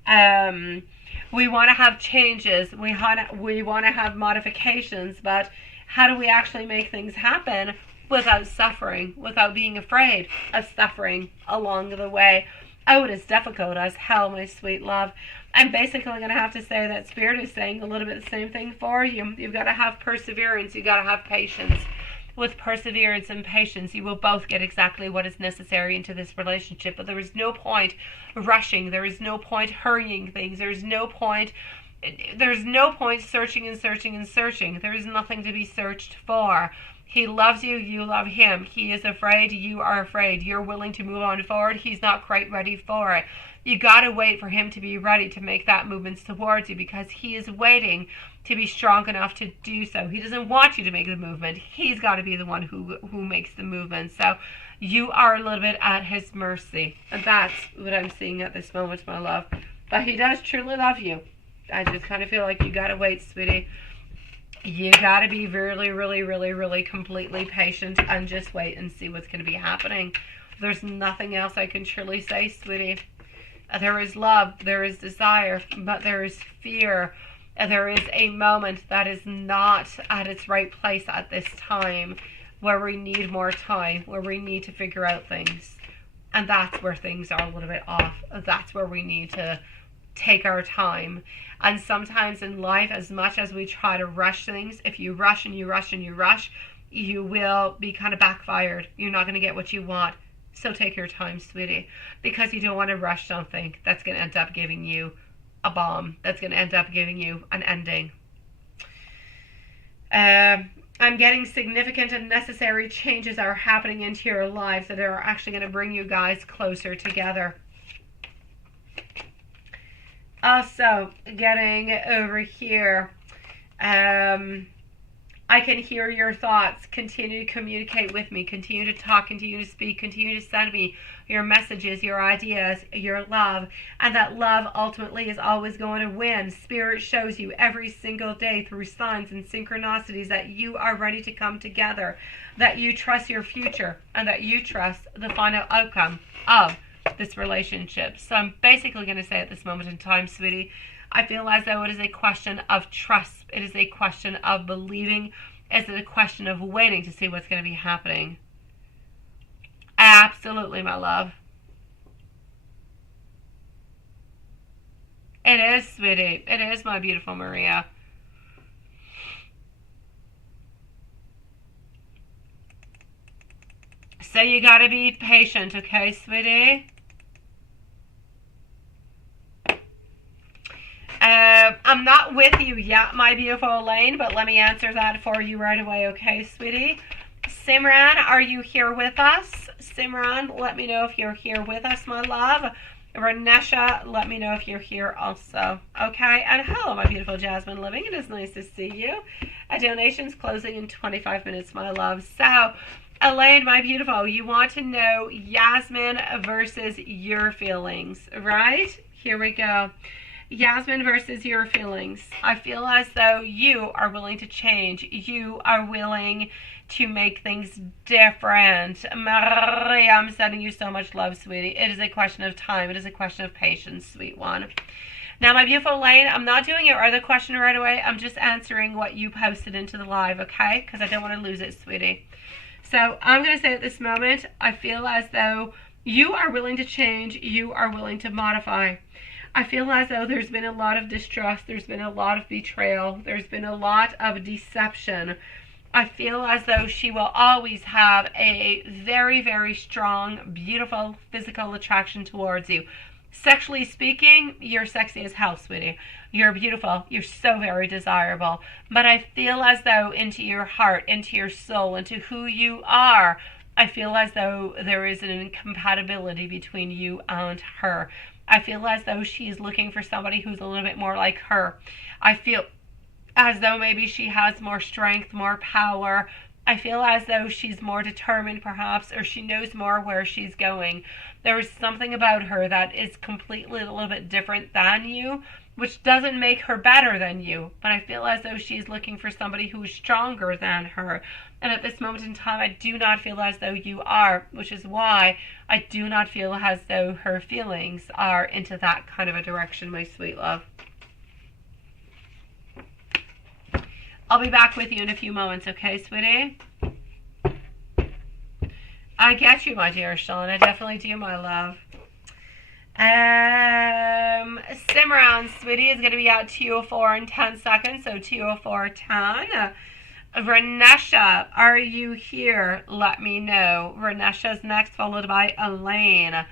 We want to have changes. We want to have modifications, but how do we actually make things happen without suffering, without being afraid of suffering along the way? Oh, it is difficult as hell, my sweet love. I'm basically going to have to say that Spirit is saying a little bit the same thing for you. You've got to have perseverance. You've got to have patience. With perseverance and patience, you will both get exactly what is necessary into this relationship. But there is no point rushing. There is no point hurrying things. There's no point searching and searching and searching. There is nothing to be searched for. He loves you, you love him. He is afraid, you are afraid. You're willing to move on forward. He's not quite ready for it. You gotta wait for him to be ready to make that movement towards you, because he is waiting to be strong enough to do so. He doesn't want you to make the movement. He's got to be the one who makes the movement. So you are a little bit at his mercy. And that's what I'm seeing at this moment, my love. But he does truly love you. I just kind of feel like you gotta wait, sweetie. You gotta be really, really, really, really completely patient and just wait and see what's gonna be happening. There's nothing else I can truly say, sweetie. There is love, there is desire, but there is fear. There is a moment that is not at its right place at this time, where we need more time, where we need to figure out things. And that's where things are a little bit off. That's where we need to take our time. And sometimes in life, as much as we try to rush things, if you rush and you rush and you rush, you will be kind of backfired. You're not going to get what you want. So take your time, sweetie, because you don't want to rush something that's going to end up giving you a bomb, that's going to end up giving you an ending. I'm getting significant and necessary changes are happening into your lives that are actually going to bring you guys closer together. Also, getting over here, I can hear your thoughts. Continue to communicate with me. Continue to talk. Continue to speak. Continue to send me your messages, your ideas, your love. And that love ultimately is always going to win. Spirit shows you every single day through signs and synchronicities that you are ready to come together, that you trust your future, and that you trust the final outcome of this relationship. So I'm basically going to say at this moment in time, sweetie, I feel as though it is a question of trust. It is a question of believing. It's a question of waiting to see what's going to be happening. Absolutely, my love. It is, sweetie. It is, my beautiful Maria. So you got to be patient, okay, sweetie? I'm not with you yet, my beautiful Elaine, but let me answer that for you right away, okay, sweetie? Simran, are you here with us? Simran, let me know if you're here with us, my love. Renesha, let me know if you're here also, okay? And hello, my beautiful Jasmine Living. It is nice to see you. A donation's closing in 25 minutes, my love. So, Elaine, my beautiful, you want to know Yasmin versus your feelings, right? Here we go. Yasmin versus your feelings. I feel as though you are willing to change. You are willing to make things different. Maria, I'm sending you so much love, sweetie. It is a question of time. It is a question of patience, sweet one. Now, my beautiful Elaine, I'm not doing your other question right away. I'm just answering what you posted into the live, okay? Because I don't want to lose it, sweetie. So I'm going to say at this moment, I feel as though you are willing to change. You are willing to modify. I feel as though there's been a lot of distrust. There's been a lot of betrayal. There's been a lot of deception. I feel as though she will always have a very, very strong, beautiful physical attraction towards you. Sexually speaking, you're sexy as hell, sweetie. You're beautiful. You're so very desirable. But I feel as though into your heart, into your soul, into who you are, I feel as though there is an incompatibility between you and her. I feel as though she's looking for somebody who's a little bit more like her. I feel as though maybe she has more strength, more power. I feel as though she's more determined perhaps, or she knows more where she's going. There is something about her that is completely a little bit different than you, which doesn't make her better than you. But I feel as though she's looking for somebody who is stronger than her. And at this moment in time, I do not feel as though you are, which is why I do not feel as though her feelings are into that kind of a direction, my sweet love. I'll be back with you in a few moments, okay, sweetie? I get you, my dear Sean. I definitely do, my love. Simran, sweetie, is going to be at 2:04 in 10 seconds, so 2:04:10. Renesha, are you here? Let me know. Renesha's next, followed by Elaine.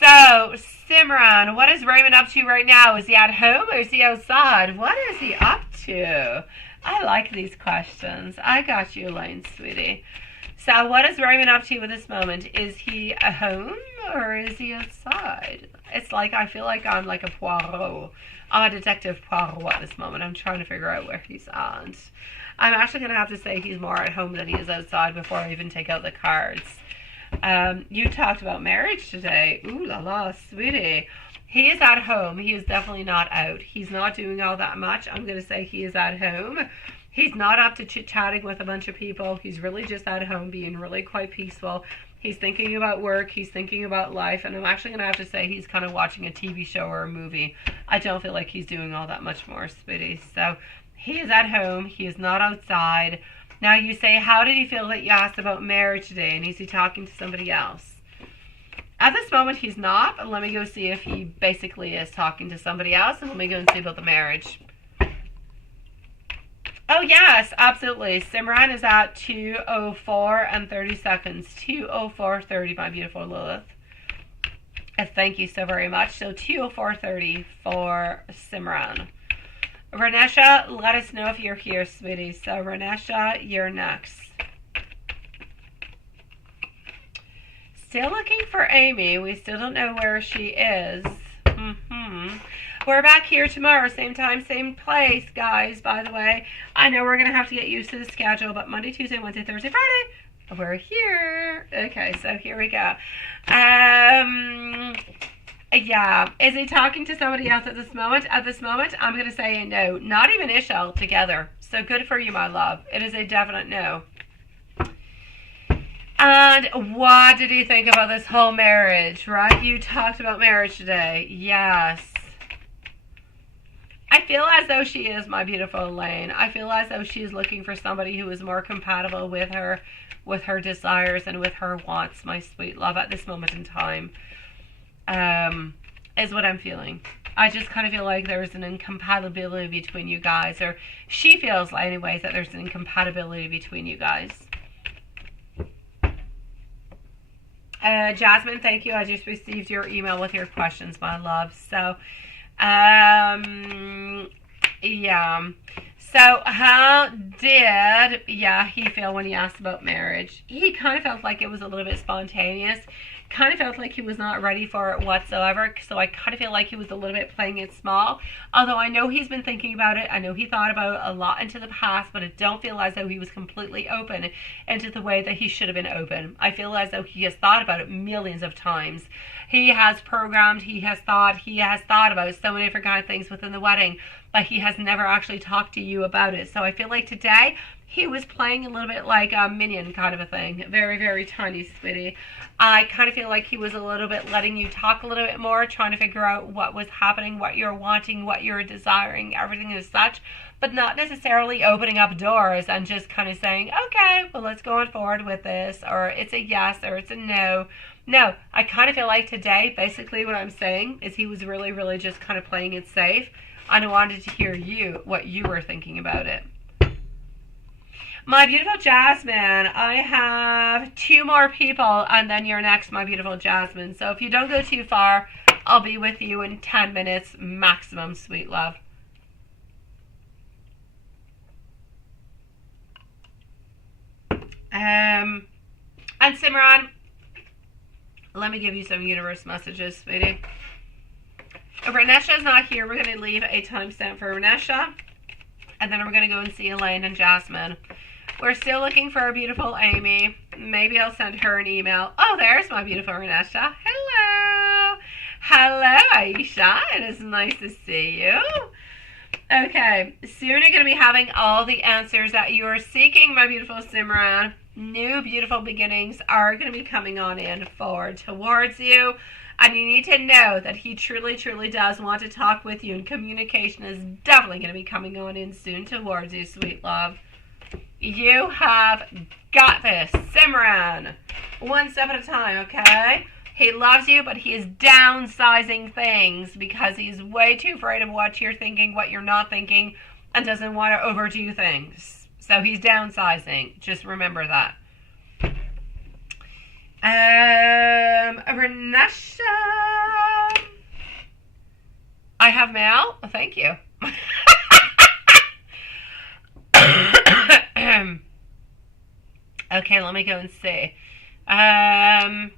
So, Simran, what is Raymond up to right now? Is he at home or is he outside? What is he up to? I like these questions. I got you, Elaine, sweetie. So, what is Raymond up to at this moment? Is he at home or is he outside? It's like, I feel like I'm like a Poirot. I'm a Detective Poirot at this moment. I'm trying to figure out where he's at. I'm actually going to have to say he's more at home than he is outside before I even take out the cards. You talked about marriage today. Ooh la la, sweetie. He is at home. He is definitely not out. He's not doing all that much. I'm going to say he is at home. He's not up to chit-chatting with a bunch of people. He's really just at home being really quite peaceful. He's thinking about work. He's thinking about life. And I'm actually going to have to say he's kind of watching a TV show or a movie. I don't feel like he's doing all that much more, sweetie. So he is at home. He is not outside. Now you say, how did he feel that you asked about marriage today? And is he talking to somebody else? At this moment, he's not. But let me go see if he basically is talking to somebody else. And let me go and see about the marriage. Oh, yes, absolutely. Simran is at 2:04 and 30 seconds. 2:04:30, my beautiful Lilith. Thank you so very much. So 2:04:30 for Simran. Renesha, let us know if you're here, sweetie. So Renesha, you're next. Still looking for Amy. We still don't know where she is. We're back here tomorrow, same time, same place, guys, by the way. I know we're going to have to get used to the schedule, but Monday, Tuesday, Wednesday, Thursday, Friday, we're here. Okay, so here we go. Yeah, is he talking to somebody else at this moment? At this moment, I'm going to say no. Not even Ishel together. So good for you, my love. It is a definite no. And what did he think about this whole marriage, right? You talked about marriage today. Yes. I feel as though she is, my beautiful Elaine. I feel as though she's looking for somebody who is more compatible with her desires and with her wants, my sweet love, at this moment in time. Is what I'm feeling. I just kind of feel like there's an incompatibility between you guys, or she feels anyways that there's an incompatibility between you guys. Jasmine, thank you. I just received your email with your questions, my love. So, yeah. So, how did, he feel when he asked about marriage? He kind of felt like it was a little bit spontaneous. Kind of felt like he was not ready for it whatsoever. So I kind of feel like he was a little bit playing it small. Although I know he's been thinking about it. I know he thought about it a lot into the past, but I don't feel as though he was completely open into the way that he should have been open. I feel as though he has thought about it millions of times. He has programmed, he has thought about so many different kind of things within the wedding, but he has never actually talked to you about it. So I feel like today he was playing a little bit like a minion kind of a thing. Very, very tiny, sweetie. I kind of feel like he was a little bit letting you talk a little bit more, trying to figure out what was happening, what you're wanting, what you're desiring, everything as such, but not necessarily opening up doors and just kind of saying, okay, well, let's go on forward with this, or it's a yes, or it's a no. No, I kind of feel like today, basically what I'm saying is he was really, really just kind of playing it safe, and I wanted to hear you, what you were thinking about it. My beautiful Jasmine, I have 2 more people, and then you're next, my beautiful Jasmine. So if you don't go too far, I'll be with you in 10 minutes maximum, sweet love. And Simran, let me give you some universe messages, sweetie. Renesha's not here. We're going to leave a timestamp for Renesha, and then we're going to go and see Elaine and Jasmine. We're still looking for our beautiful Amy. Maybe I'll send her an email. Oh, there's my beautiful Renesha. Hello. Hello, Aisha. It is nice to see you. Okay, soon you're going to be having all the answers that you are seeking, my beautiful Simran. New beautiful beginnings are going to be coming on in forward towards you. And you need to know that he truly, truly does want to talk with you. And communication is definitely going to be coming on in soon towards you, sweet love. You have got this, Simran. One step at a time, okay? He loves you, but he is downsizing things because he's way too afraid of what you're thinking, what you're not thinking, and doesn't want to overdo things. So he's downsizing. Just remember that. Renesha. I have mail. Oh, thank you. Okay, let me go and see. I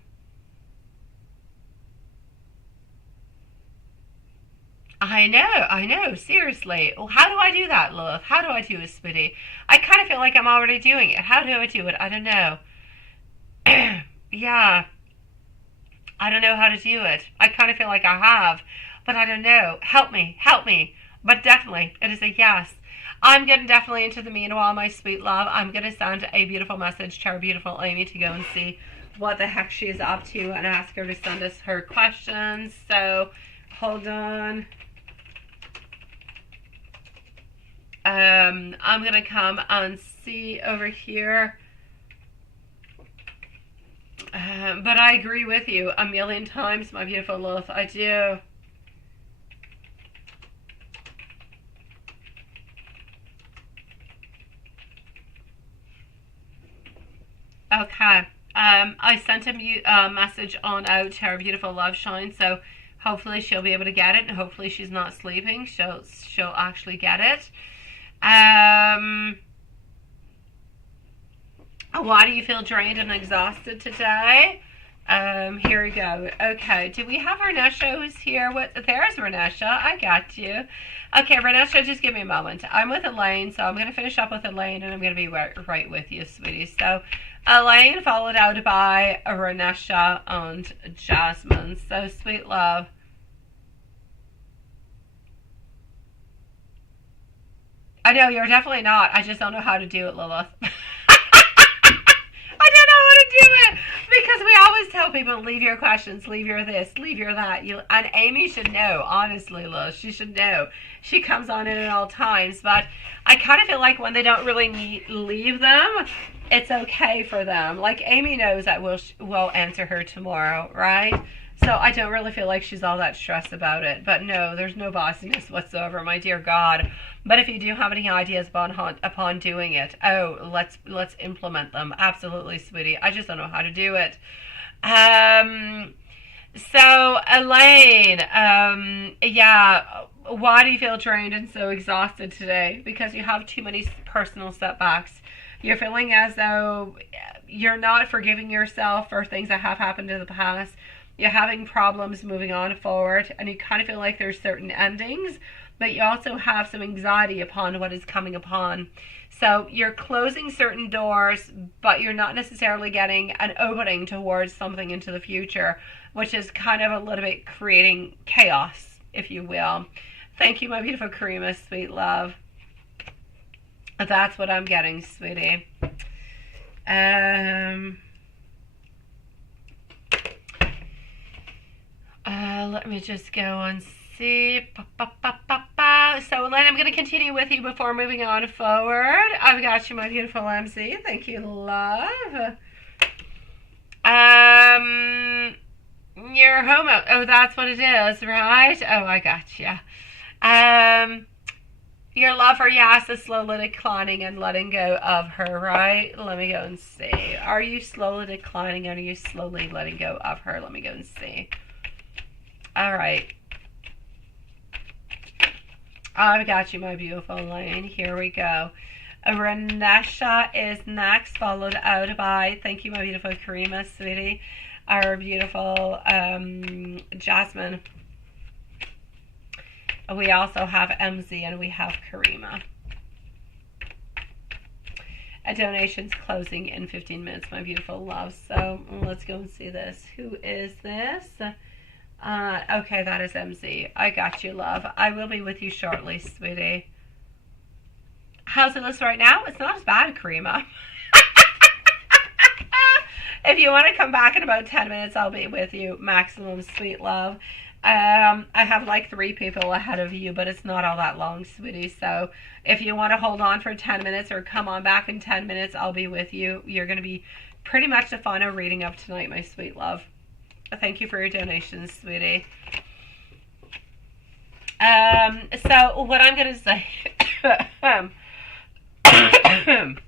know, seriously. Well, how do I do that, love? How do I do it, sweetie? I kind of feel like I'm already doing it. How do I do it? I don't know. Yeah. I don't know how to do it. I kind of feel like I have, but I don't know. Help me. But definitely, it is a yes. I'm getting definitely into the meanwhile, my sweet love. I'm going to send a beautiful message to our beautiful Amy to go and see what the heck she is up to and ask her to send us her questions. So, hold on. I'm going to come and see over here. But I agree with you a million times, my beautiful love. I do. Okay. I sent a message on out to our beautiful love shine, so hopefully she'll be able to get it, and hopefully she's not sleeping. She'll actually get it. Why do you feel drained and exhausted today? Here we go. Okay, do we have Renesha who's here? There's Renesha. I got you. Okay, Renesha, just give me a moment. I'm with Elaine, so I'm going to finish up with Elaine, and I'm going to be right with you, sweetie. So, Elaine followed out by Renesha and Jasmine. So, sweet love. I know, you're definitely not. I just don't know how to do it, Lilith. Because we always tell people, leave your questions, leave your this, leave your that. And Amy should know, honestly, Liz. She should know. She comes on in at all times. But I kind of feel like when they don't really leave them, it's okay for them. Like Amy knows that we'll answer her tomorrow, right? So I don't really feel like she's all that stressed about it. But no, there's no bossiness whatsoever, my dear God. But if you do have any ideas upon doing it, let's implement them. Absolutely, sweetie. I just don't know how to do it. So Elaine, yeah, why do you feel drained and so exhausted today? Because you have too many personal setbacks. You're feeling as though you're not forgiving yourself for things that have happened in the past. You're having problems moving on forward, and you kind of feel like there's certain endings, but you also have some anxiety upon what is coming upon. So you're closing certain doors, but you're not necessarily getting an opening towards something into the future, which is kind of a little bit creating chaos, if you will. Thank you, my beautiful Karima, sweet love. That's what I'm getting, sweetie. Let me just go and see. So, Elaine, I'm going to continue with you before moving on forward. I've got you, my beautiful MC. Thank you, love. You're homo. Oh, that's what it is, right? Oh, I got you. Your love for Yas is slowly declining and letting go of her, right? Let me go and see. Are you slowly declining and are you slowly letting go of her? Let me go and see. All right. I've got you, my beautiful Elaine. Here we go. Renesha is next, followed out by, thank you, my beautiful Karima, sweetie. Our beautiful Jasmine. We also have MZ and we have Karima. A donation's closing in 15 minutes, my beautiful love. So let's go and see this. Who is this? Okay, that is MZ. I got you, love. I will be with you shortly, sweetie. How's it list right now? It's not as bad, Karima. If you want to come back in about 10 minutes, I'll be with you. Maximum, sweet love. I have like 3 people ahead of you, but it's not all that long, sweetie. So if you want to hold on for 10 minutes or come on back in 10 minutes, I'll be with you. You're going to be pretty much the final reading of tonight, my sweet love. Thank you for your donations, sweetie. So what I'm going to say...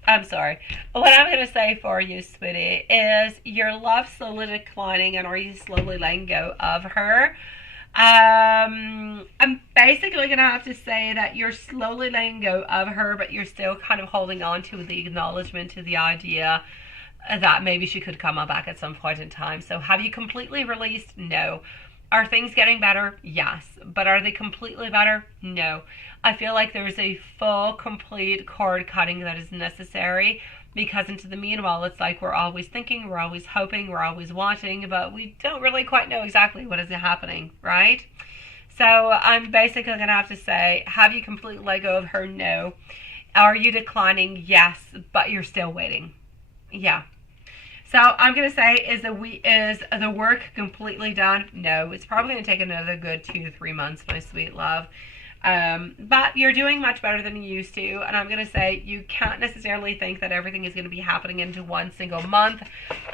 I'm sorry. What I'm going to say for you, sweetie, is your love slowly declining and are you slowly letting go of her? I'm basically going to have to say that you're slowly letting go of her, but you're still kind of holding on to the acknowledgement, to the idea that maybe she could come back at some point in time. So have you completely released? No. Are things getting better? Yes. But are they completely better? No. I feel like there's a full, complete cord cutting that is necessary, because into the meanwhile, it's like we're always thinking, we're always hoping, we're always wanting, but we don't really quite know exactly what is happening, right? So I'm basically going to have to say, have you completely let go of her? No. Are you declining? Yes, but you're still waiting. Yeah. So I'm going to say, is the work completely done? No. It's probably going to take another good 2 to 3 months, my sweet love. But you're doing much better than you used to. And I'm going to say, you can't necessarily think that everything is going to be happening into one single month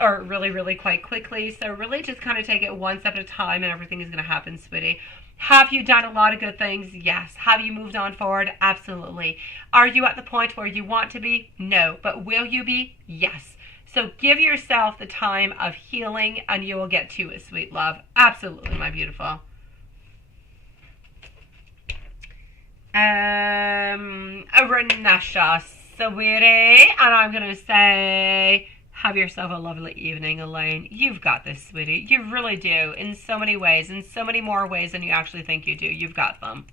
or really, really quite quickly. So really just kind of take it one step at a time and everything is going to happen, sweetie. Have you done a lot of good things? Yes. Have you moved on forward? Absolutely. Are you at the point where you want to be? No. But will you be? Yes. So give yourself the time of healing and you will get to it, sweet love. Absolutely, my beautiful. Renesha, sweetie. And I'm going to say, have yourself a lovely evening, Elaine. You've got this, sweetie. You really do. In so many ways. In so many more ways than you actually think you do. You've got them.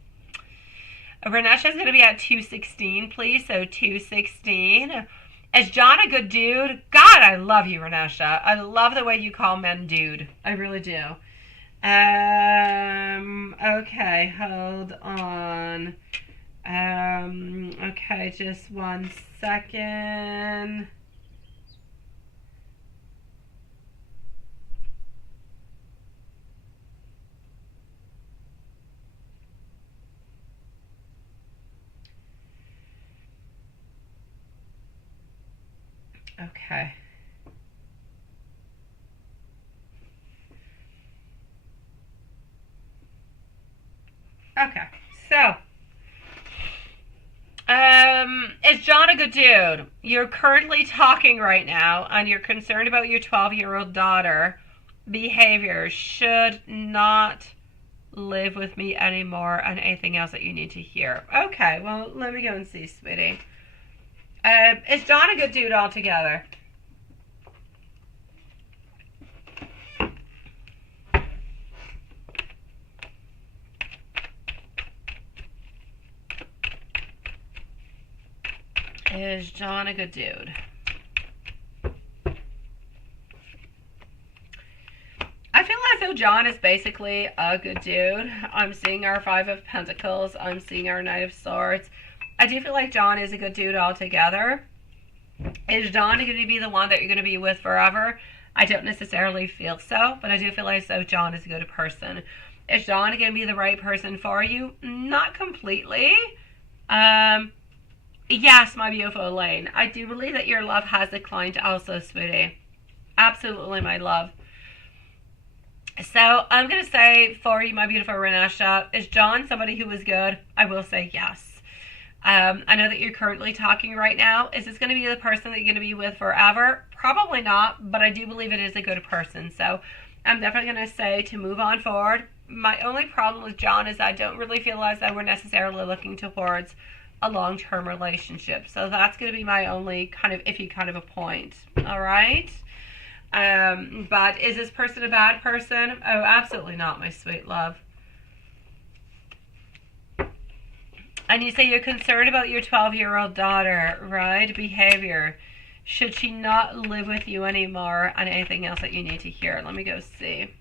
Renesha is going to be at 216, please. So 216. Is John a good dude? God, I love you, Renesha. I love the way you call men dude. I really do. Okay, hold on. Okay, just 1 second. Okay. Okay, so, is John a good dude? You're currently talking right now, and you're concerned about your 12-year-old daughter behavior. Should not live with me anymore, and anything else that you need to hear. Okay, well, let me go and see, sweetie. Is John a good dude altogether? Is John a good dude? I feel as though John is basically a good dude. I'm seeing our 5 of Pentacles. I'm seeing our Knight of Swords. I do feel like John is a good dude altogether. Is John going to be the one that you're going to be with forever? I don't necessarily feel so, but I do feel like John is a good person. Is John going to be the right person for you? Not completely. Yes, my beautiful Elaine. I do believe that your love has declined also, sweetie. Absolutely, my love. So I'm going to say for you, my beautiful Renesha, is John somebody who is good? I will say yes. I know that you're currently talking right now. Is this going to be the person that you're going to be with forever? Probably not, but I do believe it is a good person. So I'm definitely going to say to move on forward. My only problem with John is I don't really feel as though we're necessarily looking towards a long-term relationship. So that's going to be my only kind of iffy kind of a point. All right? But is this person a bad person? Oh, absolutely not, my sweet love. And you say you're concerned about your 12-year-old daughter, right? Behavior. Should she not live with you anymore? And anything else that you need to hear? Let me go see.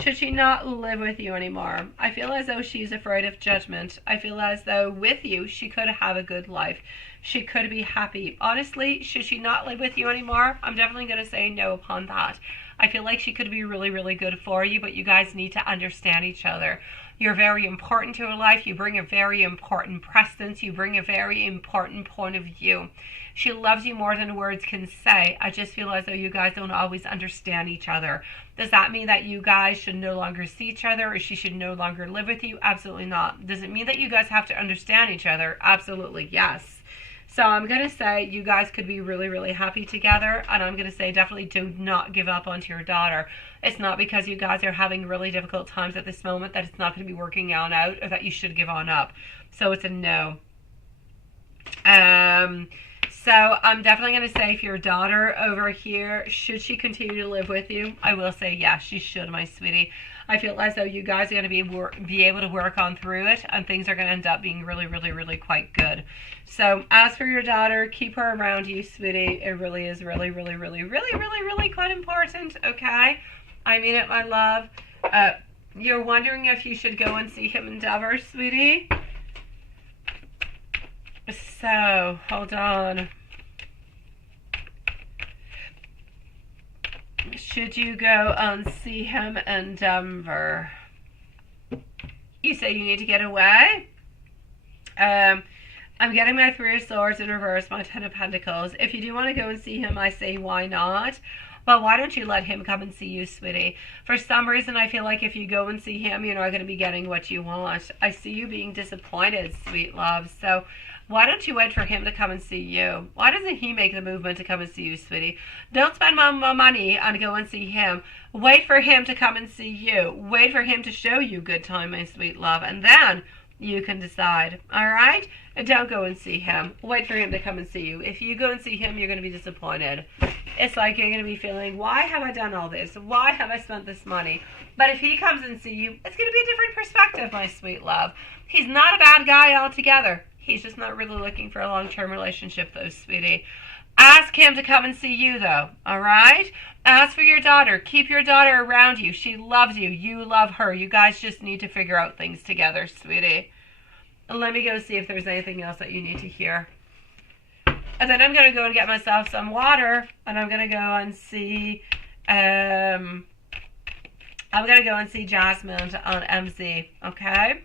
Should she not live with you anymore? I feel as though she's afraid of judgment. I feel as though with you, she could have a good life. She could be happy. Honestly, should she not live with you anymore? I'm definitely going to say no upon that. I feel like she could be really, really good for you, but you guys need to understand each other. You're very important to her life. You bring a very important presence. You bring a very important point of view. She loves you more than words can say. I just feel as though you guys don't always understand each other. Does that mean that you guys should no longer see each other or she should no longer live with you? Absolutely not. Does it mean that you guys have to understand each other? Absolutely, yes. So I'm going to say you guys could be really, really happy together. And I'm going to say definitely do not give up onto your daughter. It's not because you guys are having really difficult times at this moment that it's not going to be working out or that you should give on up. So it's a no. So I'm definitely going to say if your daughter over here, should she continue to live with you? I will say yes, she should, my sweetie. I feel as though you guys are going to be able to work on through it, and things are going to end up being really, really, really quite good. So as for your daughter, keep her around you, sweetie. It really is really, really, really, really, really, really quite important, okay? I mean it, my love. You're wondering if you should go and see him in Dover, sweetie? So, hold on. Should you go and see him in Denver? You say you need to get away? I'm getting my Three of Swords in reverse, my Ten of Pentacles. If you do want to go and see him, I say why not? But why don't you let him come and see you, sweetie? For some reason, I feel like if you go and see him, you're not going to be getting what you want. I see you being disappointed, sweet love. So why don't you wait for him to come and see you? Why doesn't he make the movement to come and see you, sweetie? Don't spend more money and go and see him. Wait for him to come and see you. Wait for him to show you good time, my sweet love. And then you can decide, all right? And don't go and see him. Wait for him to come and see you. If you go and see him, you're going to be disappointed. It's like you're going to be feeling, why have I done all this? Why have I spent this money? But if he comes and see you, it's going to be a different perspective, my sweet love. He's not a bad guy altogether. He's just not really looking for a long-term relationship, though, sweetie. Ask him to come and see you, though, all right? Ask for your daughter. Keep your daughter around you. She loves you. You love her. You guys just need to figure out things together, sweetie. Let me go see if there's anything else that you need to hear. And then I'm going to go and get myself some water, and I'm going to go and see, I'm going to go and see Jasmine on MZ, okay?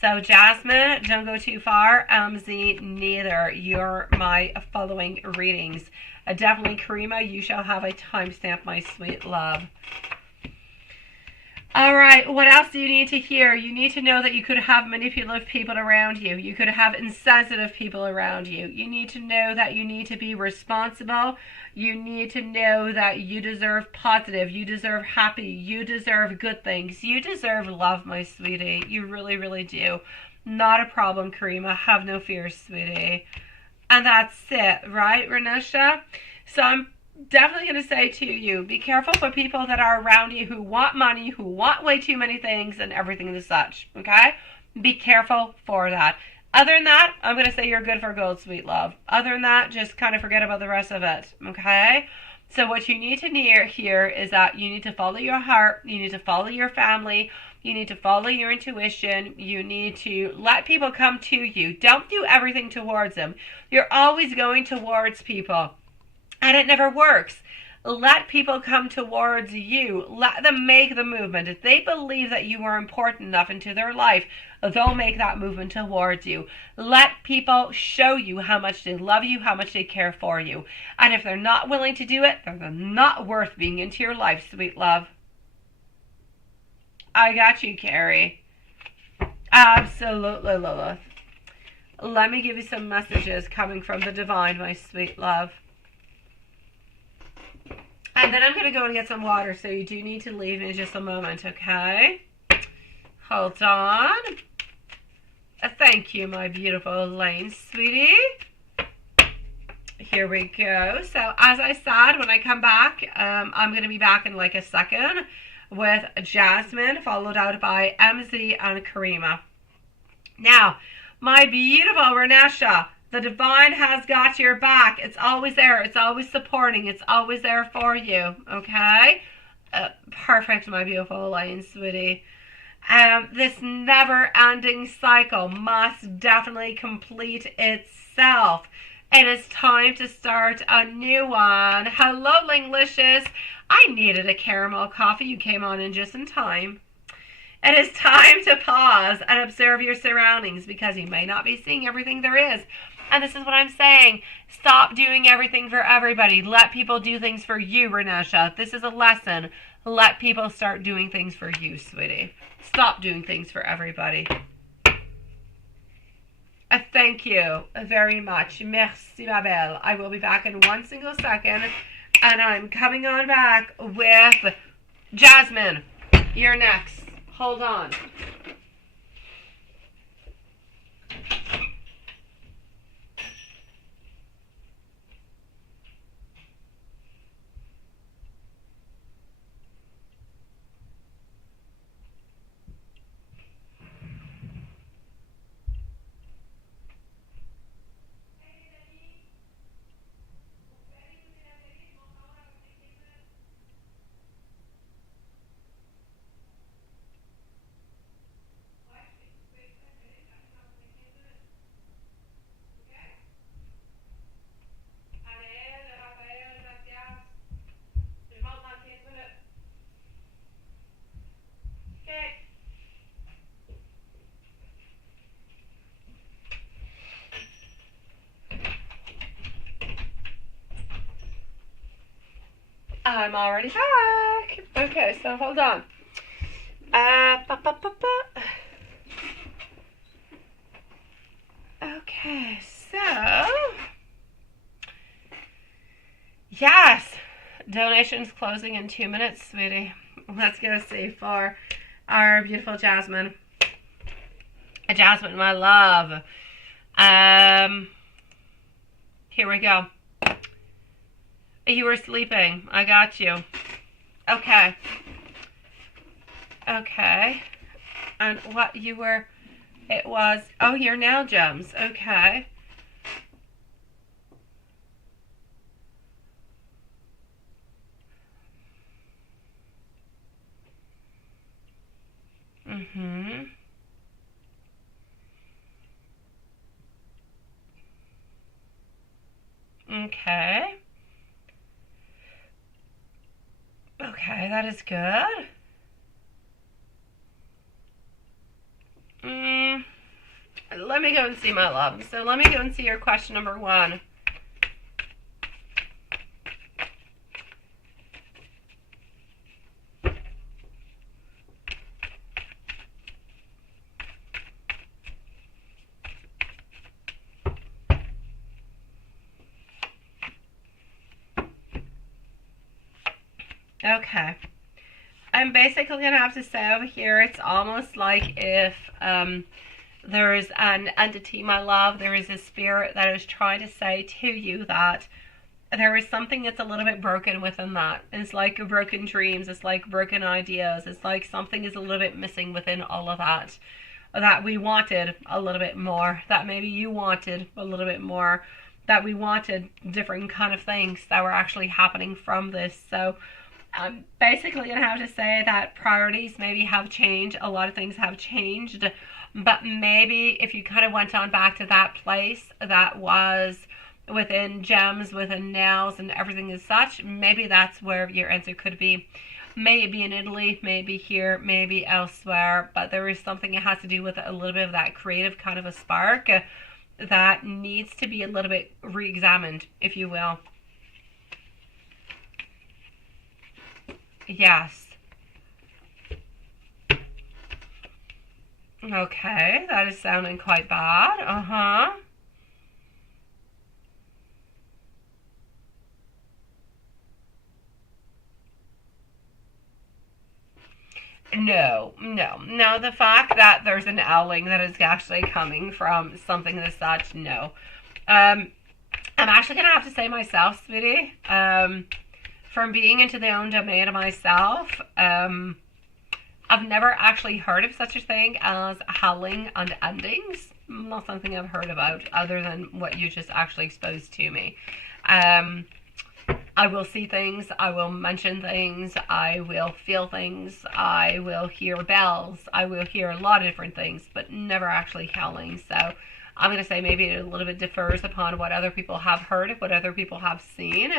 So, Jasmine, don't go too far. MZ, neither. You're my following readings. Definitely, Karima, you shall have a timestamp, my sweet love. All right, what else do you need to hear? You need to know that you could have manipulative people around you. You could have insensitive people around you. You need to know that you need to be responsible. You need to know that you deserve positive. You deserve happy. You deserve good things. You deserve love, my sweetie. You really, really do. Not a problem, Karima. Have no fear, sweetie. And that's it, right, Renesha? So I'm definitely going to say to you, be careful for people that are around you who want money, who want way too many things and everything and such, okay? Be careful for that. Other than that, I'm going to say you're good for gold, sweet love. Other than that, just kind of forget about the rest of it, okay? So what you need to hear is that you need to follow your heart, you need to follow your family, You need to follow your intuition. You need to let people come to you. Don't do everything towards them. You're always going towards people, and it never works. Let people come towards you. Let them make the movement. If they believe that you are important enough into their life, they'll make that movement towards you. Let people show you how much they love you, how much they care for you. And if they're not willing to do it, they're not worth being into your life, sweet love. I got you, Carrie. Absolutely, Lilith. Let me give you some messages coming from the divine, my sweet love. And then I'm going to go and get some water, so you do need to leave in just a moment, okay? Hold on. Thank you, my beautiful Elaine, sweetie. Here we go. So, as I said, when I come back, I'm going to be back in like a second with Jasmine, followed out by MZ and Karima. Now, my beautiful Renesha, the divine has got your back. It's always there. It's always supporting. It's always there for you. Okay? Perfect, my beautiful Elaine, sweetie. This never-ending cycle must definitely complete itself. It is time to start a new one. Hello, Linglicious. I needed a caramel coffee. You came on in just in time. It is time to pause and observe your surroundings, because you may not be seeing everything there is. And this is what I'm saying. Stop doing everything for everybody. Let people do things for you, Renesha. This is a lesson. Let people start doing things for you, sweetie. Stop doing things for everybody. Thank you very much. Merci, ma belle. I will be back in one single second. And I'm coming on back with Jasmine. You're next. Hold on. I'm already back. Okay, so hold on. Okay, so yes, donations closing in 2 minutes, sweetie. Let's go see for our beautiful Jasmine. Jasmine, my love. Here we go. You were sleeping. I got you. Okay. Okay. And what you were... It was... Oh, your nail gems. Okay. Mm-hmm. Okay. Okay, that is good. Let me go and see, my love. So let me go and see your question number 1. Okay. I'm basically going to have to say over here, it's almost like if there is an entity, my love, there is a spirit that is trying to say to you that there is something that's a little bit broken within that. It's like broken dreams. It's like broken ideas. It's like something is a little bit missing within all of that. That we wanted a little bit more. That maybe you wanted a little bit more. That we wanted different kind of things that were actually happening from this. So I'm basically going to have to say that priorities maybe have changed. A lot of things have changed. But maybe if you kind of went on back to that place that was within gems, within nails, and everything as such, maybe that's where your answer could be. Maybe in Italy, maybe here, maybe elsewhere. But there is something that has to do with a little bit of that creative kind of a spark that needs to be a little bit re-examined, if you will. Yes. Okay, that is sounding quite bad. Uh-huh. No, no, no. The fact that there's an owling that is actually coming from something as such, no. I'm actually going to have to say myself, sweetie, from being into the own domain of myself, I've never actually heard of such a thing as howling and endings. Not something I've heard about other than what you just actually exposed to me. I will see things, I will mention things, I will feel things, I will hear bells, I will hear a lot of different things, but never actually howling. So I'm going to say maybe it a little bit differs upon what other people have heard, what other people have seen.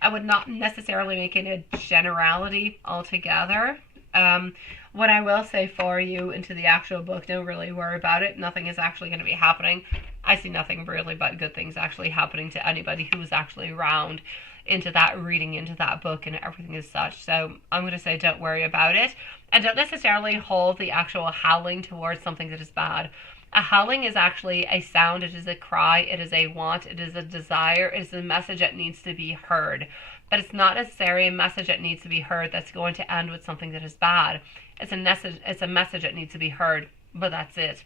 I would not necessarily make it a generality altogether. What I will say for you into the actual book, don't really worry about it. Nothing is actually going to be happening. I see nothing really but good things actually happening to anybody who is actually around into that reading, into that book, and everything as such. So I'm going to say don't worry about it. And don't necessarily hold the actual howling towards something that is bad. A howling is actually a sound, it is a cry, it is a want, it is a desire, it is a message that needs to be heard. But it's not necessarily a message that needs to be heard that's going to end with something that is bad. It's a message that needs to be heard, but that's it.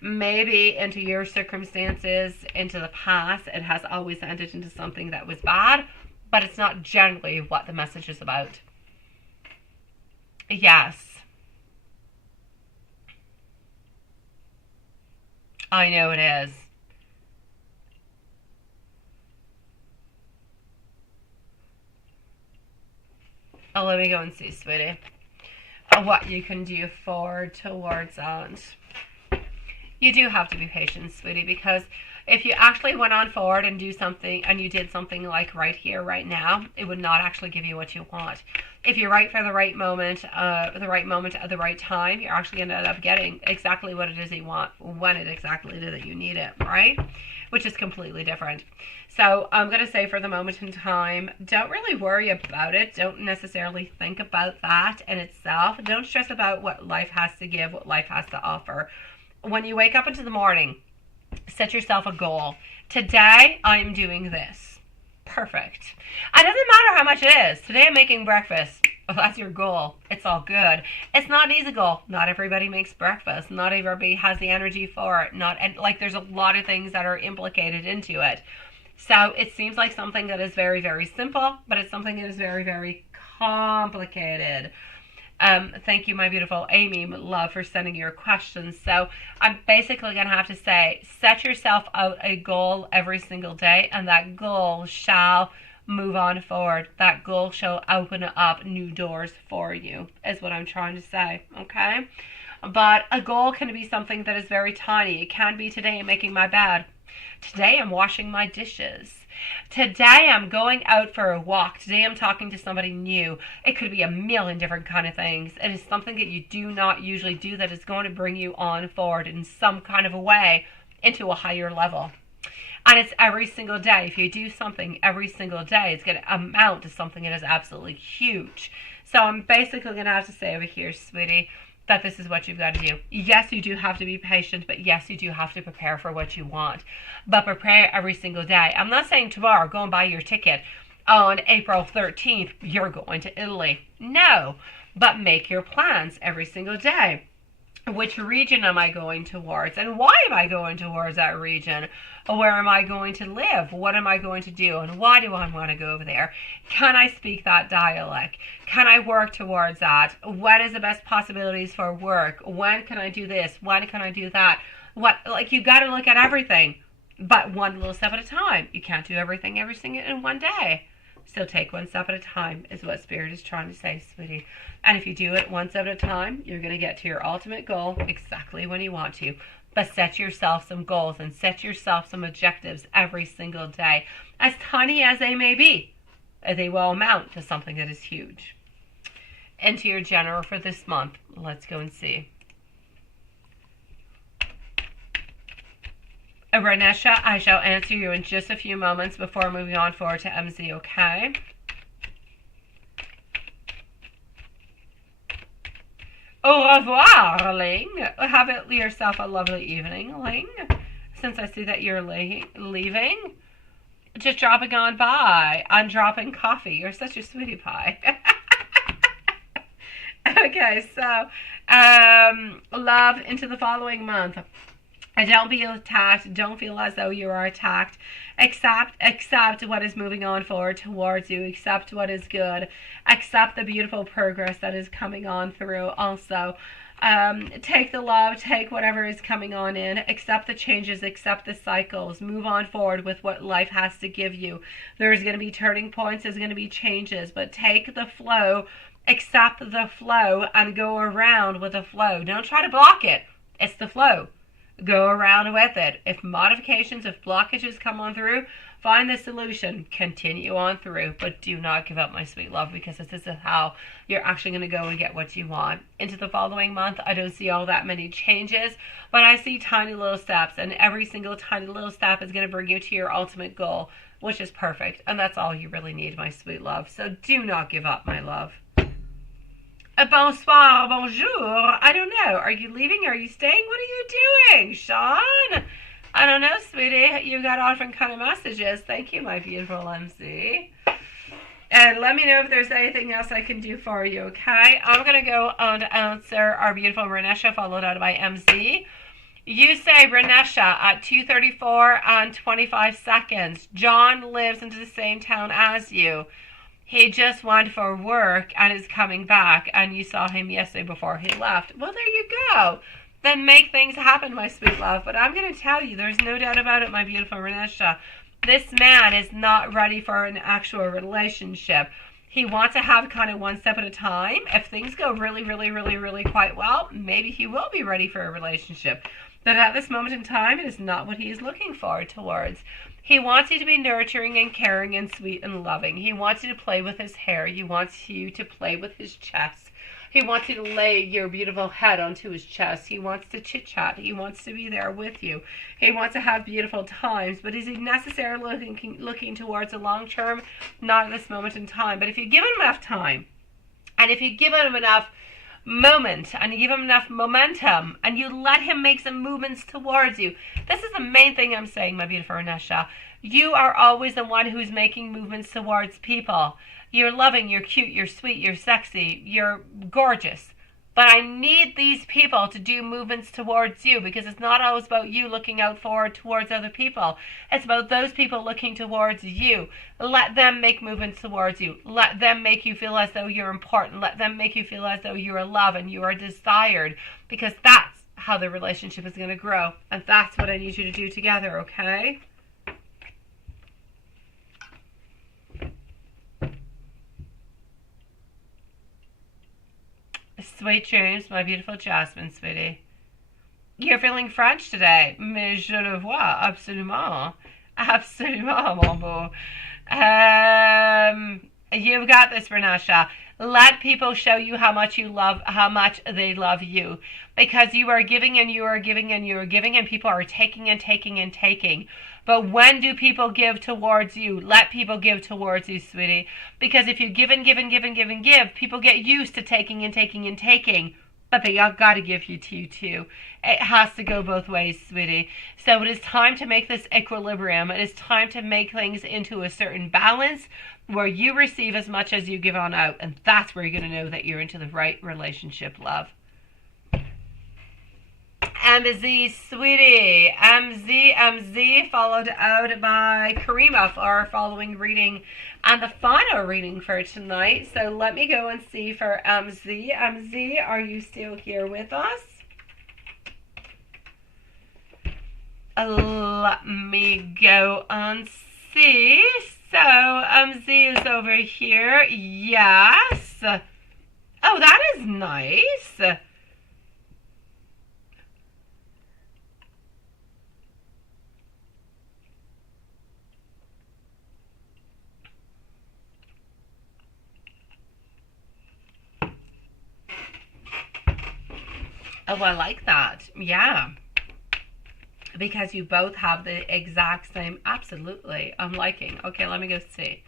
Maybe into your circumstances, into the past, it has always ended into something that was bad, but it's not generally what the message is about. Yes. I know it is. Oh, let me go and see, sweetie, what you can do forward towards that. You do have to be patient, sweetie, because if you actually went on forward and do something, and you did something like right here, right now, it would not actually give you what you want. If you're right for the right moment at the right time, you're actually going to end up getting exactly what it is you want, when it exactly is that you need it, right? Which is completely different. So I'm going to say for the moment in time, don't really worry about it. Don't necessarily think about that in itself. Don't stress about what life has to give, what life has to offer. When you wake up into the morning, set yourself a goal. Today, I'm doing this. Perfect. It doesn't matter how much it is. Today, I'm making breakfast. Well, that's your goal. It's all good. It's not an easy goal. Not everybody makes breakfast. Not everybody has the energy for it. There's a lot of things that are implicated into it. So it seems like something that is very, very simple, but it's something that is very, very complicated. Thank you, my beautiful Amy, love, for sending your questions. So I'm basically going to have to say, set yourself out a goal every single day, and that goal shall move on forward. That goal shall open up new doors for you, is what I'm trying to say, okay? But a goal can be something that is very tiny. It can be, today I'm making my bed. Today I'm washing my dishes. Today I'm going out for a walk. Today I'm talking to somebody new. It could be a million different kind of things. It is something that you do not usually do that is going to bring you on forward in some kind of a way into a higher level. And it's every single day. If you do something every single day, it's going to amount to something that is absolutely huge. So I'm basically going to have to say over here, sweetie, that this is what you've got to do. Yes, you do have to be patient, but yes, you do have to prepare for what you want. But prepare every single day. I'm not saying tomorrow, go and buy your ticket. On April 13th, you're going to Italy. No, but make your plans every single day. Which region am I going towards? And why am I going towards that region? Where am I going to live? What am I going to do? And why do I want to go over there? Can I speak that dialect? Can I work towards that? What is the best possibilities for work? When can I do this? When can I do that? You got to look at everything, but one little step at a time. You can't do everything in one day. So take one step at a time is what Spirit is trying to say, sweetie. And if you do it one step at a time, you're going to get to your ultimate goal exactly when you want to. But set yourself some goals and set yourself some objectives every single day. As tiny as they may be, they will amount to something that is huge. Into your general for this month. Let's go and see. Renesha, I shall answer you in just a few moments before moving on forward to MZ, okay? Au revoir, Ling. Have it yourself a lovely evening, Ling. Since I see that you're leaving, just dropping on by. I'm dropping coffee. You're such a sweetie pie. Okay, so, love into the following month. Don't be attacked. Don't feel as though you are attacked. Accept what is moving on forward towards you. Accept what is good. Accept the beautiful progress that is coming on through. Also, take the love. Take whatever is coming on in. Accept the changes. Accept the cycles. Move on forward with what life has to give you. There's going to be turning points. There's going to be changes. But take the flow. Accept the flow and go around with the flow. Don't try to block it. It's the flow. Go around with it. If modifications, if blockages come on through, find the solution. Continue on through, but do not give up, my sweet love, because this is how you're actually going to go and get what you want. Into the following month, I don't see all that many changes, but I see tiny little steps, and every single tiny little step is going to bring you to your ultimate goal, which is perfect, and that's all you really need, my sweet love. So do not give up, my love. Bonsoir, bonjour. I don't know. Are you leaving? Are you staying? What are you doing, Sean? I don't know, sweetie. You got all different kind of messages. Thank you, my beautiful MC. And let me know if there's anything else I can do for you, okay? I'm going to go on to answer our beautiful Renesha, followed out by MZ. You say Renesha at 2:34 and 25 seconds. John lives into the same town as you. He just went for work and is coming back, and you saw him yesterday before he left. Well, there you go. Then make things happen, my sweet love. But I'm going to tell you, there's no doubt about it, my beautiful Renesha. This man is not ready for an actual relationship. He wants to have kind of one step at a time. If things go really, really, really, really quite well, maybe he will be ready for a relationship. But at this moment in time, it is not what he is looking forward towards. He wants you to be nurturing and caring and sweet and loving. He wants you to play with his hair. He wants you to play with his chest. He wants you to lay your beautiful head onto his chest. He wants to chit-chat. He wants to be there with you. He wants to have beautiful times. But is he necessarily looking towards a long term? Not at this moment in time. But if you give him enough time, and if you give him enough moment, and you give him enough momentum, and you let him make some movements towards you. This is the main thing I'm saying, my beautiful Renesha. You are always the one who's making movements towards people. You're loving, you're cute, you're sweet, you're sexy, you're gorgeous. But I need these people to do movements towards you, because it's not always about you looking out forward towards other people. It's about those people looking towards you. Let them make movements towards you. Let them make you feel as though you're important. Let them make you feel as though you are loved and you are desired, because that's how the relationship is going to grow. And that's what I need you to do together, okay? Sweet dreams, my beautiful Jasmine, sweetie. You're feeling French today. Mais je le vois, absolument. Absolument, mon beau. You've got this, Renesha. Let people show you how much they love you. Because you are giving and you are giving and you are giving, and people are taking and taking and taking. But when do people give towards you? Let people give towards you, sweetie. Because if you give and give and give and give and give, people get used to taking and taking and taking. But they got to give you too. It has to go both ways, sweetie. So it is time to make this equilibrium. It is time to make things into a certain balance where you receive as much as you give on out. And that's where you're going to know that you're into the right relationship, love. MZ, sweetie. MZ, followed out by Karima for our following reading and the final reading for tonight. So let me go and see for MZ. MZ, are you still here with us? Let me go and see. Z is over here. Yes. Oh, that is nice. Oh, I like that. Yeah. Because you both have the exact same. Absolutely. I'm liking. Okay, let me go see.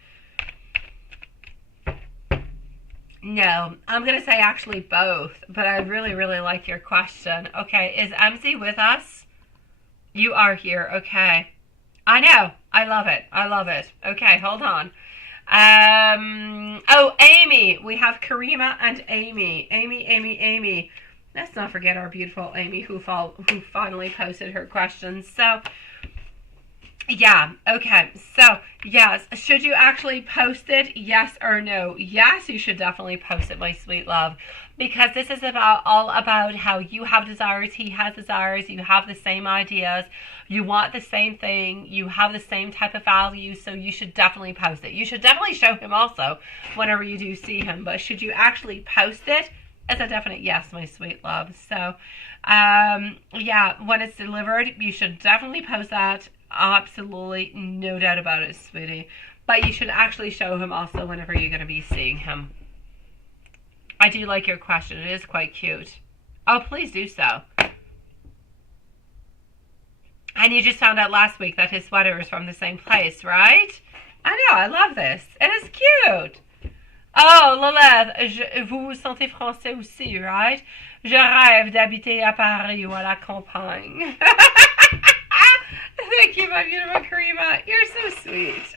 No, I'm going to say actually both, but I really, really like your question. Okay, is MZ with us? You are here. Okay. I know. I love it. I love it. Okay, hold on. Oh, Amy. We have Karima and Amy. Amy. Let's not forget our beautiful Amy who finally posted her questions. So, yeah, okay. So, yes, should you actually post it? Yes or no? Yes, you should definitely post it, my sweet love. Because this is all about how you have desires, he has desires, you have the same ideas, you want the same thing, you have the same type of values, so you should definitely post it. You should definitely show him also whenever you do see him, but should you actually post it? It's a definite yes, my sweet love. So, yeah, when it's delivered, you should definitely post that. Absolutely, no doubt about it, sweetie. But you should actually show him also whenever you're going to be seeing him. I do like your question. It is quite cute. Oh, please do so. And you just found out last week that his sweater is from the same place, right? I know, I love this. It is cute. Oh, Lilith, vous vous sentez français aussi, right? Je rêve d'habiter à Paris ou à la campagne. Thank you, my beautiful Karima. You're so sweet.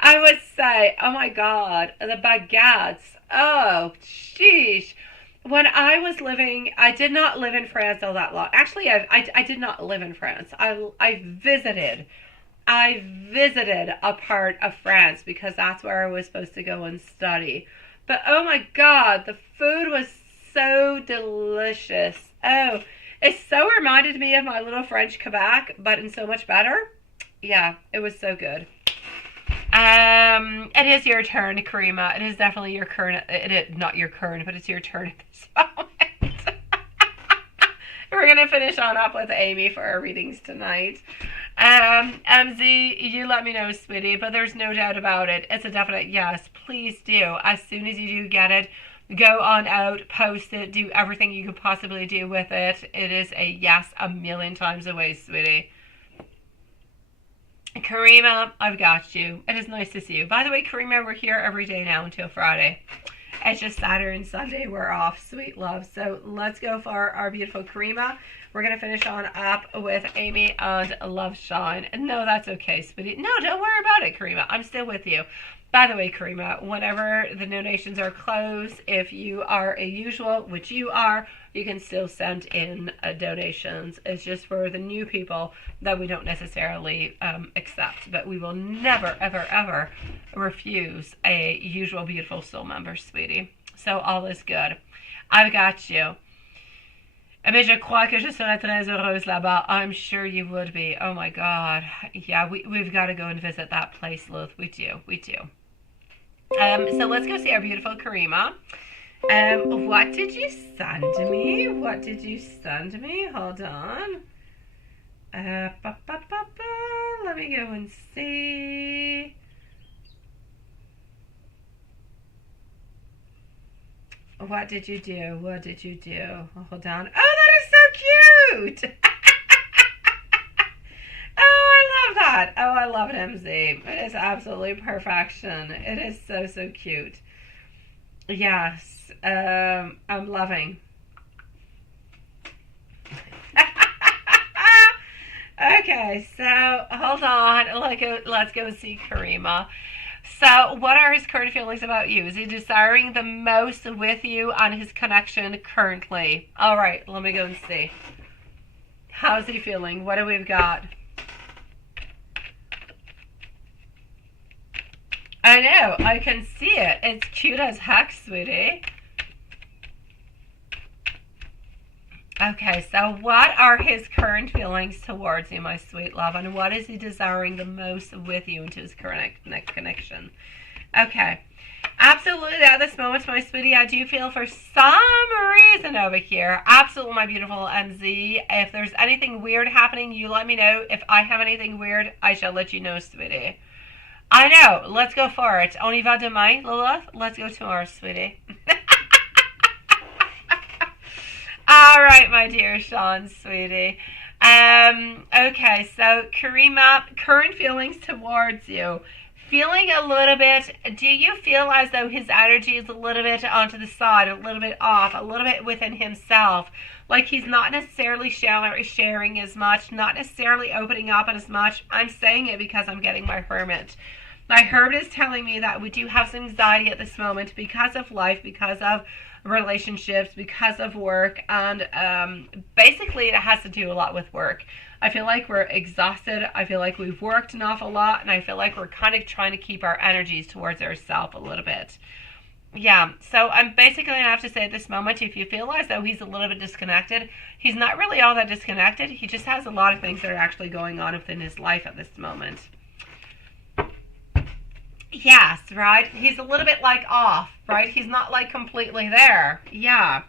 I would say, oh my God, the baguettes. Oh, sheesh. When I was living, I did not live in France all that long. Actually, I did not live in France. I visited a part of France because that's where I was supposed to go and study. But oh my God, the food was so delicious. Oh, it so reminded me of my little French Quebec, but in so much better. Yeah, it was so good. It is your turn, Karima. It is definitely your turn. Not your turn, but it's your turn at this moment. We're gonna finish on up with Amy for our readings tonight. MZ, you let me know, sweetie, but there's no doubt about it. It's a definite yes. Please do. As soon as you do get it, go on out, post it, do everything you could possibly do with it. It is a yes a million times away, sweetie. Karima, I've got you. It is nice to see you. By the way, Karima, we're here every day now until Friday. It's just Saturday and Sunday we're off, sweet love. So let's go for our beautiful Karima. We're going to finish on up with Amy and Love Shine. No, that's okay, sweetie. No, don't worry about it, Karima. I'm still with you. By the way, Karima, whenever the donations are closed, if you are a usual, which you are, you can still send in donations. It's just for the new people that we don't necessarily accept. But we will never, ever, ever refuse a usual beautiful soul member, sweetie. So all is good. I've got you. Mais je crois que je serais très heureuse là-bas. I'm sure you would be. Oh my God. Yeah, we've got to go and visit that place, Luth. We do. So let's go see our beautiful Karima. What did you send me? Hold on. Let me go and see. What did you do? Hold on. Oh, that is so cute! Oh, I love it, MZ. It is absolutely perfection. It is so, so cute. Yes, I'm loving. Okay, so hold on. Let's go see Karima. So, what are his current feelings about you? Is he desiring the most with you on his connection currently? All right, let me go and see. How's he feeling? What do we've got? I know, I can see it. It's cute as heck, sweetie. Okay, so what are his current feelings towards you, my sweet love, and what is he desiring the most with you into his current connection? Okay, absolutely at this moment, my sweetie, I do feel for some reason over here. Absolutely, my beautiful MZ. If there's anything weird happening, you let me know. If I have anything weird, I shall let you know, sweetie. I know. Let's go for it. On y va demain, Lilith. Let's go tomorrow, sweetie. All right, my dear Sean, sweetie. Okay, so Karima, current feelings towards you. Feeling a little bit, do you feel as though his energy is a little bit onto the side, a little bit off, a little bit within himself? Like he's not necessarily sharing as much, not necessarily opening up as much. I'm saying it because I'm getting my Hermit. My Hermit is telling me that we do have some anxiety at this moment because of life, because of relationships, because of work, and basically it has to do a lot with work. I feel like we're exhausted. I feel like we've worked an awful lot, and I feel like we're kind of trying to keep our energies towards ourselves a little bit. Yeah, so I'm basically going to have to say at this moment, if you feel as though he's a little bit disconnected, he's not really all that disconnected. He just has a lot of things that are actually going on within his life at this moment. Yes, right? He's a little bit like off, right? He's not like completely there. Yeah.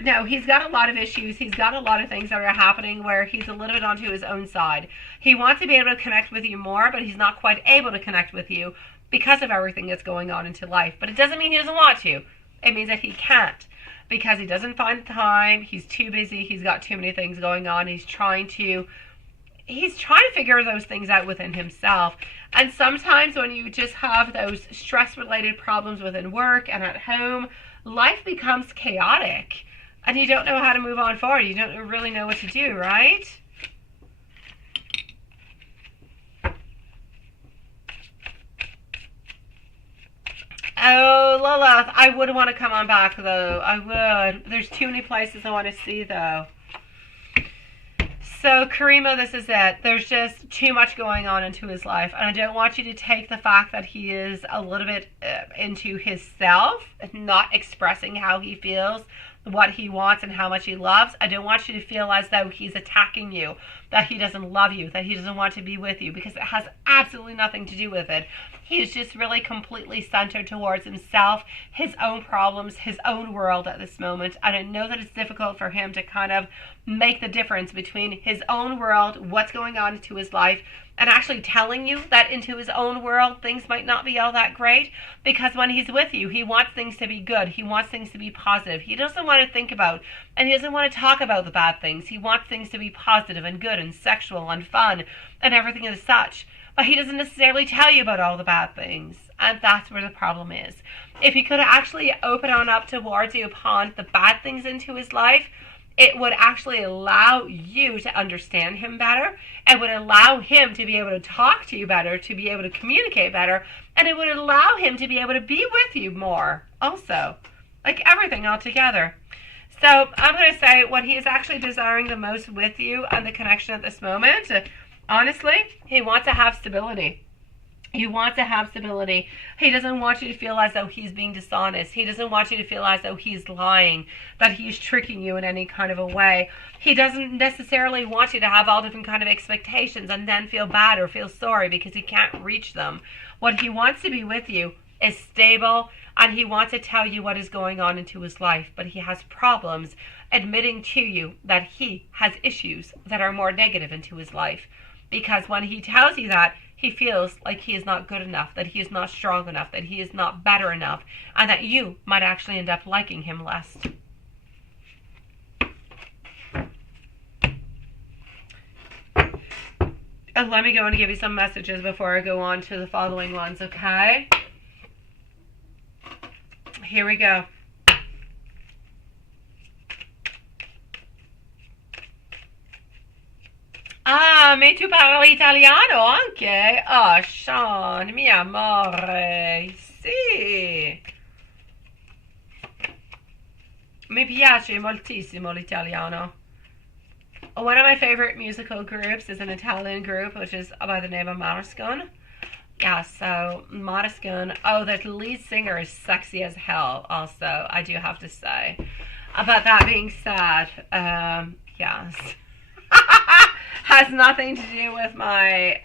No, he's got a lot of issues. He's got a lot of things that are happening where he's a little bit onto his own side. He wants to be able to connect with you more, but he's not quite able to connect with you because of everything that's going on into life. But it doesn't mean he doesn't want to. It means that he can't because he doesn't find the time. He's too busy. He's got too many things going on. He's trying to figure those things out within himself. And sometimes when you just have those stress-related problems within work and at home, life becomes chaotic. And you don't know how to move on forward. You don't really know what to do, right? Oh, Lilith, I would want to come on back, though. I would. There's too many places I want to see, though. So, Karima, this is it. There's just too much going on into his life. And I don't want you to take the fact that he is a little bit into himself, not expressing how he feels, what he wants, and how much he loves. I don't want you to feel as though he's attacking you, that he doesn't love you, that he doesn't want to be with you, because it has absolutely nothing to do with it. He's just really completely centered towards himself, his own problems, his own world at this moment. And I know that it's difficult for him to kind of make the difference between his own world, what's going on into his life, and actually telling you that into his own world things might not be all that great, because when he's with you, he wants things to be good. He wants things to be positive. He doesn't want to think about and he doesn't want to talk about the bad things. He wants things to be positive and good and sexual and fun and everything as such. But he doesn't necessarily tell you about all the bad things. And that's where the problem is. If he could actually open on up towards you upon the bad things into his life, it would actually allow you to understand him better. It would allow him to be able to talk to you better, to be able to communicate better, and it would allow him to be able to be with you more also. Like everything all together. So I'm going to say what he is actually desiring the most with you and the connection at this moment. Honestly, he wants to have stability. He wants to have stability. He doesn't want you to feel as though he's being dishonest. He doesn't want you to feel as though he's lying, that he's tricking you in any kind of a way. He doesn't necessarily want you to have all different kind of expectations and then feel bad or feel sorry because he can't reach them. What he wants to be with you is stable, and he wants to tell you what is going on into his life, but he has problems admitting to you that he has issues that are more negative into his life. Because when he tells you that, he feels like he is not good enough, that he is not strong enough, that he is not better enough, and that you might actually end up liking him less. And let me go and give you some messages before I go on to the following ones, okay? Here we go. Ah, ma tu parli italiano anche? Oh, Sean, mi amore. Sì. Mi piace moltissimo l'italiano. One of my favorite musical groups is an Italian group, which is by the name of Måneskin. Yeah, so Måneskin. Oh, the lead singer is sexy as hell, also, I do have to say. But that being said, yes. Has nothing to do with my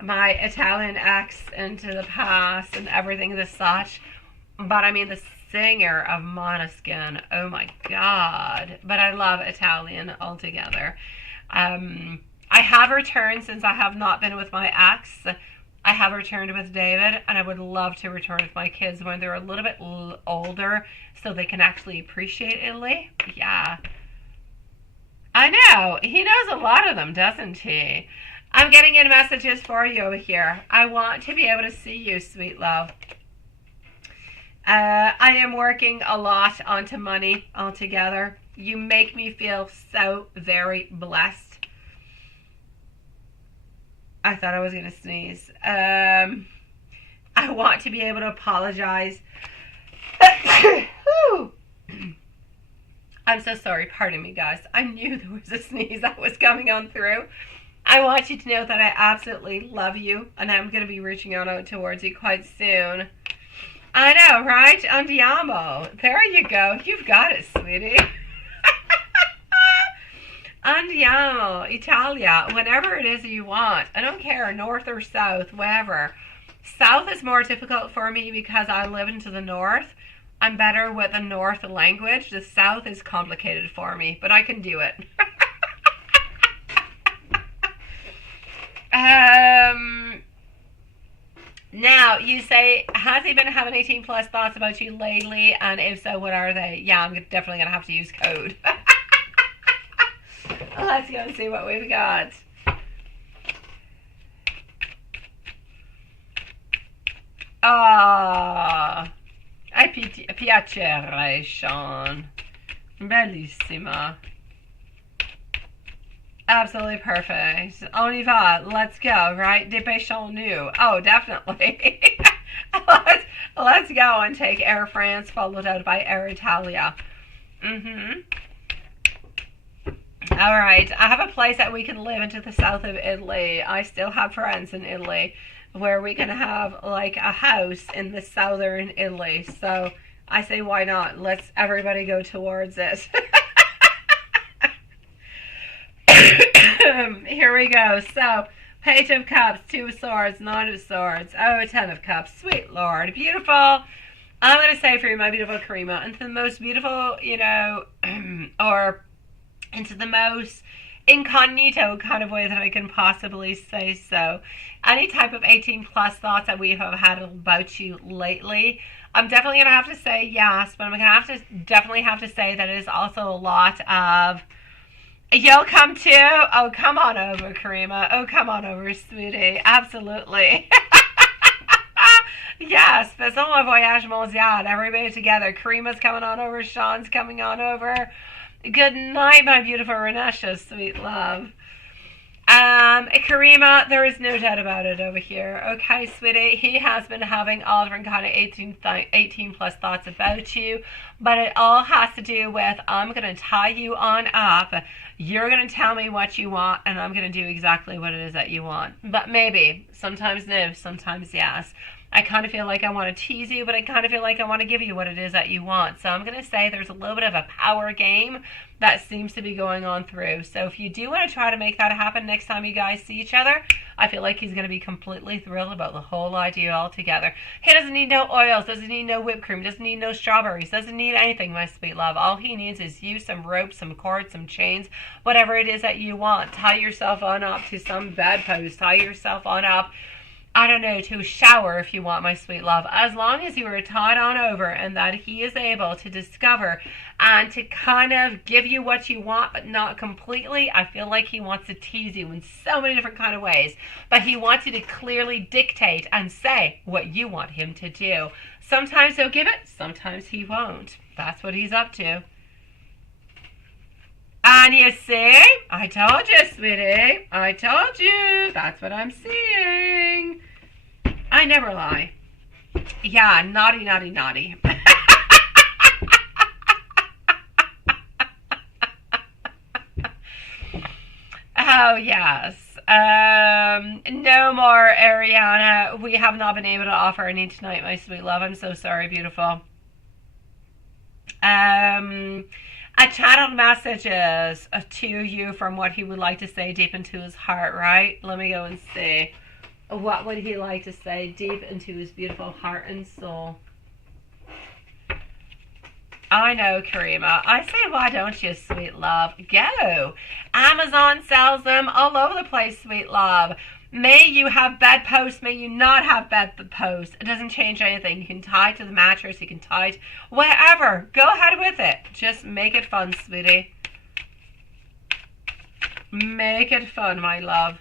Italian ex into the past and everything as such. But I mean, the singer of Måneskin, oh my god. But I love Italian altogether. I have returned since I have not been with my ex. I have returned with David, and I would love to return with my kids when they're a little bit older so they can actually appreciate Italy. Yeah. I know. He knows a lot of them, doesn't he? I'm getting in messages for you over here. I want to be able to see you, sweet love. I am working a lot onto money altogether. You make me feel so very blessed. I thought I was going to sneeze. I want to be able to apologize. I'm so sorry. Pardon me, guys. I knew there was a sneeze that was coming on through. I want you to know that I absolutely love you, and I'm going to be reaching out towards you quite soon. I know, right? Andiamo. There you go. You've got it, sweetie. Andiamo, Italia, whenever it is you want. I don't care, north or south, wherever. South is more difficult for me because I live into the north. I'm better with the north language. The south is complicated for me, but I can do it. Now, you say, has he been having 18 plus thoughts about you lately? And if so, what are they? Yeah, I'm definitely going to have to use code. Let's go and see what we've got. Ah, piacere, Sean. Bellissima. Absolutely perfect. On y va. Let's go, right? Dépêchons-nous. Oh, definitely. let's go and take Air France followed out by Air Italia. All right. I have a place that we can live into the south of Italy. I still have friends in Italy where we can have like a house in the southern Italy. So I say, why not? Let's everybody go towards it. Here we go. So, Page of Cups, 2 of Swords, 9 of Swords, oh, 10 of Cups. Sweet Lord. Beautiful. I'm going to say for you, my beautiful Karima, into the most beautiful, or into the most incognito kind of way that I can possibly say so. Any type of 18 plus thoughts that we have had about you lately, I'm definitely going to have to say yes, but I'm going to definitely have to say that it is also a lot of, you'll come too? Oh, come on over, Karima. Oh, come on over, sweetie. Absolutely. Yes, faisons un voyage mondial. Everybody together. Karima's coming on over. Sean's coming on over. Good night, my beautiful Renesha, sweet love. Karima, there is no doubt about it over here. Okay, sweetie, he has been having all different kind of 18 plus thoughts about you, but it all has to do with, I'm going to tie you on up, you're going to tell me what you want, and I'm going to do exactly what it is that you want. But maybe, sometimes no, sometimes yes. I kind of feel like I want to tease you, but I kind of feel like I want to give you what it is that you want. So I'm going to say there's a little bit of a power game that seems to be going on through. So if you do want to try to make that happen next time you guys see each other, I feel like he's going to be completely thrilled about the whole idea altogether. He doesn't need no oils, doesn't need no whipped cream, doesn't need no strawberries, doesn't need anything, my sweet love. All he needs is you, some rope, some cord, some chains, whatever it is that you want. Tie yourself on up to some bedpost, tie yourself on up, I don't know, to shower if you want, my sweet love. As long as you are tied on over and that he is able to discover and to kind of give you what you want, but not completely. I feel like he wants to tease you in so many different kind of ways, but he wants you to clearly dictate and say what you want him to do. Sometimes he'll give it, sometimes he won't. That's what he's up to. And you see, I told you, sweetie. I told you. That's what I'm seeing. I never lie. Yeah, naughty, naughty, naughty. Oh, yes. No more, Ariana. We have not been able to offer any tonight, my sweet love. I'm so sorry, beautiful. A channeled messages to you from what he would like to say deep into his heart, right? Let me go and see. What would he like to say deep into his beautiful heart and soul? I know, Karima. I say, why don't you, sweet love? Go. Amazon sells them all over the place, sweet love. May you have bed posts, may you not have bed posts. It doesn't change anything. You can tie it to the mattress, you can tie it wherever. Go ahead with it. Just make it fun, sweetie. Make it fun, my love.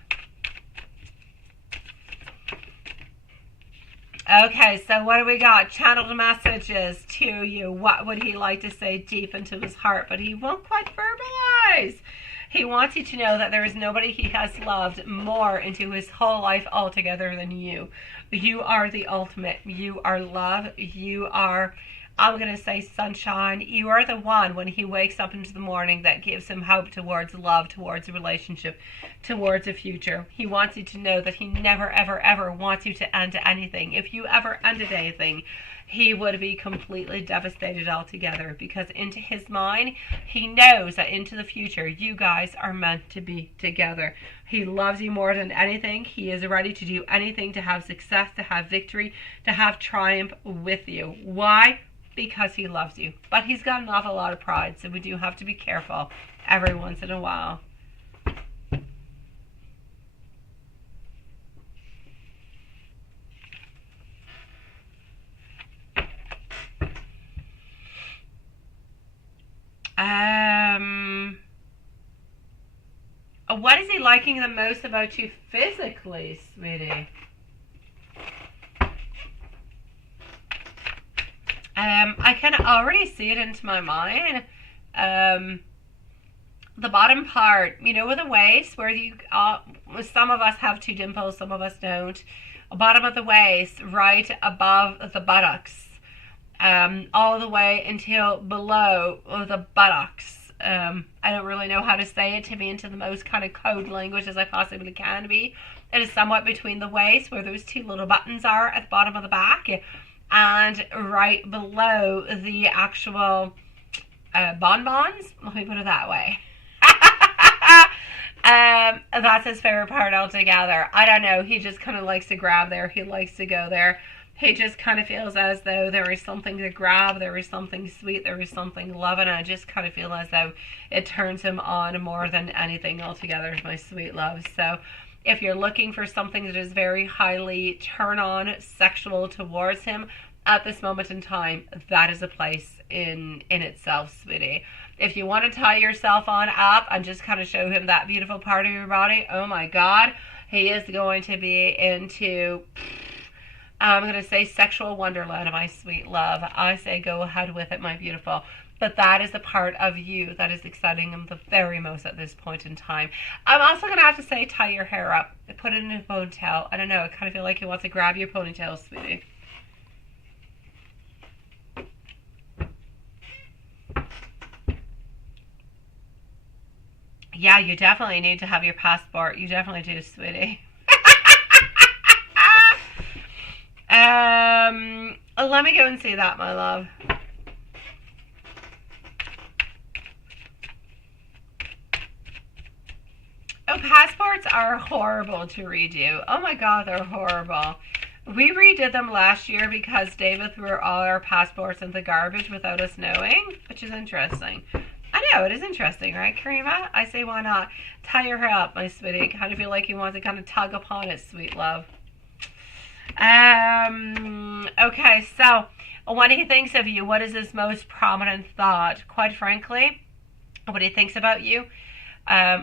Okay, so what do we got? Channeled messages to you. What would he like to say deep into his heart, but he won't quite verbalize? He wants you to know that there is nobody he has loved more into his whole life altogether than you. You are the ultimate. You are love. You are, I'm going to say, sunshine. You are the one when he wakes up into the morning that gives him hope towards love, towards a relationship, towards a future. He wants you to know that he never, ever, ever wants you to end anything. If you ever ended anything, he would be completely devastated altogether, because into his mind, he knows that into the future, you guys are meant to be together. He loves you more than anything. He is ready to do anything to have success, to have victory, to have triumph with you. Why? Because he loves you. But he's got an awful lot of pride, so we do have to be careful every once in a while. What is he liking the most about you physically, sweetie? I can already see it into my mind. The bottom part, you know, with the waist, where you, some of us have two dimples, some of us don't. Bottom of the waist, right above the buttocks, all the way until below the buttocks. I don't really know how to say it to be into the most kind of code language as I possibly can be. It is somewhat between the waist, where those two little buttons are at the bottom of the back, and right below the actual bonbons. Let me put it that way. That's his favorite part altogether. I don't know. He just kind of likes to grab there. He likes to go there. He just kind of feels as though there is something to grab, there is something sweet, there is something loving. I just kind of feel as though it turns him on more than anything altogether, my sweet love. So if you're looking for something that is very highly turn-on, sexual towards him at this moment in time, that is a place in itself, sweetie. If you want to tie yourself on up and just kind of show him that beautiful part of your body, oh my God, he is going to be into, I'm going to say, sexual wonderland, my sweet love. I say go ahead with it, my beautiful. But that is the part of you that is exciting him the very most at this point in time. I'm also going to have to say tie your hair up. Put it in a ponytail. I don't know. I kind of feel like he wants to grab your ponytail, sweetie. Yeah, you definitely need to have your passport. You definitely do, sweetie. Let me go and see that, my love. Oh, passports are horrible to redo. Oh my God, they're horrible. We redid them last year because David threw all our passports in the garbage without us knowing, which is interesting. I know, it is interesting, right, Karima? I say, why not? Tie your hair up, my sweetie. Kind of feel like you want to kind of tug upon it, sweet love. Okay, so when he thinks of you, what is his most prominent thought? Quite frankly, what he thinks about you,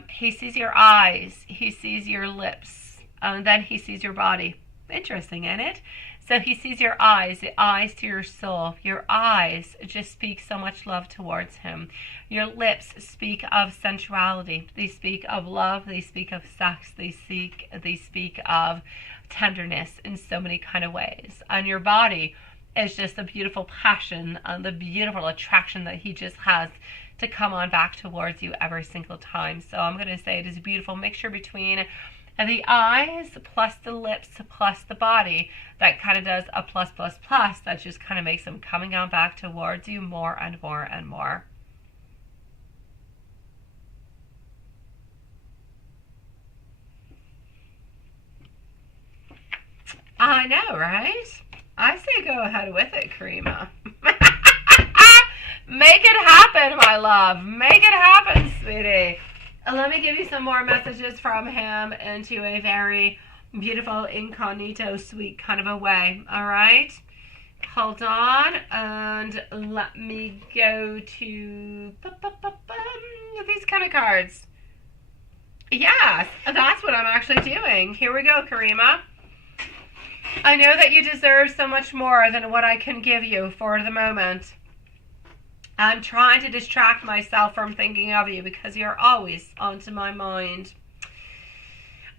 he sees your eyes, he sees your lips, and then he sees your body. Interesting, isn't it? So he sees your eyes, the eyes to your soul. Your eyes just speak so much love towards him. Your lips speak of sensuality. They speak of love. They speak of sex. They speak of tenderness in so many kind of ways. And your body is just the beautiful passion and the beautiful attraction that he just has to come on back towards you every single time. So I'm going to say it is a beautiful mixture between And the eyes plus the lips plus the body, that kind of does a plus plus plus. That just kind of makes them coming on back towards you more and more and more. I know, right? I say go ahead with it, Karima. Make it happen, my love. Make it happen, sweetie. Let me give you some more messages from him into a very beautiful, incognito, sweet kind of a way. All right? Hold on. And let me go to these kind of cards. Yes, that's what I'm actually doing. Here we go, Karima. I know that you deserve so much more than what I can give you for the moment. I'm trying to distract myself from thinking of you because you're always onto my mind.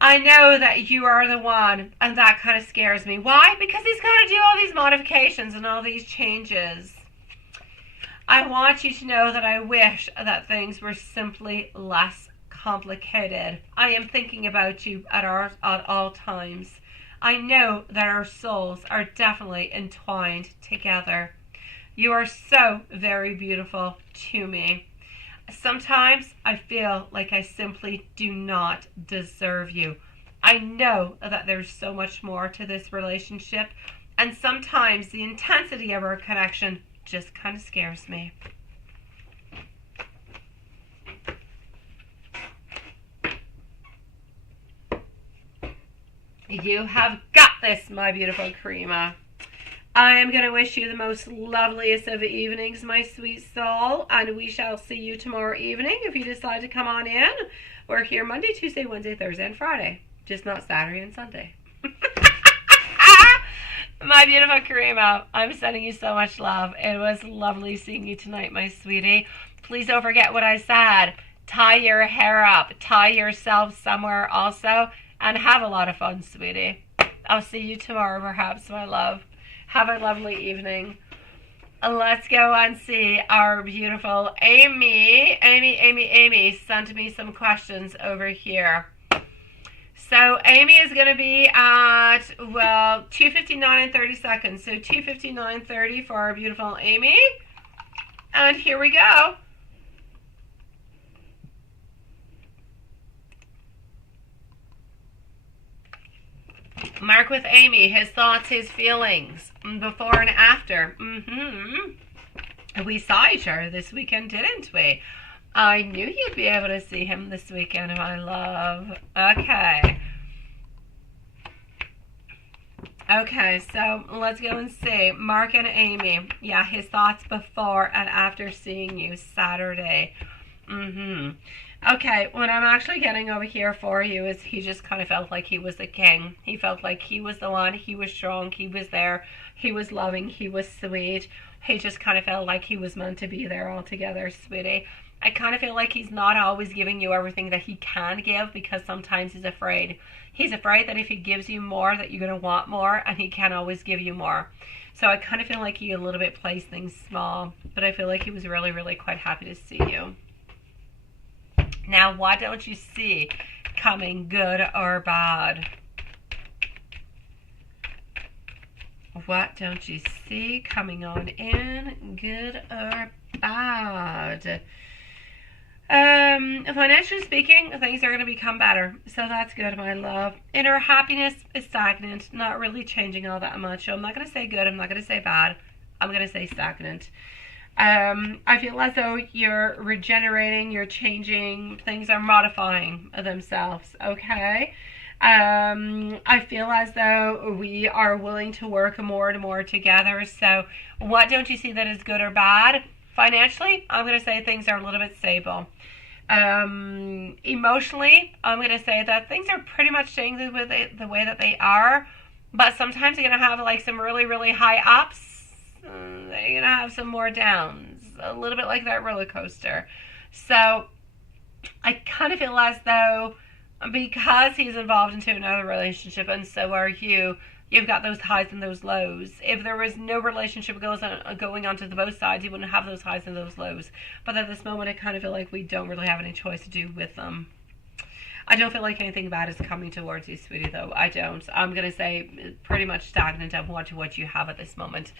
I know that you are the one, and that kind of scares me. Why? Because he's got to do all these modifications and all these changes. I want you to know that I wish that things were simply less complicated. I am thinking about you at all times. I know that our souls are definitely entwined together. You are so very beautiful to me. Sometimes I feel like I simply do not deserve you. I know that there's so much more to this relationship, and sometimes the intensity of our connection just kind of scares me. You have got this, my beautiful Karima. I am going to wish you the most loveliest of evenings, my sweet soul, and we shall see you tomorrow evening if you decide to come on in. We're here Monday, Tuesday, Wednesday, Thursday, and Friday, just not Saturday and Sunday. My beautiful Karima, I'm sending you so much love. It was lovely seeing you tonight, my sweetie. Please don't forget what I said. Tie your hair up, tie yourself somewhere also, and have a lot of fun, sweetie. I'll see you tomorrow, perhaps, my love. Have a lovely evening. Let's go and see our beautiful Amy. Amy sent me some questions over here. So Amy is going to be at, well, 2:59 and 30 seconds. So 2:59:30 for our beautiful Amy. And here we go. Mark with Amy, his thoughts, his feelings, before and after. We saw each other this weekend, didn't we? I knew you'd be able to see him this weekend, my love. Okay. Okay, so let's go and see. Mark and Amy. Yeah, his thoughts before and after seeing you Saturday. Okay, what I'm actually getting over here for you is he just kind of felt like he was the king. He felt like he was the one. He was strong. He was there. He was loving. He was sweet. He just kind of felt like he was meant to be there altogether, sweetie. I kind of feel like he's not always giving you everything that he can give because sometimes he's afraid. He's afraid that if he gives you more that you're going to want more, and he can't always give you more. So I kind of feel like he a little bit plays things small, but I feel like he was really, really quite happy to see you. Now, what don't you see coming, good or bad? What don't you see coming on in, good or bad? Financially speaking, things are going to become better. So that's good, my love. Inner happiness is stagnant, not really changing all that much. So I'm not going to say good, I'm not going to say bad. I'm going to say stagnant. I feel as though you're regenerating, you're changing, things are modifying themselves, okay? I feel as though we are willing to work more and more together. So what don't you see that is good or bad? Financially, I'm going to say things are a little bit stable. Emotionally, I'm going to say that things are pretty much staying the way that they are, but sometimes you're going to have like some really, really high ups. They're going to have some more downs, a little bit like that roller coaster. So I kind of feel as though because he's involved into another relationship and so are you, you've got those highs and those lows. If there was no relationship going on to the both sides, you wouldn't have those highs and those lows. But at this moment, I kind of feel like we don't really have any choice to do with them. I don't feel like anything bad is coming towards you, sweetie, though. I don't. I'm going to say pretty much stagnant of what you have at this moment.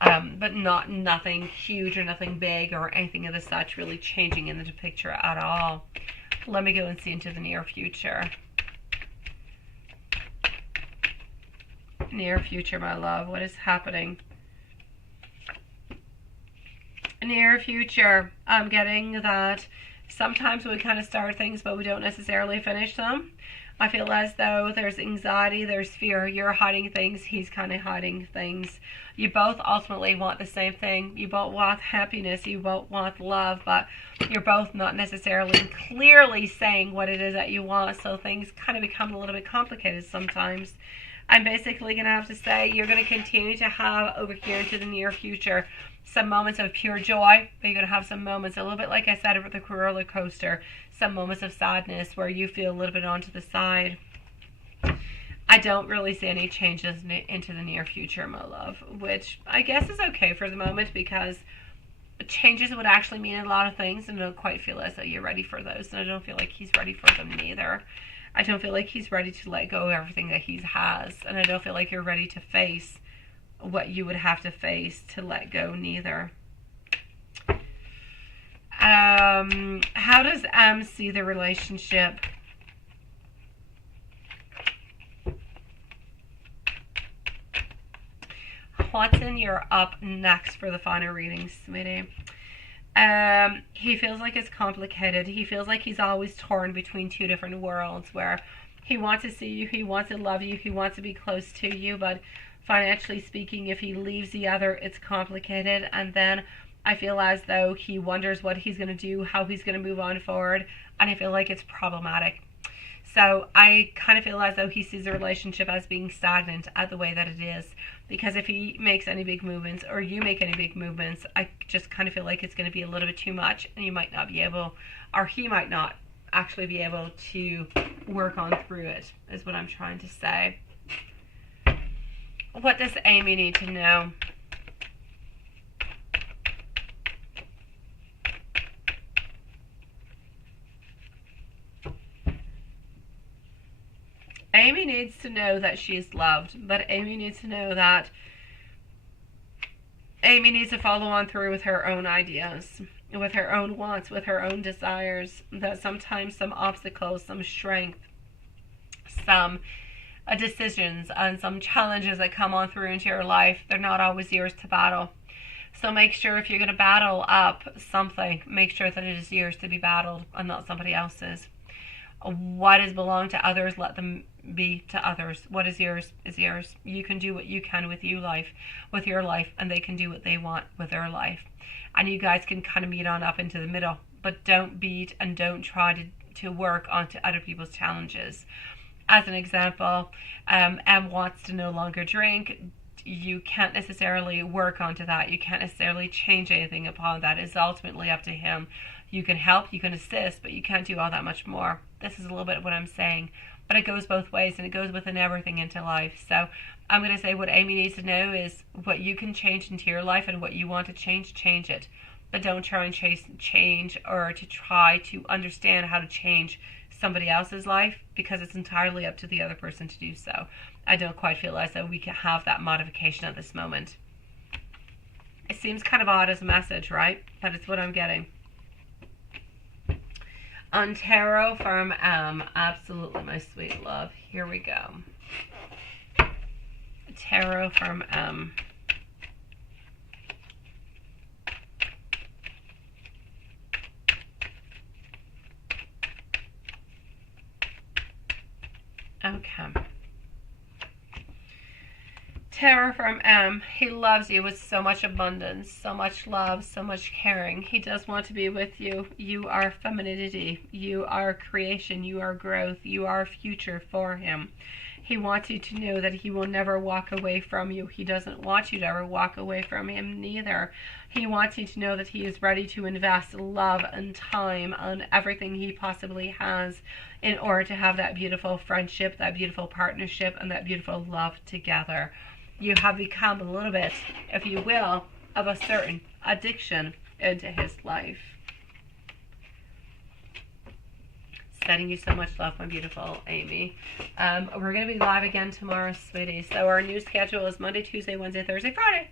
But nothing huge or nothing big or anything of the such really changing in the picture at all. Let me go and see into the near future. Near future, my love. What is happening? Near future, I'm getting that sometimes we kind of start things but we don't necessarily finish them. I feel as though there's anxiety, there's fear. You're hiding things, he's kind of hiding things. You both ultimately want the same thing. You both want happiness, you both want love, but you're both not necessarily clearly saying what it is that you want, so things kind of become a little bit complicated sometimes. I'm basically going to have to say you're going to continue to have over here into the near future some moments of pure joy, but you're going to have some moments, a little bit like I said over the roller coaster, some moments of sadness where you feel a little bit onto the side. I don't really see any changes into the near future, my love, which I guess is okay for the moment because changes would actually mean a lot of things, and I don't quite feel as though you're ready for those, and I don't feel like he's ready for them neither. I don't feel like he's ready to let go of everything that he has, and I don't feel like you're ready to face what you would have to face to let go neither. How does M see the relationship? What's in your up next for the final reading, sweetie? He feels like it's complicated. He feels like he's always torn between two different worlds where he wants to see you, he wants to love you, he wants to be close to you, but financially speaking, if he leaves the other, it's complicated. And then I feel as though he wonders what he's going to do, how he's going to move on forward, and I feel like it's problematic. So I kind of feel as though he sees the relationship as being stagnant at the way that it is, because if he makes any big movements or you make any big movements, I just kind of feel like it's going to be a little bit too much, and you might not be able, or he might not actually be able to work on through it, is what I'm trying to say. What does Amy need to know? Amy needs to know that she is loved, but Amy needs to know that Amy needs to follow on through with her own ideas, with her own wants, with her own desires, that sometimes some obstacles, some strength, some decisions and some challenges that come on through into your life, they're not always yours to battle. So make sure if you're going to battle up something, make sure that it is yours to be battled and not somebody else's. What is belong to others, let them be to others. What is yours is yours. You can do what you can with your life, and they can do what they want with their life. And you guys can kind of meet on up into the middle, but don't beat and don't try to work onto other people's challenges. As an example, M wants to no longer drink. You can't necessarily work onto that. You can't necessarily change anything upon that. It's ultimately up to him. You can help, you can assist, but you can't do all that much more. This is a little bit of what I'm saying, but it goes both ways, and it goes within everything into life. So I'm going to say what Amy needs to know is what you can change into your life, and what you want to change it. But don't try and change or to try to understand how to change somebody else's life, because it's entirely up to the other person to do so. I don't quite feel as though we can have that modification at this moment. It seems kind of odd as a message, right? But it's what I'm getting. On tarot from absolutely, my sweet love. Here we go. Tarot from okay. Tarot from M. He loves you with so much abundance, so much love, so much caring. He does want to be with you. You are femininity. You are creation. You are growth. You are future for him. He wants you to know that he will never walk away from you. He doesn't want you to ever walk away from him neither. He wants you to know that he is ready to invest love and time on everything he possibly has in order to have that beautiful friendship, that beautiful partnership, and that beautiful love together. You have become a little bit, if you will, of a certain addiction into his life. Sending you so much love, my beautiful Amy. We're going to be live again tomorrow, sweetie. So our new schedule is Monday, Tuesday, Wednesday, Thursday, Friday.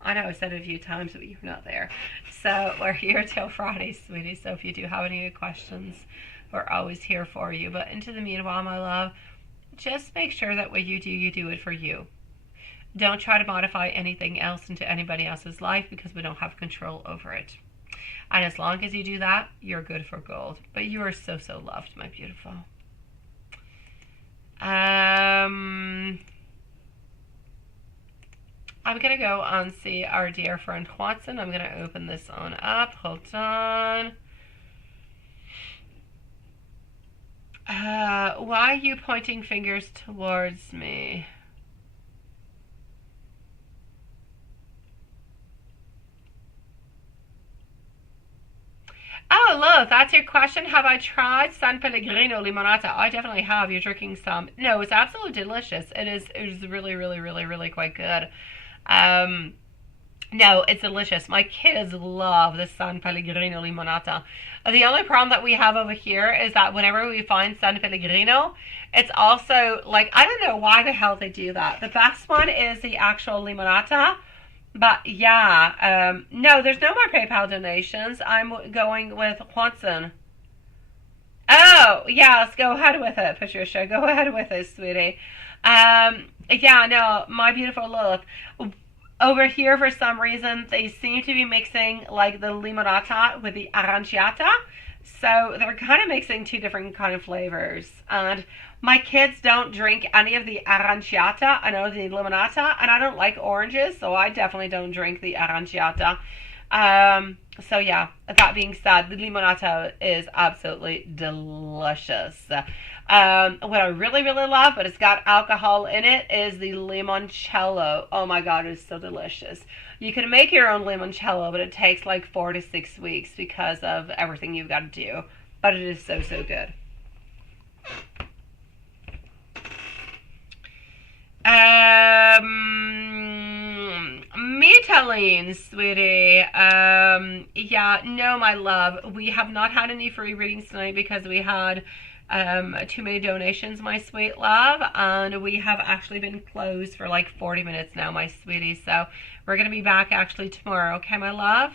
I know I said it a few times, but you're not there. So we're here till Friday, sweetie. So if you do have any questions, we're always here for you. But into the meanwhile, my love, just make sure that what you do it for you. Don't try to modify anything else into anybody else's life because we don't have control over it. And as long as you do that, you're good for gold. But you are so, so loved, my beautiful. I'm going to go and see our dear friend Watson. I'm going to open this on up. Hold on. Why are you pointing fingers towards me? Oh, look, that's your question. Have I tried San Pellegrino Limonata? I definitely have. You're drinking some. No, it's absolutely delicious. It is really, really, really, really quite good. No, it's delicious. My kids love the San Pellegrino Limonata. The only problem that we have over here is that whenever we find San Pellegrino, it's also, like, I don't know why the hell they do that. The best one is the actual Limonata. But yeah, no, there's no more PayPal donations. I'm going with Watson. Oh, yes, go ahead with it, Patricia. Go ahead with it, sweetie. Yeah, no, my beautiful look. Over here, for some reason, they seem to be mixing, like, the limonata with the aranciata. So they're kind of mixing two different kind of flavors. And my kids don't drink any of the aranciata. I know the limonata, and I don't like oranges, so I definitely don't drink the aranciata. So yeah, that being said, the limonata is absolutely delicious. What I really, really love, but it's got alcohol in it, is the limoncello. Oh my god, it's so delicious. You can make your own limoncello, but it takes like 4 to 6 weeks because of everything you've got to do. But it is so, so good. Metaline, sweetie. Yeah, no, my love. We have not had any free readings tonight because we had too many donations, my sweet love, and we have actually been closed for like 40 minutes now, my sweetie. So we're gonna be back actually tomorrow, okay, my love?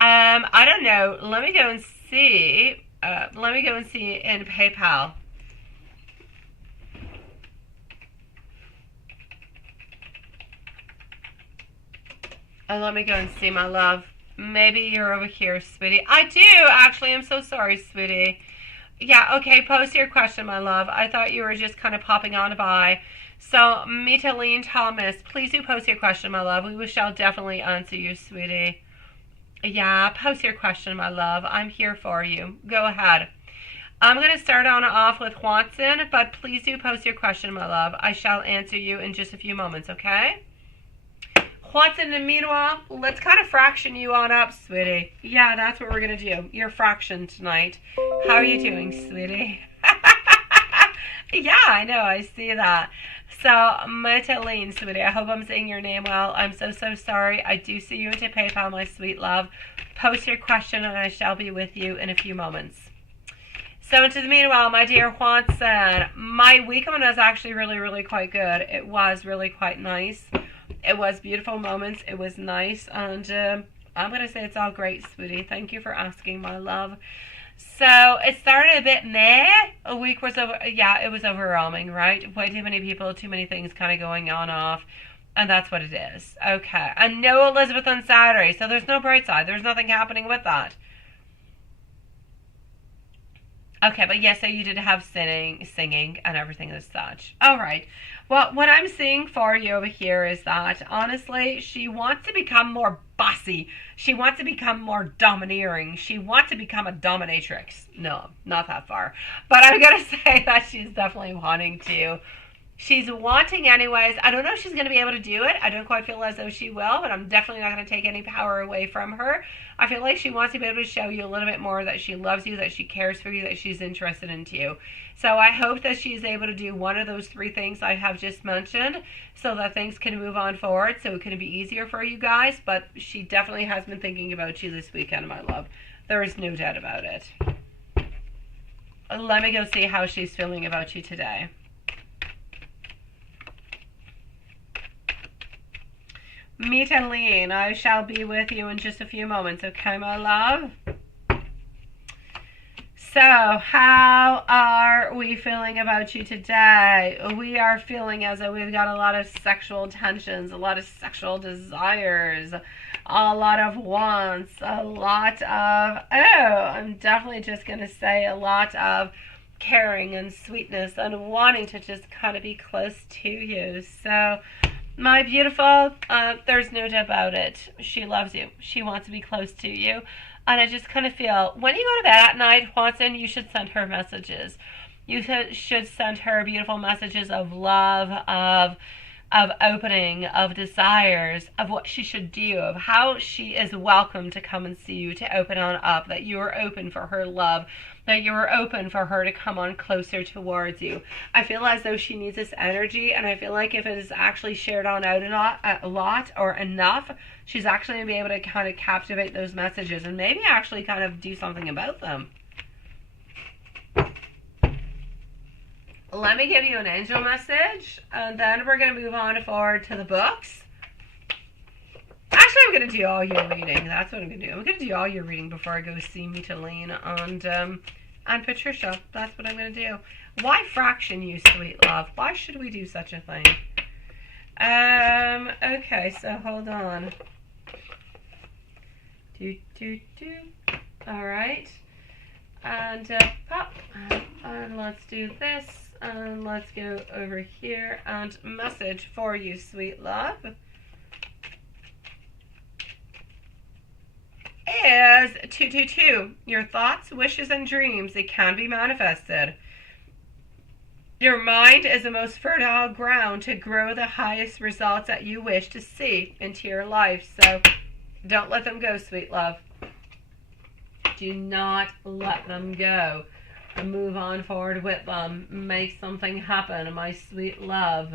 I don't know. Let me go and see. Let me go and see in PayPal. Let me go and see, my love. Maybe you're over here, sweetie. I do, actually. I'm so sorry, sweetie. Yeah, okay, post your question, my love. I thought you were just kind of popping on by. So, Metaline Thomas, please do post your question, my love. We shall definitely answer you, sweetie. Yeah, post your question, my love. I'm here for you. Go ahead. I'm going to start on off with Watson, but please do post your question, my love. I shall answer you in just a few moments, okay? Watson, and meanwhile, let's kind of fraction you on up, sweetie. Yeah, that's what we're going to do. You're fractioned tonight. How are you doing, sweetie? Yeah, I know. I see that. So, Metaline, sweetie, I hope I'm saying your name well. I'm so, so sorry. I do see you into PayPal, my sweet love. Post your question, and I shall be with you in a few moments. So, into the meanwhile, my dear Watson, my weekend was actually really, really quite good. It was really quite nice. It was beautiful moments. It was nice. And I'm going to say it's all great, sweetie. Thank you for asking, my love. So it started a bit meh. A week was over. Yeah, it was overwhelming, right? Way too many people, too many things kind of going on off. And that's what it is. Okay. And no Elizabeth on Saturday. So there's no bright side. There's nothing happening with that. Okay, but yes, so you did have singing and everything as such. All right. Well, what I'm seeing for you over here is that, honestly, she wants to become more bossy. She wants to become more domineering. She wants to become a dominatrix. No, not that far. But I'm going to say that she's definitely wanting to. She's wanting anyways. I don't know if she's going to be able to do it. I don't quite feel as though she will, but I'm definitely not going to take any power away from her. I feel like she wants to be able to show you a little bit more that she loves you, that she cares for you, that she's interested in you. So I hope that she's able to do one of those 3 things I have just mentioned so that things can move on forward, so it can be easier for you guys. But she definitely has been thinking about you this weekend, my love. There is no doubt about it. Let me go see how she's feeling about you today. Meet and lean. I shall be with you in just a few moments, okay, my love? So, how are we feeling about you today? We are feeling as though we've got a lot of sexual tensions, a lot of sexual desires, a lot of wants, a lot of, I'm definitely just going to say a lot of caring and sweetness and wanting to just kind of be close to you. So, my beautiful, there's no doubt about it. She loves you. She wants to be close to you. And I just kind of feel, when you go to bed at night, Watson, you should send her messages. You should send her beautiful messages of love, of opening, of desires, of what she should do, of how she is welcome to come and see you, to open on up, that you are open for her love, that you are open for her to come on closer towards you. I feel as though she needs this energy, and I feel like if it is actually shared on out a lot or enough, she's actually going to be able to kind of captivate those messages and maybe actually kind of do something about them. Let me give you an angel message, and then we're going to move on forward to the books. Actually, I'm going to do all your reading. That's what I'm going to do. I'm going to do all your reading before I go see Meet and Lean and Patricia. That's what I'm going to do. Why fraction you, sweet love? Why should we do such a thing? Okay, so hold on. All right. And pop. And let's do this. And let's go over here and message for you, sweet love. Is 222. Your thoughts, wishes, and dreams, they can be manifested. Your mind is the most fertile ground to grow the highest results that you wish to see into your life. So don't let them go, sweet love. Do not let them go. Move on forward with them. Make something happen, my sweet love.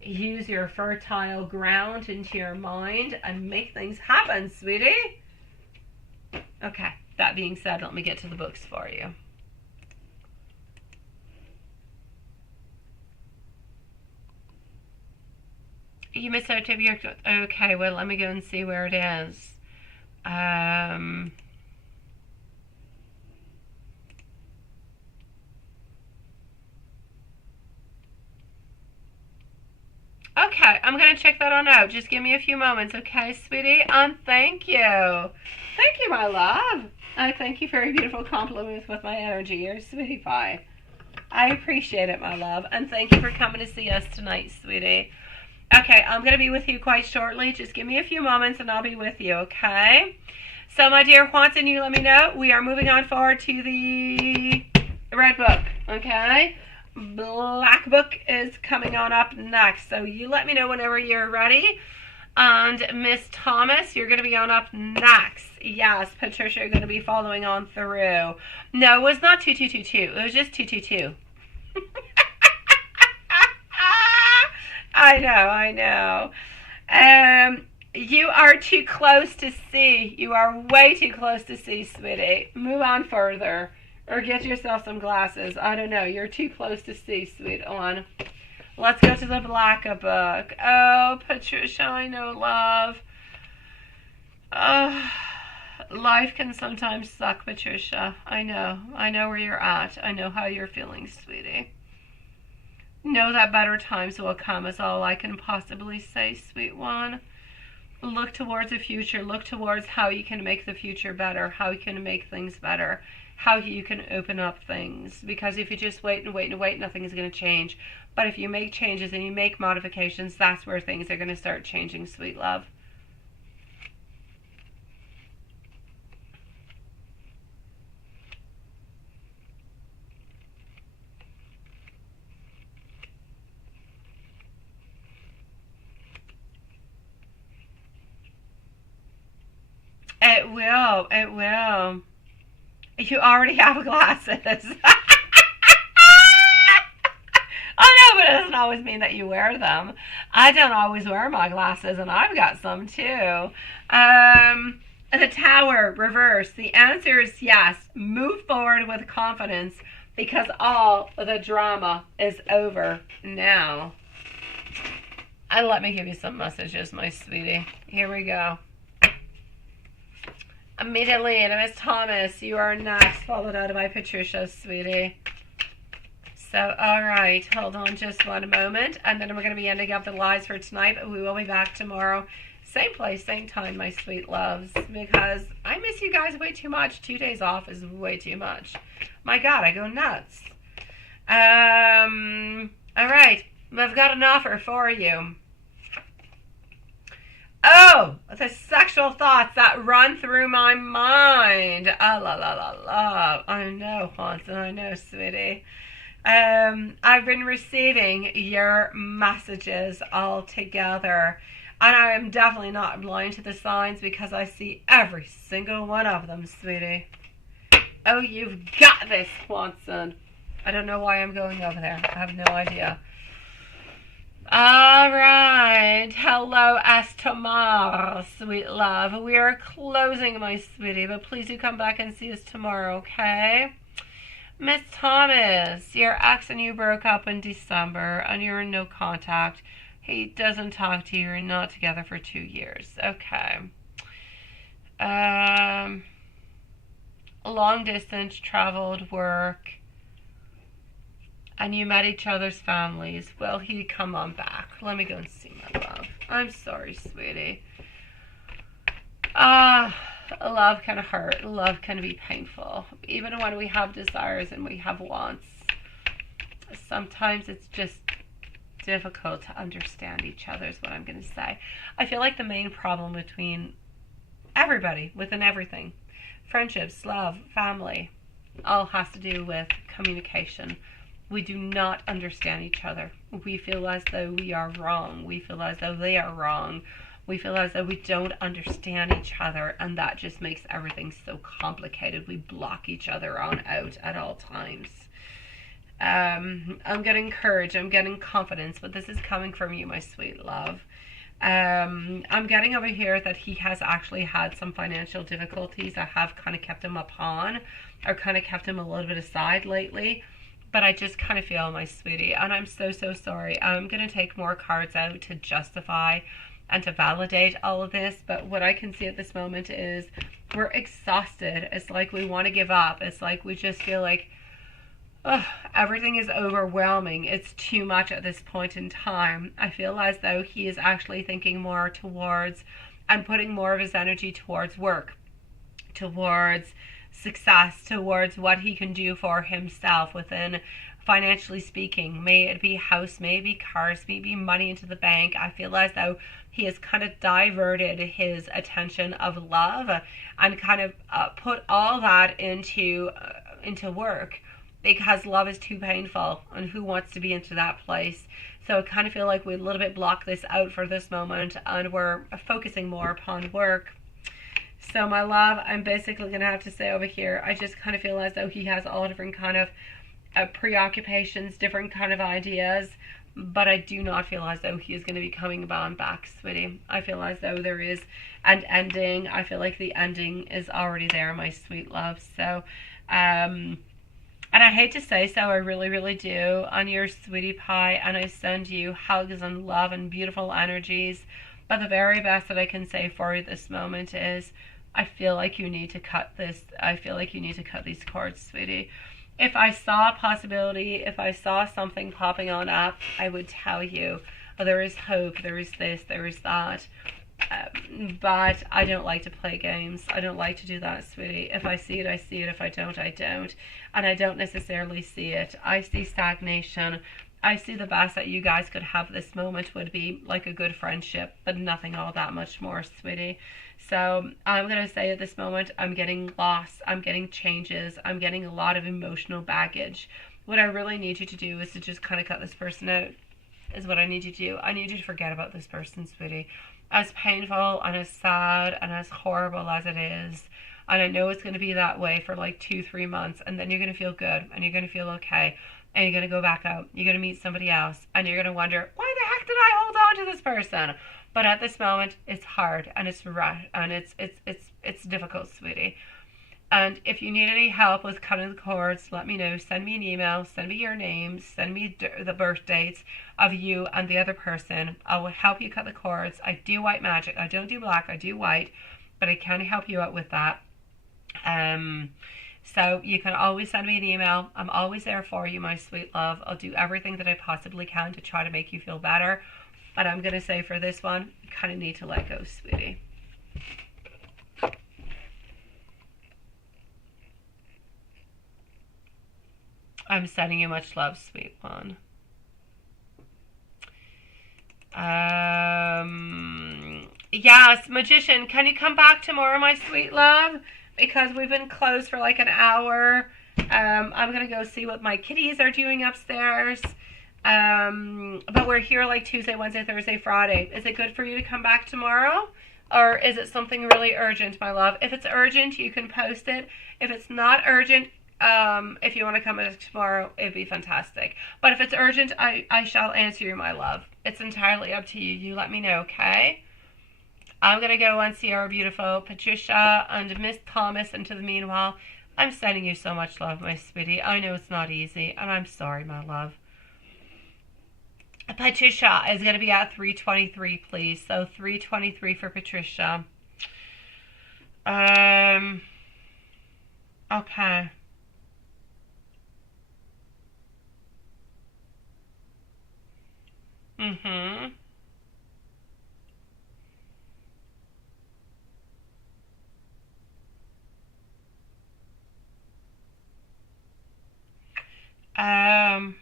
Use your fertile ground into your mind and make things happen, sweetie. Okay, that being said, let me get to the books for you. You missed out of your... Okay, well, let me go and see where it is. Okay, I'm going to check that on out. Just give me a few moments, okay, sweetie? And thank you. Thank you, my love. I thank you for your beautiful compliments with my energy. You're a sweetie pie. I appreciate it, my love. And thank you for coming to see us tonight, sweetie. Okay, I'm going to be with you quite shortly. Just give me a few moments and I'll be with you, okay? So, my dear Watson, you let me know. We are moving on forward to the red book, okay? Black book is coming on up next. So, you let me know whenever you're ready. And Miss Thomas, you're going to be on up next. Yes, Patricia, you're going to be following on through. No, it was not 2222. It was just 222. I know. You are too close to see. You are way too close to see, sweetie. Move on further. Or get yourself some glasses. I don't know. You're too close to see, sweet one. Let's go to the black book. Oh, Patricia, I know, love. Life can sometimes suck, Patricia. I know. I know where you're at. I know how you're feeling, sweetie. Know that better times will come is all I can possibly say, sweet one. Look towards the future. Look towards how you can make the future better, how you can make things better, how you can open up things. Because if you just wait and wait and wait, nothing is going to change. But if you make changes and you make modifications, that's where things are going to start changing, sweet love. It will. It will. You already have glasses. I know, but it doesn't always mean that you wear them. I don't always wear my glasses, and I've got some too. The Tower, reverse. The answer is yes. Move forward with confidence because all the drama is over now. And let me give you some messages, my sweetie. Here we go. Immediately, and Miss Thomas, you are next, followed out by Patricia, sweetie. So, all right, hold on just one moment, and then we're going to be ending up the lives for tonight, but we will be back tomorrow. Same place, same time, my sweet loves, because I miss you guys way too much. 2 days off is way too much. My God, I go nuts. All right, I've got an offer for you. Oh, the sexual thoughts that run through my mind. Ah, la, la, la, la. I know, Haunson, I know, sweetie. I've been receiving your messages all together. And I am definitely not blind to the signs because I see every single one of them, sweetie. Oh, you've got this, Haunson. I don't know why I'm going over there. I have no idea. All right. Hello, Astomar, sweet love. We are closing, my sweetie, but please do come back and see us tomorrow, okay? Miss Thomas, your ex and you broke up in December, and you're in no contact. He doesn't talk to you. You're not together for 2 years. Okay. Long distance, traveled, work. And you met each other's families. Will he come on back? Let me go and see my love. I'm sorry, sweetie. Love can hurt. Love can be painful. Even when we have desires and we have wants. Sometimes it's just difficult to understand each other is what I'm going to say. I feel like the main problem between everybody, within everything, friendships, love, family, all has to do with communication. We do not understand each other. We feel as though we are wrong. We feel as though they are wrong. We feel as though we don't understand each other, and that just makes everything so complicated. We block each other on out at all times. I'm getting courage. I'm getting confidence, but this is coming from you, my sweet love. I'm getting over here that he has actually had some financial difficulties that have kind of kept him upon, or kind of kept him a little bit aside lately. But I just kind of feel, my sweetie, and I'm so, so sorry. I'm going to take more cards out to justify and to validate all of this. But what I can see at this moment is we're exhausted. It's like we want to give up. It's like we just feel like, oh, everything is overwhelming. It's too much at this point in time. I feel as though he is actually thinking more towards and putting more of his energy towards work, towards success, towards what he can do for himself within, financially speaking. May it be house, maybe cars, maybe money into the bank. I feel as though he has kind of diverted his attention of love and kind of put all that into work, because love is too painful, and who wants to be into that place? So I kind of feel like we a little bit block this out for this moment, and we're focusing more upon work. So my love, I'm basically going to have to say over here, I just kind of feel as though he has all different kind of preoccupations, different kind of ideas, but I do not feel as though he is going to be coming on back, sweetie. I feel as though there is an ending. I feel like the ending is already there, my sweet love. So, and I hate to say so, I really, really do, on your sweetie pie, and I send you hugs and love and beautiful energies. But the very best that I can say for you this moment is, I feel like you need to cut this. I feel like you need to cut these cords, sweetie. If I saw a possibility, if I saw something popping on up, I would tell you, oh, there is hope, there is this, there is that. But I don't like to play games. I don't like to do that, sweetie. If I see it, I see it. If I don't, I don't. And I don't necessarily see it. I see stagnation. I see the best that you guys could have this moment would be like a good friendship, but nothing all that much more, sweetie. So I'm going to say at this moment, I'm getting loss, I'm getting changes, I'm getting a lot of emotional baggage. What I really need you to do is to just kind of cut this person out, is what I need you to do. I need you to forget about this person, sweetie. As painful and as sad and as horrible as it is, and I know it's going to be that way for like 2-3 months, and then you're going to feel good, and you're going to feel okay, and you're going to go back out, you're going to meet somebody else, and you're going to wonder, why the heck did I hold on to this person? But at this moment, it's hard and it's rough and it's difficult, sweetie. And if you need any help with cutting the cords, let me know. Send me an email. Send me your names. Send me the birth dates of you and the other person. I will help you cut the cords. I do white magic. I don't do black. I do white, but I can help you out with that. So you can always send me an email. I'm always there for you, my sweet love. I'll do everything that I possibly can to try to make you feel better. But I'm going to say for this one, you kind of need to let go, sweetie. I'm sending you much love, sweet one. Yes, Magician, can you come back tomorrow, my sweet love? Because we've been closed for like an hour. I'm going to go see what my kitties are doing upstairs. But we're here like Tuesday, Wednesday, Thursday, Friday. Is it good for you to come back tomorrow? Or is it something really urgent, my love? If it's urgent, you can post it. If it's not urgent, if you want to come in tomorrow, it'd be fantastic. But if it's urgent, I shall answer you, my love. It's entirely up to you. You let me know, okay? I'm going to go and see our beautiful Patricia and Miss Thomas. And to the meanwhile, I'm sending you so much love, my sweetie. I know it's not easy, and I'm sorry, my love. Patricia is going to be at 323, please. So 323 for Patricia. Okay. Mm-hmm. Um,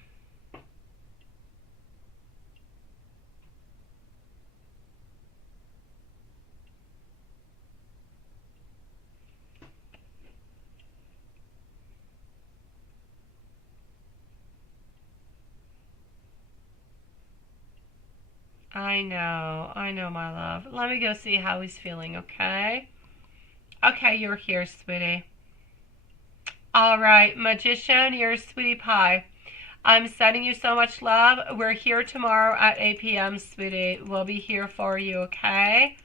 I know, my love. Let me go see how he's feeling, okay? Okay, you're here, sweetie. All right, Magician, you're a sweetie pie. I'm sending you so much love. We're here tomorrow at 8 p.m., sweetie. We'll be here for you, okay?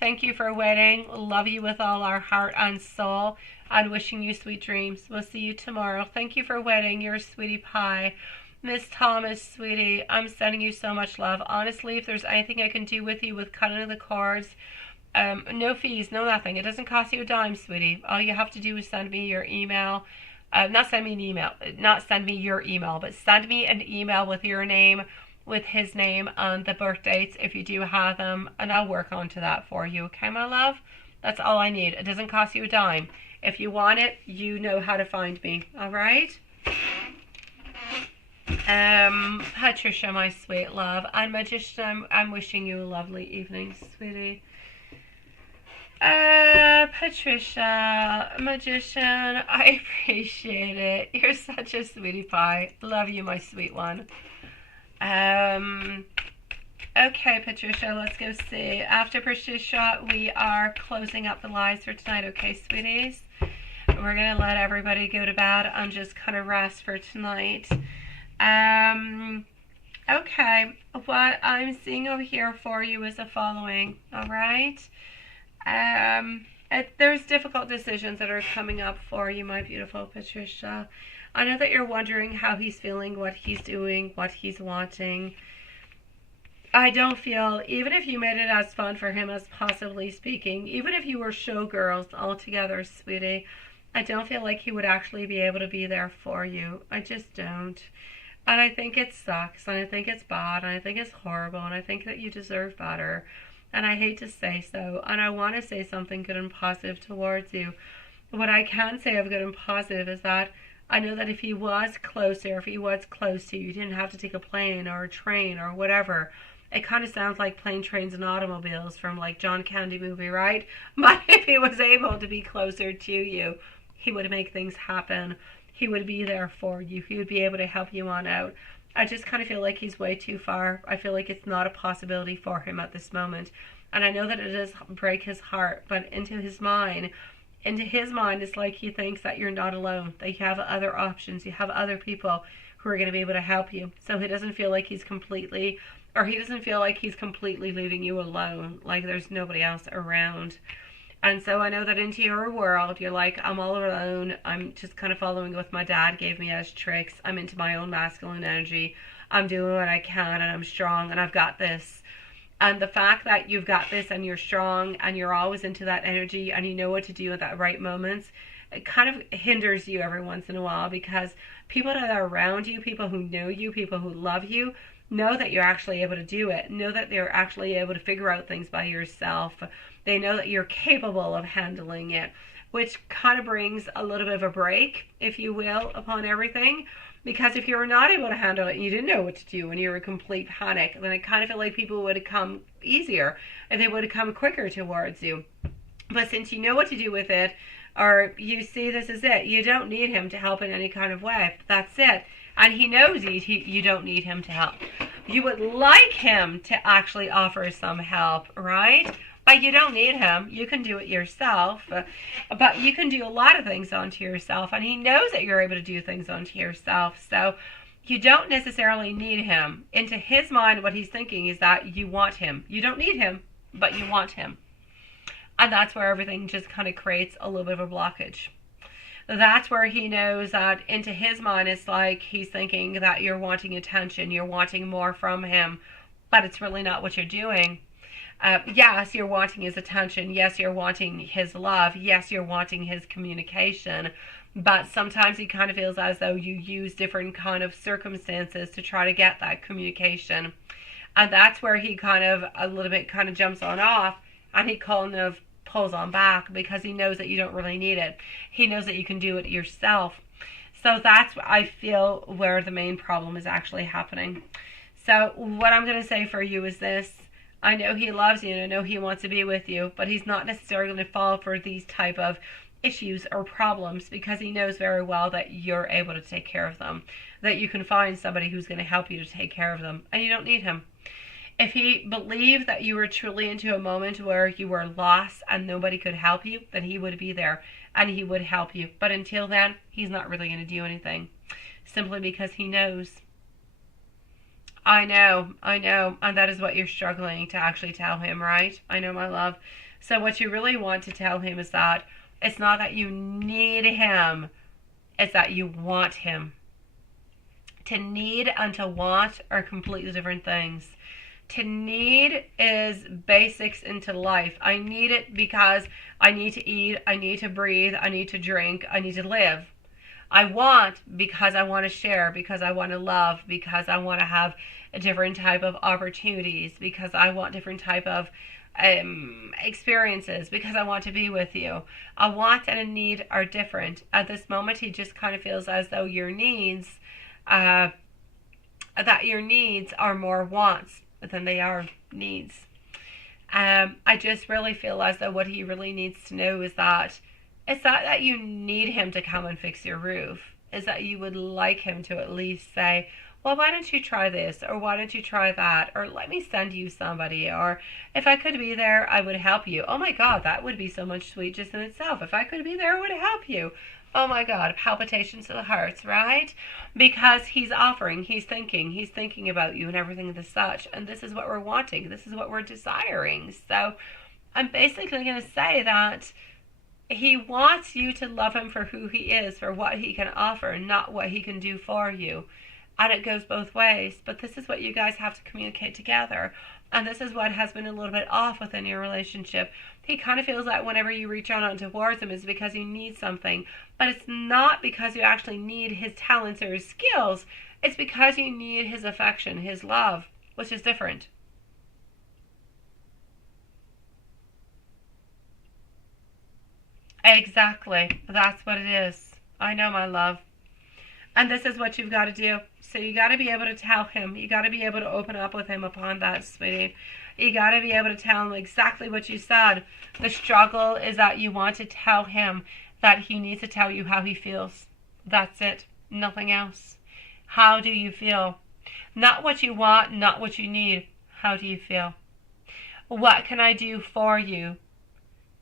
Thank you for waiting. Love you with all our heart and soul, and wishing you sweet dreams. We'll see you tomorrow. Thank you for waiting. You're a sweetie pie. Miss Thomas, sweetie, I'm sending you so much love. Honestly, if there's anything I can do with you with cutting the cords, no fees, no nothing. It doesn't cost you a dime, sweetie. All you have to do is send me your email. Not send me an email, not send me your email, but send me an email with your name, with his name, and the birth dates if you do have them, and I'll work onto that for you, okay, my love? That's all I need. It doesn't cost you a dime. If you want it, you know how to find me, all right? Patricia, my sweet love, and Magician, I'm wishing you a lovely evening, sweetie. Patricia, Magician, I appreciate it. You're such a sweetie pie. Love you, my sweet one. Okay, Patricia, let's go see. After Patricia, we are closing up the lives for tonight, okay, sweeties? We're going to let everybody go to bed and just kind of rest for tonight. Okay, what I'm seeing over here for you is the following, alright? There's difficult decisions that are coming up for you, my beautiful Patricia. I know that you're wondering how he's feeling, what he's doing, what he's wanting. I don't feel, even if you made it as fun for him as possibly speaking, even if you were showgirls all together, sweetie, I don't feel like he would actually be able to be there for you. I just don't. And I think it sucks, and I think it's bad, and I think it's horrible, and I think that you deserve better. And I hate to say so, and I want to say something good and positive towards you. What I can say of good and positive is that I know that if he was closer, if he was close to you, you didn't have to take a plane or a train or whatever. It kind of sounds like Plane, Trains, and Automobiles from like John Candy movie, right? But if he was able to be closer to you, he would make things happen. He would be there for you. He would be able to help you on out. I just kind of feel like he's way too far. I feel like it's not a possibility for him at this moment. And I know that it does break his heart, but into his mind, it's like he thinks that you're not alone, that you have other options, you have other people who are going to be able to help you. So he doesn't feel like he's completely leaving you alone, like there's nobody else around. And so I know that into your world, you're like, I'm all alone. I'm just kind of following what my dad gave me as tricks. I'm into my own masculine energy. I'm doing what I can, and I'm strong, and I've got this. And the fact that you've got this and you're strong and you're always into that energy and you know what to do at that right moments, it kind of hinders you every once in a while, because people that are around you, people who know you, people who love you, know that you're actually able to do it. Know that they're actually able to figure out things by yourself. They know that you're capable of handling it, which kind of brings a little bit of a break, if you will, upon everything. Because if you were not able to handle it and you didn't know what to do and you were in complete panic, then I kind of feel like people would have come easier and they would have come quicker towards you. But since you know what to do with it, or you see this is it, you don't need him to help in any kind of way. That's it. And he knows you don't need him to help. You would like him to actually offer some help, right? But you don't need him. You can do it yourself. But you can do a lot of things onto yourself. And he knows that you're able to do things onto yourself. So you don't necessarily need him. Into his mind, what he's thinking is that you want him. You don't need him, but you want him. And that's where everything just kind of creates a little bit of a blockage. That's where he knows that into his mind, it's like he's thinking that you're wanting attention. You're wanting more from him. But it's really not what you're doing. Yes, you're wanting his attention. Yes, you're wanting his love. Yes, you're wanting his communication. But sometimes he kind of feels as though you use different kind of circumstances to try to get that communication. And that's where he kind of a little bit kind of jumps on off, and he kind of pulls on back because he knows that you don't really need it. He knows that you can do it yourself. So that's, I feel, where the main problem is actually happening. So what I'm going to say for you is this. I know he loves you and I know he wants to be with you, but he's not necessarily going to fall for these type of issues or problems because he knows very well that you're able to take care of them, that you can find somebody who's going to help you to take care of them, and you don't need him. If he believed that you were truly into a moment where you were lost and nobody could help you, then he would be there and he would help you. But until then, he's not really going to do anything, simply because he knows. I know, and that is what you're struggling to actually tell him, right? I know, my love. So what you really want to tell him is that it's not that you need him, it's that you want him. To need and to want are completely different things. To need is basics into life. I need it because I need to eat, I need to breathe, I need to drink, I need to live. I want because I want to share, because I want to love, because I want to have a different type of opportunities, because I want different type of experiences, because I want to be with you. A want and a need are different. At this moment, he just kind of feels as though your needs, that your needs are more wants than they are needs. I just really feel as though what he really needs to know is that it's not that you need him to come and fix your roof. Is that you would like him to at least say, well, why don't you try this? Or why don't you try that? Or let me send you somebody. Or if I could be there, I would help you. Oh my God, that would be so much sweet just in itself. If I could be there, I would help you. Oh my God, palpitations to the hearts, right? Because he's offering, he's thinking about you and everything of the such. And this is what we're wanting. This is what we're desiring. So I'm basically going to say that he wants you to love him for who he is, for what he can offer, not what he can do for you. And it goes both ways. But this is what you guys have to communicate together. And this is what has been a little bit off within your relationship. He kind of feels that whenever you reach out towards him is because you need something. But it's not because you actually need his talents or his skills. It's because you need his affection, his love, which is different. Exactly. That's what it is. I know, my love. And this is what you've got to do. So you got to be able to tell him. You got to be able to open up with him upon that, sweetie. You got to be able to tell him exactly what you said. The struggle is that you want to tell him that he needs to tell you how he feels. That's it. Nothing else. How do you feel? Not what you want, not what you need. How do you feel? What can I do for you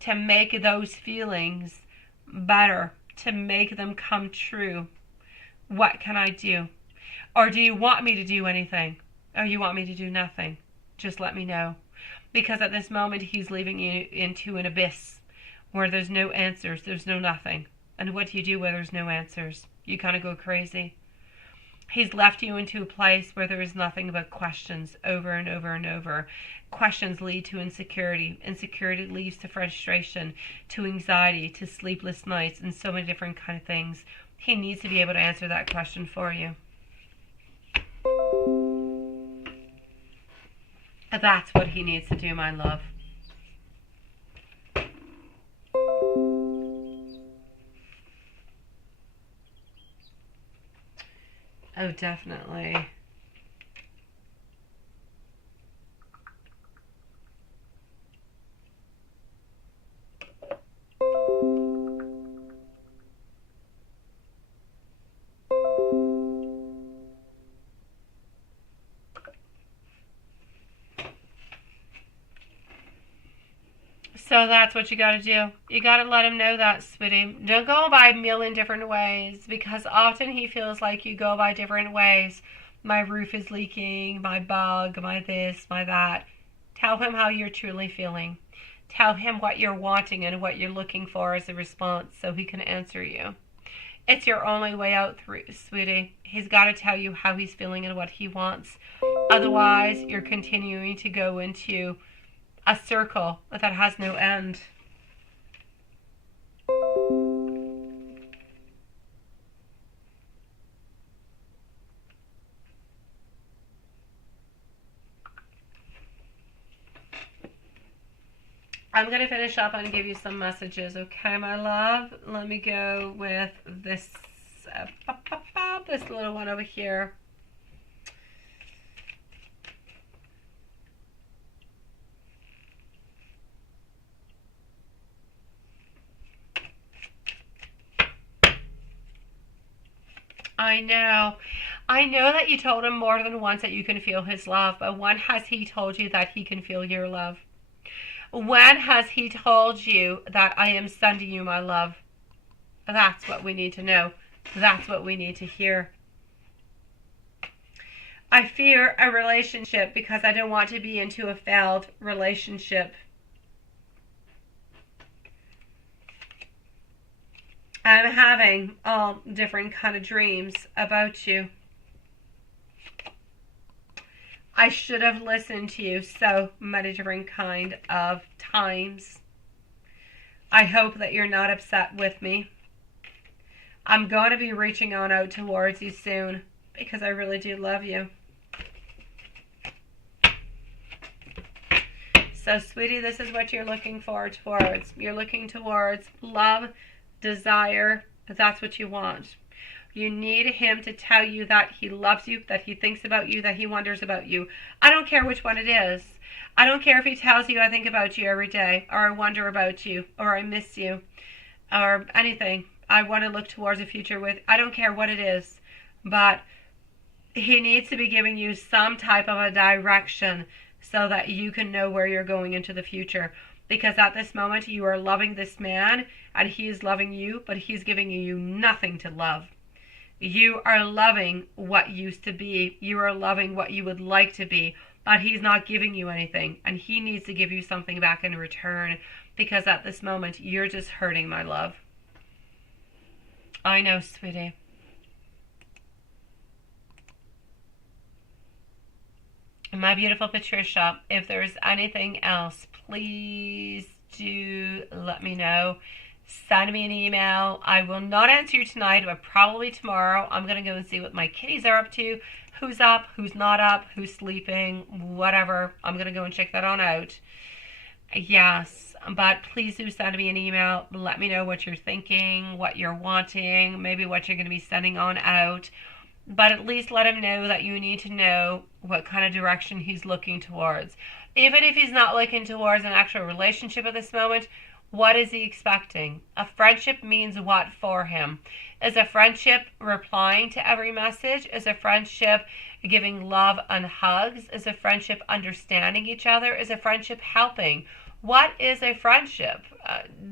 to make those feelings better, to make them come true? What can I do? Or do you want me to do anything? Or you want me to do nothing? Just let me know. Because at this moment, he's leaving you into an abyss where there's no answers, there's no nothing. And what do you do where there's no answers? You kind of go crazy. He's left you into a place where there is nothing but questions over and over and over. Questions lead to insecurity. Insecurity leads to frustration, to anxiety, to sleepless nights, and so many different kind of things. He needs to be able to answer that question for you. That's what he needs to do, my love. Oh, definitely. So that's what you got to do. You got to let him know that, sweetie. Don't go by a million different ways, because often he feels like you go by different ways. My roof is leaking, my bug, my this, my that. Tell him how you're truly feeling. Tell him what you're wanting and what you're looking for as a response so he can answer you. It's your only way out through, sweetie. He's got to tell you how he's feeling and what he wants. Otherwise, you're continuing to go into a circle that has no end. I'm going to finish up and give you some messages, okay, my love? Let me go with this, this little one over here. I know that you told him more than once that you can feel his love, but when has he told you that he can feel your love? When has he told you that I am sending you my love? That's what we need to know. That's what we need to hear. I fear a relationship because I don't want to be into a failed relationship. I'm having all different kind of dreams about you. I should have listened to you so many different kind of times. I hope that you're not upset with me. I'm going to be reaching on out towards you soon because I really do love you. So, sweetie, this is what you're looking forward towards. You're looking towards love, desire. That's what you want. You need him to tell you that he loves you, that he thinks about you, that he wonders about you. I don't care which one it is. I don't care if he tells you I think about you every day, or I wonder about you, or I miss you, or anything. I want to look towards the future with. I don't care what it is, but he needs to be giving you some type of a direction so that you can know where you're going into the future. Because at this moment, you are loving this man, and he is loving you, but he's giving you nothing to love. You are loving what used to be. You are loving what you would like to be, but he's not giving you anything, and he needs to give you something back in return, because at this moment, you're just hurting, my love. I know, sweetie. My beautiful Patricia, if there's anything else, please do let me know. Send me an email. I will not answer you tonight, but probably tomorrow. I'm going to go and see what my kitties are up to. Who's up, who's not up, who's sleeping, whatever. I'm going to go and check that on out. Yes, but please do send me an email. Let me know what you're thinking, what you're wanting, maybe what you're going to be sending on out. But at least let him know that you need to know what kind of direction he's looking towards. Even if he's not looking towards an actual relationship at this moment, what is he expecting? A friendship means what for him? Is a friendship replying to every message? Is a friendship giving love and hugs? Is a friendship understanding each other? Is a friendship helping? What is a friendship?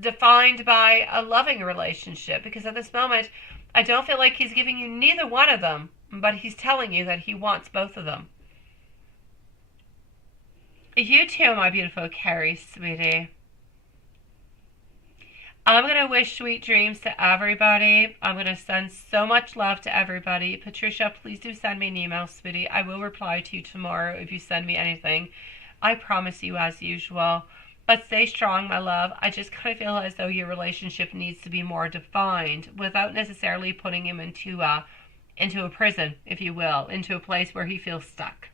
Defined by a loving relationship. Because at this moment, I don't feel like he's giving you neither one of them. but he's telling you that he wants both of them. You too, my beautiful Carrie, sweetie. I'm going to wish sweet dreams to everybody. I'm going to send so much love to everybody. Patricia, please do send me an email, sweetie. I will reply to you tomorrow if you send me anything. I promise you, as usual. But stay strong, my love. I just kind of feel as though your relationship needs to be more defined without necessarily putting him into a prison, if you will, into a place where he feels stuck.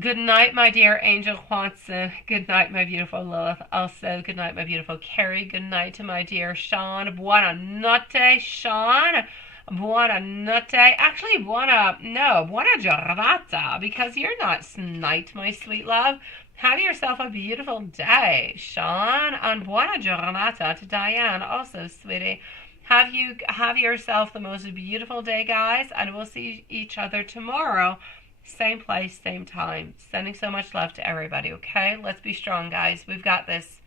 Good night, my dear Angel Watson. Good night, my beautiful Lilith. Also, good night, my beautiful Carrie. Good night to my dear Sean. Buona notte, Sean. Buona notte. Actually, buona giornata, because you're not night, my sweet love. Have yourself a beautiful day, Sean. And buona giornata to Diane, also, sweetie. Have yourself the most beautiful day, guys, and we'll see each other tomorrow. Same place, same time. Sending so much love to everybody, okay? Let's be strong, guys. We've got this.